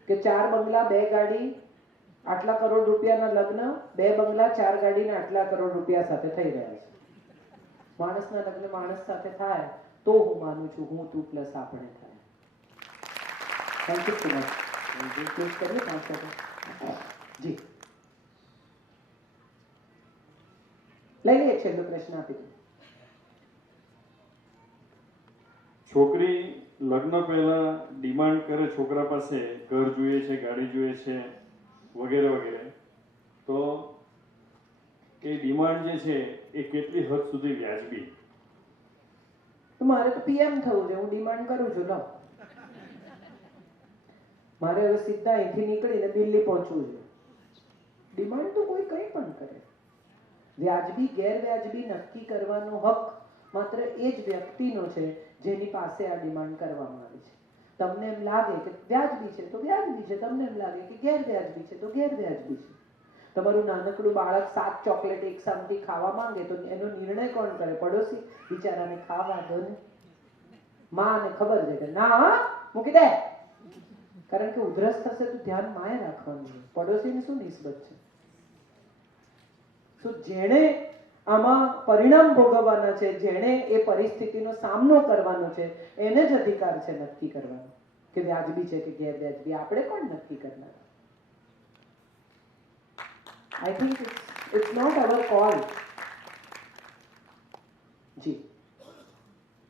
કે 4 બંગલા 2 ગાડી આટલા કરોડ રૂપિયાના લગ્ન 2 બંગલા 4 ગાડીના આટલા કરોડ રૂપિયા સાથે થઈ રહ્યા છે. માણસના લગ્ન માણસ સાથે થાય તો હું માનું છું હું તું પ્લસ આપણે થાય. Thank you so much. Close કરીએ 5 સેકન્ડ. જી લઈ લઈએ છેલ્લો પ્રશ્ન આપી દો. છોકરી લગ્ન પહેલા ડિમાન્ડ કરે છોકરા પાસે, ઘર જોઈએ છે, ગાડી જોઈએ છે, વગેરે વગેરે, તો એ ડિમાન્ડ જે છે એ કેટલી હદ સુધી વ્યાજબી? તો મારે તો પીએમ થવું છે, હું ડિમાન્ડ કરું છું. લો મારે હવે સીધા અહીંથી નીકળીને દિલ્હી પહોંચવું છે. ડિમાન્ડ તો કોઈ કંઈ પણ કરે. વ્યાજબી ગેરવ્યાજબી નક્કી કરવાનો હક માત્ર એ જ વ્યક્તિનો છે જેની પાસે આ ડિમાન્ડ કરવામાં આવી છે. તમને એમ લાગે કે વ્યાજબી છે તો વ્યાજબી છે, તમને એમ લાગે કે ગેરવ્યાજબી છે તો ગેરવ્યાજબી છે. તમારું નાનકડું બાળક 7 ચોકલેટ એક સામથી ખાવા માંગે તો એનો નિર્ણય કોણ કરે? પડોશી. બિચારાને ખાવા દો ને. માને ખબર છે કે ના મૂકી દે, કારણ કે ઉધરસ થશે તો ધ્યાન માએ રાખવાનું છે. પડોશીની શું નિસ્બત છે? તો જેણે આમાં પરિણામ ભોગવવાના છે, જેણે એ પરિસ્થિતિનો સામનો કરવાનો છે, એને જ અધિકાર છે નક્કી કરવાનો કે વ્યાજબી છે કે ગેરવ્યાજબી. આપણે કોણ નક્કી કરનાર? I think it's not our call. જી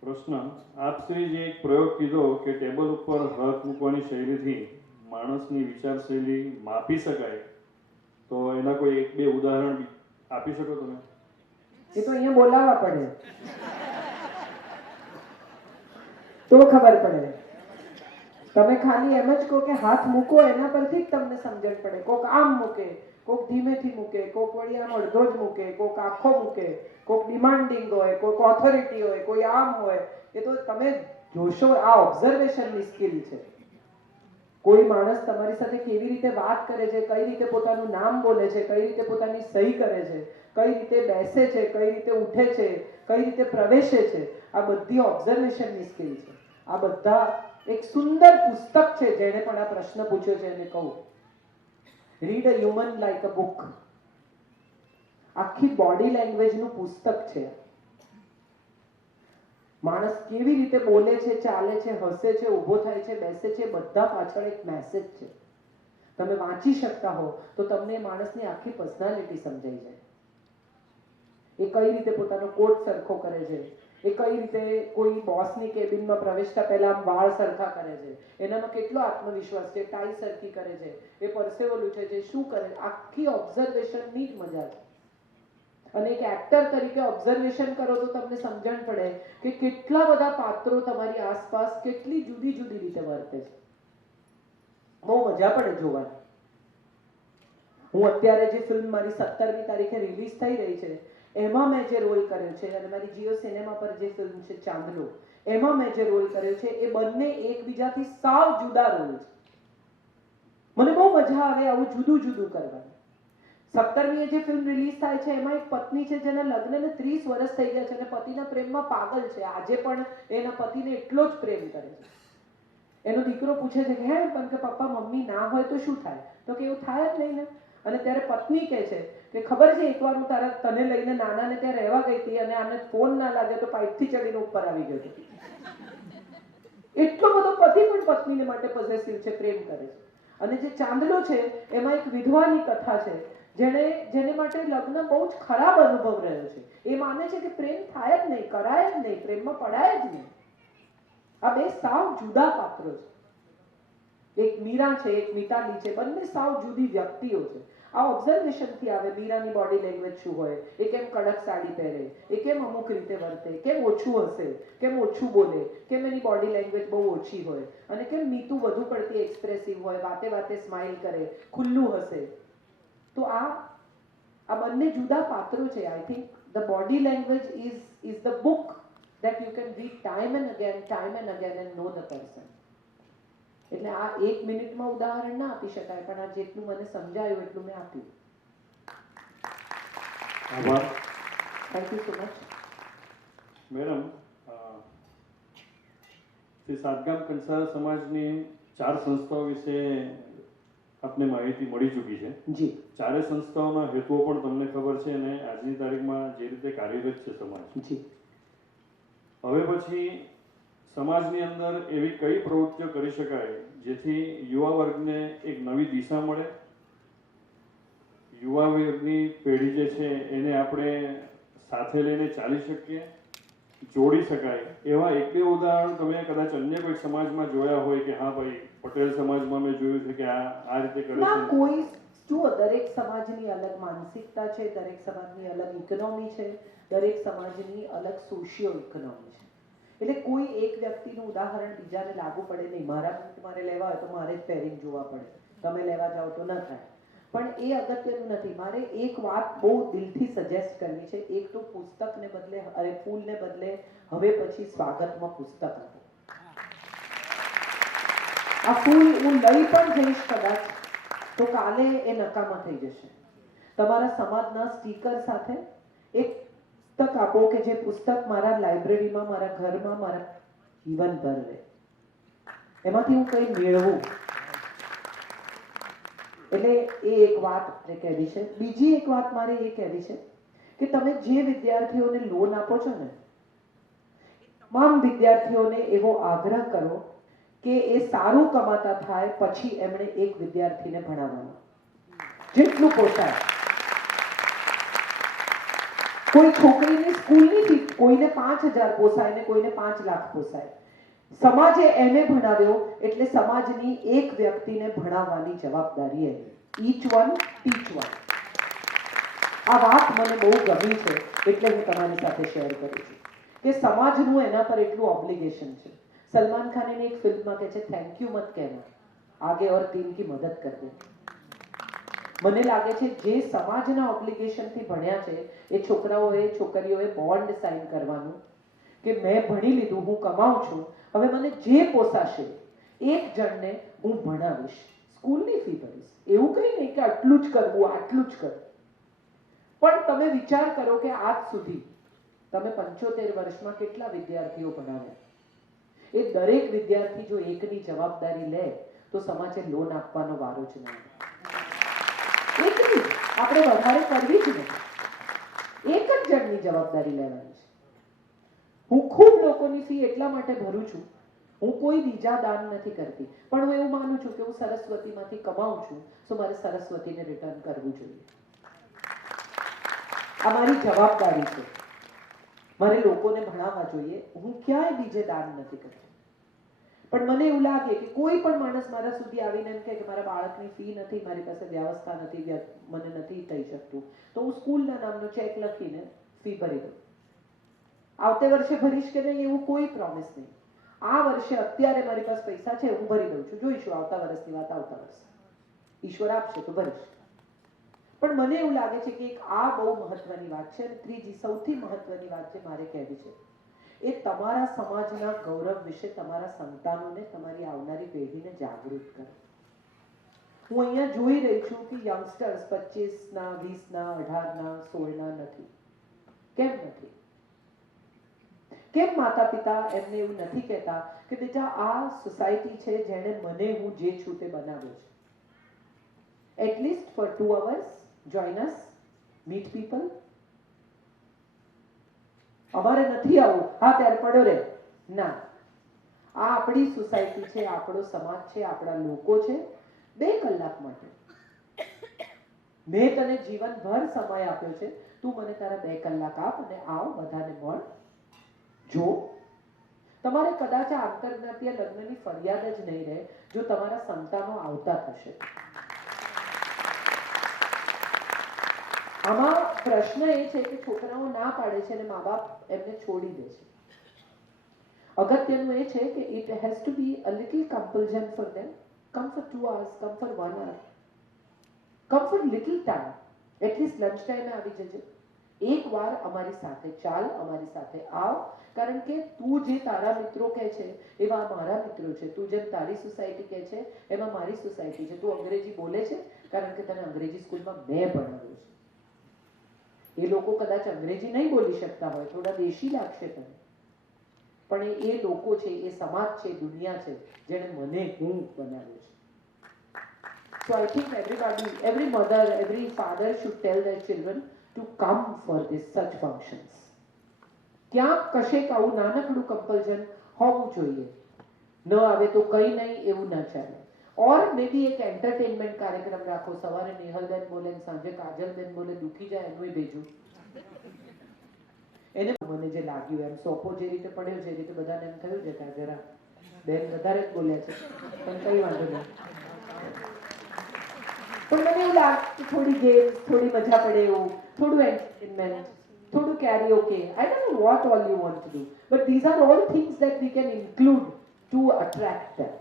પ્રશ્ન, આપ શ્રી જે એક પ્રયોગ કીધો કે ટેબલ ઉપર હાથ મૂકવાની શૈલીથી માણસની વિચારશૈલી માપી શકાય, તો એના કોઈ 1-2 ઉદાહરણ આપી શકો તમે? એ તો અહીંયા બોલાવવા પડે તો ખબર પડે. તમે ખાલી એમ જ કહો કે હાથ મૂકો, એના પરથી જ તમને સમજણ પડે. કોક આમ મૂકે, કોક ધીમેથી મૂકે, કોક વળી આમ અડધો જ મૂકે, કોક આખો મૂકે, કોક ડિમાન્ડિંગ હોય, કોક ઓથોરિટી હોય, કોઈ આમ હોય. એ તો તમે જોશો, આ ઓબ્ઝર્વેશનની સ્કિલ છે. કોઈ માણસ તમારી સાથે કેવી રીતે વાત કરે છે, કઈ રીતે પોતાનું નામ બોલે છે, કઈ રીતે પોતાની સહી કરે છે, કઈ રીતે બેસે છે, કઈ રીતે ઉઠે છે, કઈ રીતે પ્રવેશે છે, આ બધી ઓબ્ઝર્વેશનની સ્કિલ છે. આ બધા એક સુંદર પુસ્તક છે. જેણે પણ આ પ્રશ્ન પૂછ્યો છે એને કહું, read a human like a book. આખી બોડી લેંગ્વેજનું પુસ્તક છે. માણસ કેવી રીતે બોલે છે, ચાલે છે, હસે છે, ઊભો થાય છે, બેસે છે, બધા પાછળ એક મેસેજ છે. તમે વાંચી શકતા હો તો તમને માણસની આખી પર્સનાલિટી સમજાઈ જાય. એ કઈ રીતે પોતાનો કોટ સરખો કરે છે, એ કઈ રીતે કોઈ બોસની કેબિનમાં પ્રવેશતા પહેલા આમ વાળ સરખા કરે છે, એનામાં કેટલો આત્મવિશ્વાસ છે, ટાઈ સરખી કરે છે, એ પરસેવો લૂછે છે, શું કરે. આખી ઓબ્ઝર્વેશનની જ મજા છે. અને એક એક્ટર તરીકે ઓબ્ઝર્વેશન કરો તો તમને સમજણ પડે કે કેટલા બધા પાત્રો તમારી આસપાસ કેટલી જુદી જુદી રીતે વર્તે છે. બહુ મજા પડે જોવાની. હું અત્યારે જે ફિલ્મ મારી 17મી તારીખે રિલીઝ થઈ રહી છે એમાં મેં જે રોલ કર્યો છે, અને મારી જીઓ સિનેમા પર જે ફિલ્મ છે ચાંદલો, એમાં મેં જે રોલ કર્યો છે, એ બંને એકબીજાથી સાવ જુદા રોલ છે. મને બહુ મજા આવે આવું જુદું જુદું કરવાનું. 17મીએ જે ફિલ્મ રિલીઝ થાય છે એમાં એક પત્ની છે જેના લગ્નને 30 વર્ષ થઈ ગયા છે અને પતિના પ્રેમમાં પાગલ છે. આજે પણ એના પતિને એટલો જ પ્રેમ કરે છે. એનો દીકરો પૂછે છે કે હે પણ કે પપ્પા મમ્મી ના હોય તો શું થાય? તો કે એવું થાય જ નહીં ને. અને ત્યારે પત્ની કહે છે કે ખબર છે એકવાર હું તને લઈને નાનાને ત્યાં રહેવા ગઈ હતી અને આને ફોન ના લાગે તો પાઇપથી ચડીને ઉપર આવી ગયો હતો. એટલો બધો પતિ પણ પત્નીને માટે પોઝેસિવ છે, પ્રેમ કરે છે. અને જે ચાંદલો છે એમાં એક વિધવાની કથા છે જેને માટે લગ્ન બહુ જ ખરાબ અનુભવ રહ્યો છે. એ માને છે કે પ્રેમ થાય જ નહીં, કરાય જ નહીં, પ્રેમમાં પડાય જ નહીં. આ બે સાવ જુદા પાત્રો છે. એક મીરા છે, એક મિતાલી છે, બંને સાવ જુદી વ્યક્તિઓ છે. આ ઓબ્ઝર્વેશનથી આવે. મીરાની બોડી લેંગ્વેજ શું હોય, એ કેમ કડક સાડી પહેરે, એ કેમ અમુક રીતે વર્તે, કેમ ઓછું હસે, કેમ ઓછું બોલે, કેમ એની બોડી લેંગ્વેજ બહુ ઓછી હોય, અને કેમ મીતુ વધુ પડતી એક્સપ્રેસિવ હોય, વાતે વાતે સ્માઇલ કરે, ખુલ્લું હસે. તો આ બંને જુદા પાત્રો છે. I think the body language is the book that you can read time and again and know the person. એટલે આ 1 મિનિટમાં ઉદાહરણ ના આપી શકાય, પણ આ જેટલું મને સમજાયું એટલું મેં આપ્યું. આભાર. Thank you so much. Madam, Shri Satgam Kansara સમાજની 4 સંસ્થાઓ વિશે આપને માહિતી મળી ચૂકી છે. જી ચારે સંસ્થાઓના હેતુઓ પણ તમને ખબર છે અને આજની તારીખમાં જે રીતે કાર્યરત છે સમાજ, જી હવે પછી સમાજની અંદર એવી કઈ પ્રવૃત્તિઓ કરી શકાય જેથી યુવા વર્ગને એક નવી દિશા મળે, યુવા વર્ગની પેઢી જે છે એને આપણે સાથે લઈને ચાલી શકીએ, જોડી શકાય, એવા એક બે ઉદાહરણ તમે કદાચ અન્ય કોઈ સમાજમાં જોયા હોય કે હા ભાઈ પટેલ સમાજમાં મેં જોયું છે કે આ રીતે કરે ના, છે? કોઈ જુઓ, દરેક સમાજની અલગ માનસિકતા છે, દરેક સમાજની અલગ ઇકોનોમી છે, દરેક સમાજની અલગ સોશિયો ઇકોનોમી છે. એટલે કોઈ એક વ્યક્તિનું ઉદાહરણ બીજાને લાગુ પડે નહીં. મારા બૂટ મારે લેવા હોય તો મારે જ પહેરીને જોવા પડે, તમે લેવા જાઓ તો ન થાય. પણ એ અગત્યનું નથી. મારે એક વાત બહુ દિલથી સજેસ્ટ કરવી છે. એક તો પુસ્તકને બદલે, અરે ફૂલને બદલે હવે પછી સ્વાગતમાં પુસ્તક આપો. આ ફૂલ હું લઈ પણ જઈશ કદાચ તો કાલે એ નકામા થઈ જશે. તમારા સમાજના સ્ટીકર સાથે એક પુસ્તક આપો કે જે પુસ્તક મારા લાઇબ્રેરીમાં, મારા ઘરમાં, મારા જીવનભર રહે, એમાંથી હું કંઈ મેળવું. એટલે એ એક વાત મારે કહેવી છે. બીજી એક વાત મારે એ કહેવી છે કે તમે જે વિદ્યાર્થીઓને લોન આપો છો ને, તમામ વિદ્યાર્થીઓને એવો આગ્રહ કરો કે એ સારું કમાતા થાય પછી એમણે એક વિદ્યાર્થીને ભણાવવાનો, જેટલું પોસાય. કોઈ છોકરીની સ્કૂલની ફી કોઈને 5,000 પોસાય ને કોઈને 5 લાખ પોસાય. સમાજે એને ભણાવ્યો એટલે સમાજની એક વ્યક્તિને ભણાવવાની જવાબદારી એની. ઈચ વન ટીચ વન. આ વાત મને બહુ ગમી છે એટલે હું તમારી સાથે શેર કરું છું કે સમાજનું એના પર એટલું ઓબ્લિગેશન છે. સલમાન ખાન એની એક ફિલ્મમાં કહે છે, થેન્ક યુ મત કહેના, આગે ઓર ટીમ કી મદદ કર દે. મને લાગે છે જે સમાજના ઓબ્લિગેશનથી ભણ્યા છે એ છોકરાઓએ, છોકરીઓએ બોન્ડ સાઇન કરવાનું કે મેં ભણી લીધું, હું કમાઉં છું, હવે મને જે પોસાશે એક જણને હું ભણાવીશ, સ્કૂલની ફી ભરીશ. એવું કંઈ નહીં કે આટલું જ કરવું, આટલું જ કરવું. પણ તમે વિચાર કરો કે આજ સુધી તમે 75 વર્ષમાં કેટલા વિદ્યાર્થીઓ ભણાવ્યા? એ દરેક વિદ્યાર્થી જો એકની જવાબદારી લે તો સમાજે લોન આપવાનો વારો જ નહીં. એકની આપણે વધારે કરવી જ નથી. એક જ જણની જવાબદારી લેવાની છે. હું ખૂબ લોકોની ફી એટલા માટે ભરું છું, હું કોઈ બીજા દાન નથી કરતી, પણ હું એવું માનું છું કે હું સરસ્વતીમાંથી કમાઉં છું, તો મારે સરસ્વતીને રિટર્ન કરવું જોઈએ. આ મારી જવાબદારી છે. મારે લોકોને ભણાવવા જોઈએ. હું ક્યાંય બીજે દાન નથી કરતી. પણ મને એવું લાગે કે કોઈ પણ માણસ મારા સુધી આવીને એમ કહે કે મારા બાળકની ફી નથી, મારી પાસે વ્યવસ્થા નથી, મને નથી થઈ શકતું, તો હું સ્કૂલના નામનો ચેક લખીને ફી ભરી દઉં. આવતે વર્ષે ભરીશ કે નહીં એવું કોઈ પ્રોમિસ નહીં. આ વર્ષે અત્યારે મારી પાસે પૈસા છે, હું ભરી દઉં છું. જોઈશું આવતા વર્ષની વાત આવતા વર્ષે. ઈશ્વર આપશે તો ભરીશ. પણ મને એવું લાગે છે કે એક આ બહુ મહત્વની વાત છે. અને ત્રીજી સૌથી મહત્વની વાત છે મારે કહેવી છે, એ તમારા સમાજના ગૌરવ વિશે તમારા સંતાનોને, તમારી આવનારી પેઢીને જાગૃત કરો. હું અહીંયા જોઈ રહી છું કે યંગસ્ટર્સ 25ના, 20ના, 18ના, 16ના નથી. કેમ નથી? કેમ માતા પિતા એમને એવું નથી કહેતા કે બેટા આ સોસાયટી છે જેણે મને હું જે છું તે બનાવ્યો છે. At least for 2 hours join us, meet people. અમારે નથી આવું, હા ત્યારે પડો રે ના. આ આપણી સોસાયટી છે, આપણો સમાજ છે, આપણા લોકો છે. 2 કલાક માટે મેં તને જીવનભર સમય આપ્યો છે, તું મને તારા 2 કલાક આપ અને આવ, બધાને મળ, જો. તમારે કદાચ આ આંતરજ્ઞાતીય લગ્નની ફરિયાદ જ નહીં રહે જો તમારા સંતાનો આવતા થશે. આમાં પ્રશ્ન એ છે કે છોકરાઓ ના પાડે છે અને મા બાપ એમને છોડી દે છે. અગત્યનું એ છે કે it has to be a little compulsion for them. Come for 2 hours, come for 1 hour, come for little time. At least lunch time આવી જજો. એક વાર અમારી સાથે ચાલ, અમારી સાથે આવ, કારણ કે તું જે તારા મિત્રો કહે છે એવા મારા મિત્રો છે, તું જેમ તારી સોસાયટી કહે છે એમાં મારી સોસાયટી છે. તું અંગ્રેજી બોલે છે કારણ કે તને અંગ્રેજી સ્કૂલમાં મેં ભણાવ્યું છે. એ લોકો કદાચ અંગ્રેજી નહીં બોલી શકતા હોય, થોડા દેશી લાગશે તને, પણ એ લોકો છે, એ સમાજ છે, દુનિયા છે જેણે મને હું બનાવ્યો છે. So I think everybody, every mother, every father should tell their children to come for this such functions. ક્યાંક કશેક આવું નાનકડું કમ્પલ્શન હોવું જોઈએ. ન આવે તો કંઈ નહીં એવું ના ચાલે. ઓર મે બી એક એન્ટરટેનમેન્ટ કાર્યક્રમ રાખો. સવારે નેહલબેન બોલે ને સાંજે કાજલબેન બોલે, દુખી જાય એનું ભેજું. એને મને જે લાગ્યું એમ સોપો જે રીતે પડ્યો છે એ રીતે બધાને એમ થયું છે કે જરા બેન વધારે જ બોલ્યા છે, પણ કઈ વાંધો નહીં. પણ મને એવું લાગે કે થોડી ગેમ્સ, થોડી મજા પડે એવું, થોડું એન્ટરટેનમેન્ટ, થોડું karaoke. I don't know what all you want to do, but these are all things that we can include to attract them.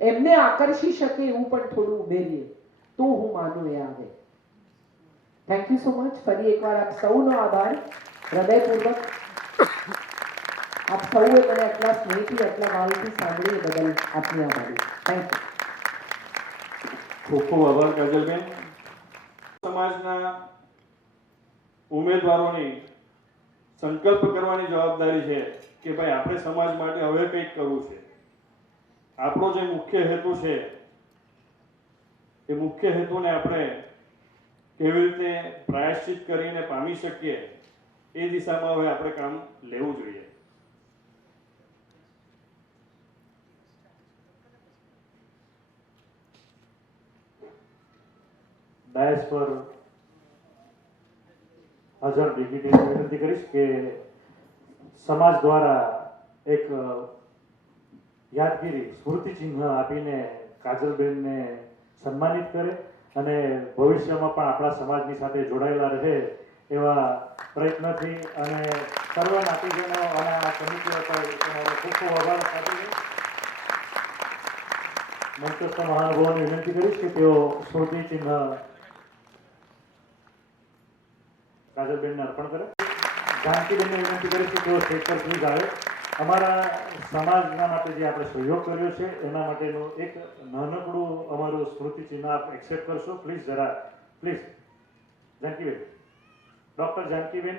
એમને આકર્ષી શકે એવું પણ થોડું ઉમેરીએ તો હું માનું એ આવે. Thank you so much. ફરી એકવાર આપ સૌનો આભાર હૃદયપૂર્વક. આપ સૌએ મને આટલા સ્નેહથી, આટલા ભાવથી સાંભળી એ બદલ આપની આભારી. Thank you. ખૂબ ખૂબ આભાર કાજલબેન. સમાજના ઉમેદવારોની સંકલ્પ કરવાની જવાબદારી છે કે ભાઈ આપણે સમાજ માટે હવે કંઈક કરવું છે. આપણો જે મુખ્ય હેતુ છે એ મુખ્ય હેતુને આપણે કેવી રીતે પ્રાયશ્ચિત કરીને પામી શકીએ એ દિશામાં હવે આપણે કામ લેવું જોઈએ. ડાયસ પર હાજર ડિગ્નિટીઝને વિનંતી કરીશ કે સમાજ દ્વારા એક યાદગીરી સ્મૃતિ ચિહ્ન આપીને કાજલબેનને સન્માનિત કરે અને ભવિષ્યમાં પણ આપણા સમાજની સાથે જોડાયેલા રહે એવા પ્રયત્નથી અને સર્વ નાતીજનો અને આ કમિટીઓ પર તમારો ખૂબ ખૂબ આભાર આપીને મંચસ્થ મહાનુભાવોને વિનંતી કરીશ કે તેઓ સ્મૃતિ ચિહ્ન કાજલબેનને અર્પણ કરે. જાનકીબેનને વિનંતી કરીશ કે તેઓ સ્ટેજ પર પ્લીઝ આવે. અમારા સમાજના માટે જે આપણે સહયોગ કર્યો છે એના માટેનું એક નાનકડું અમારું સ્મૃતિ ચિહ્ન આપ એક્સેપ્ટ કરશો પ્લીઝ. જરા પ્લીઝ જાનકીબેન, ડૉક્ટર જાનકીબેન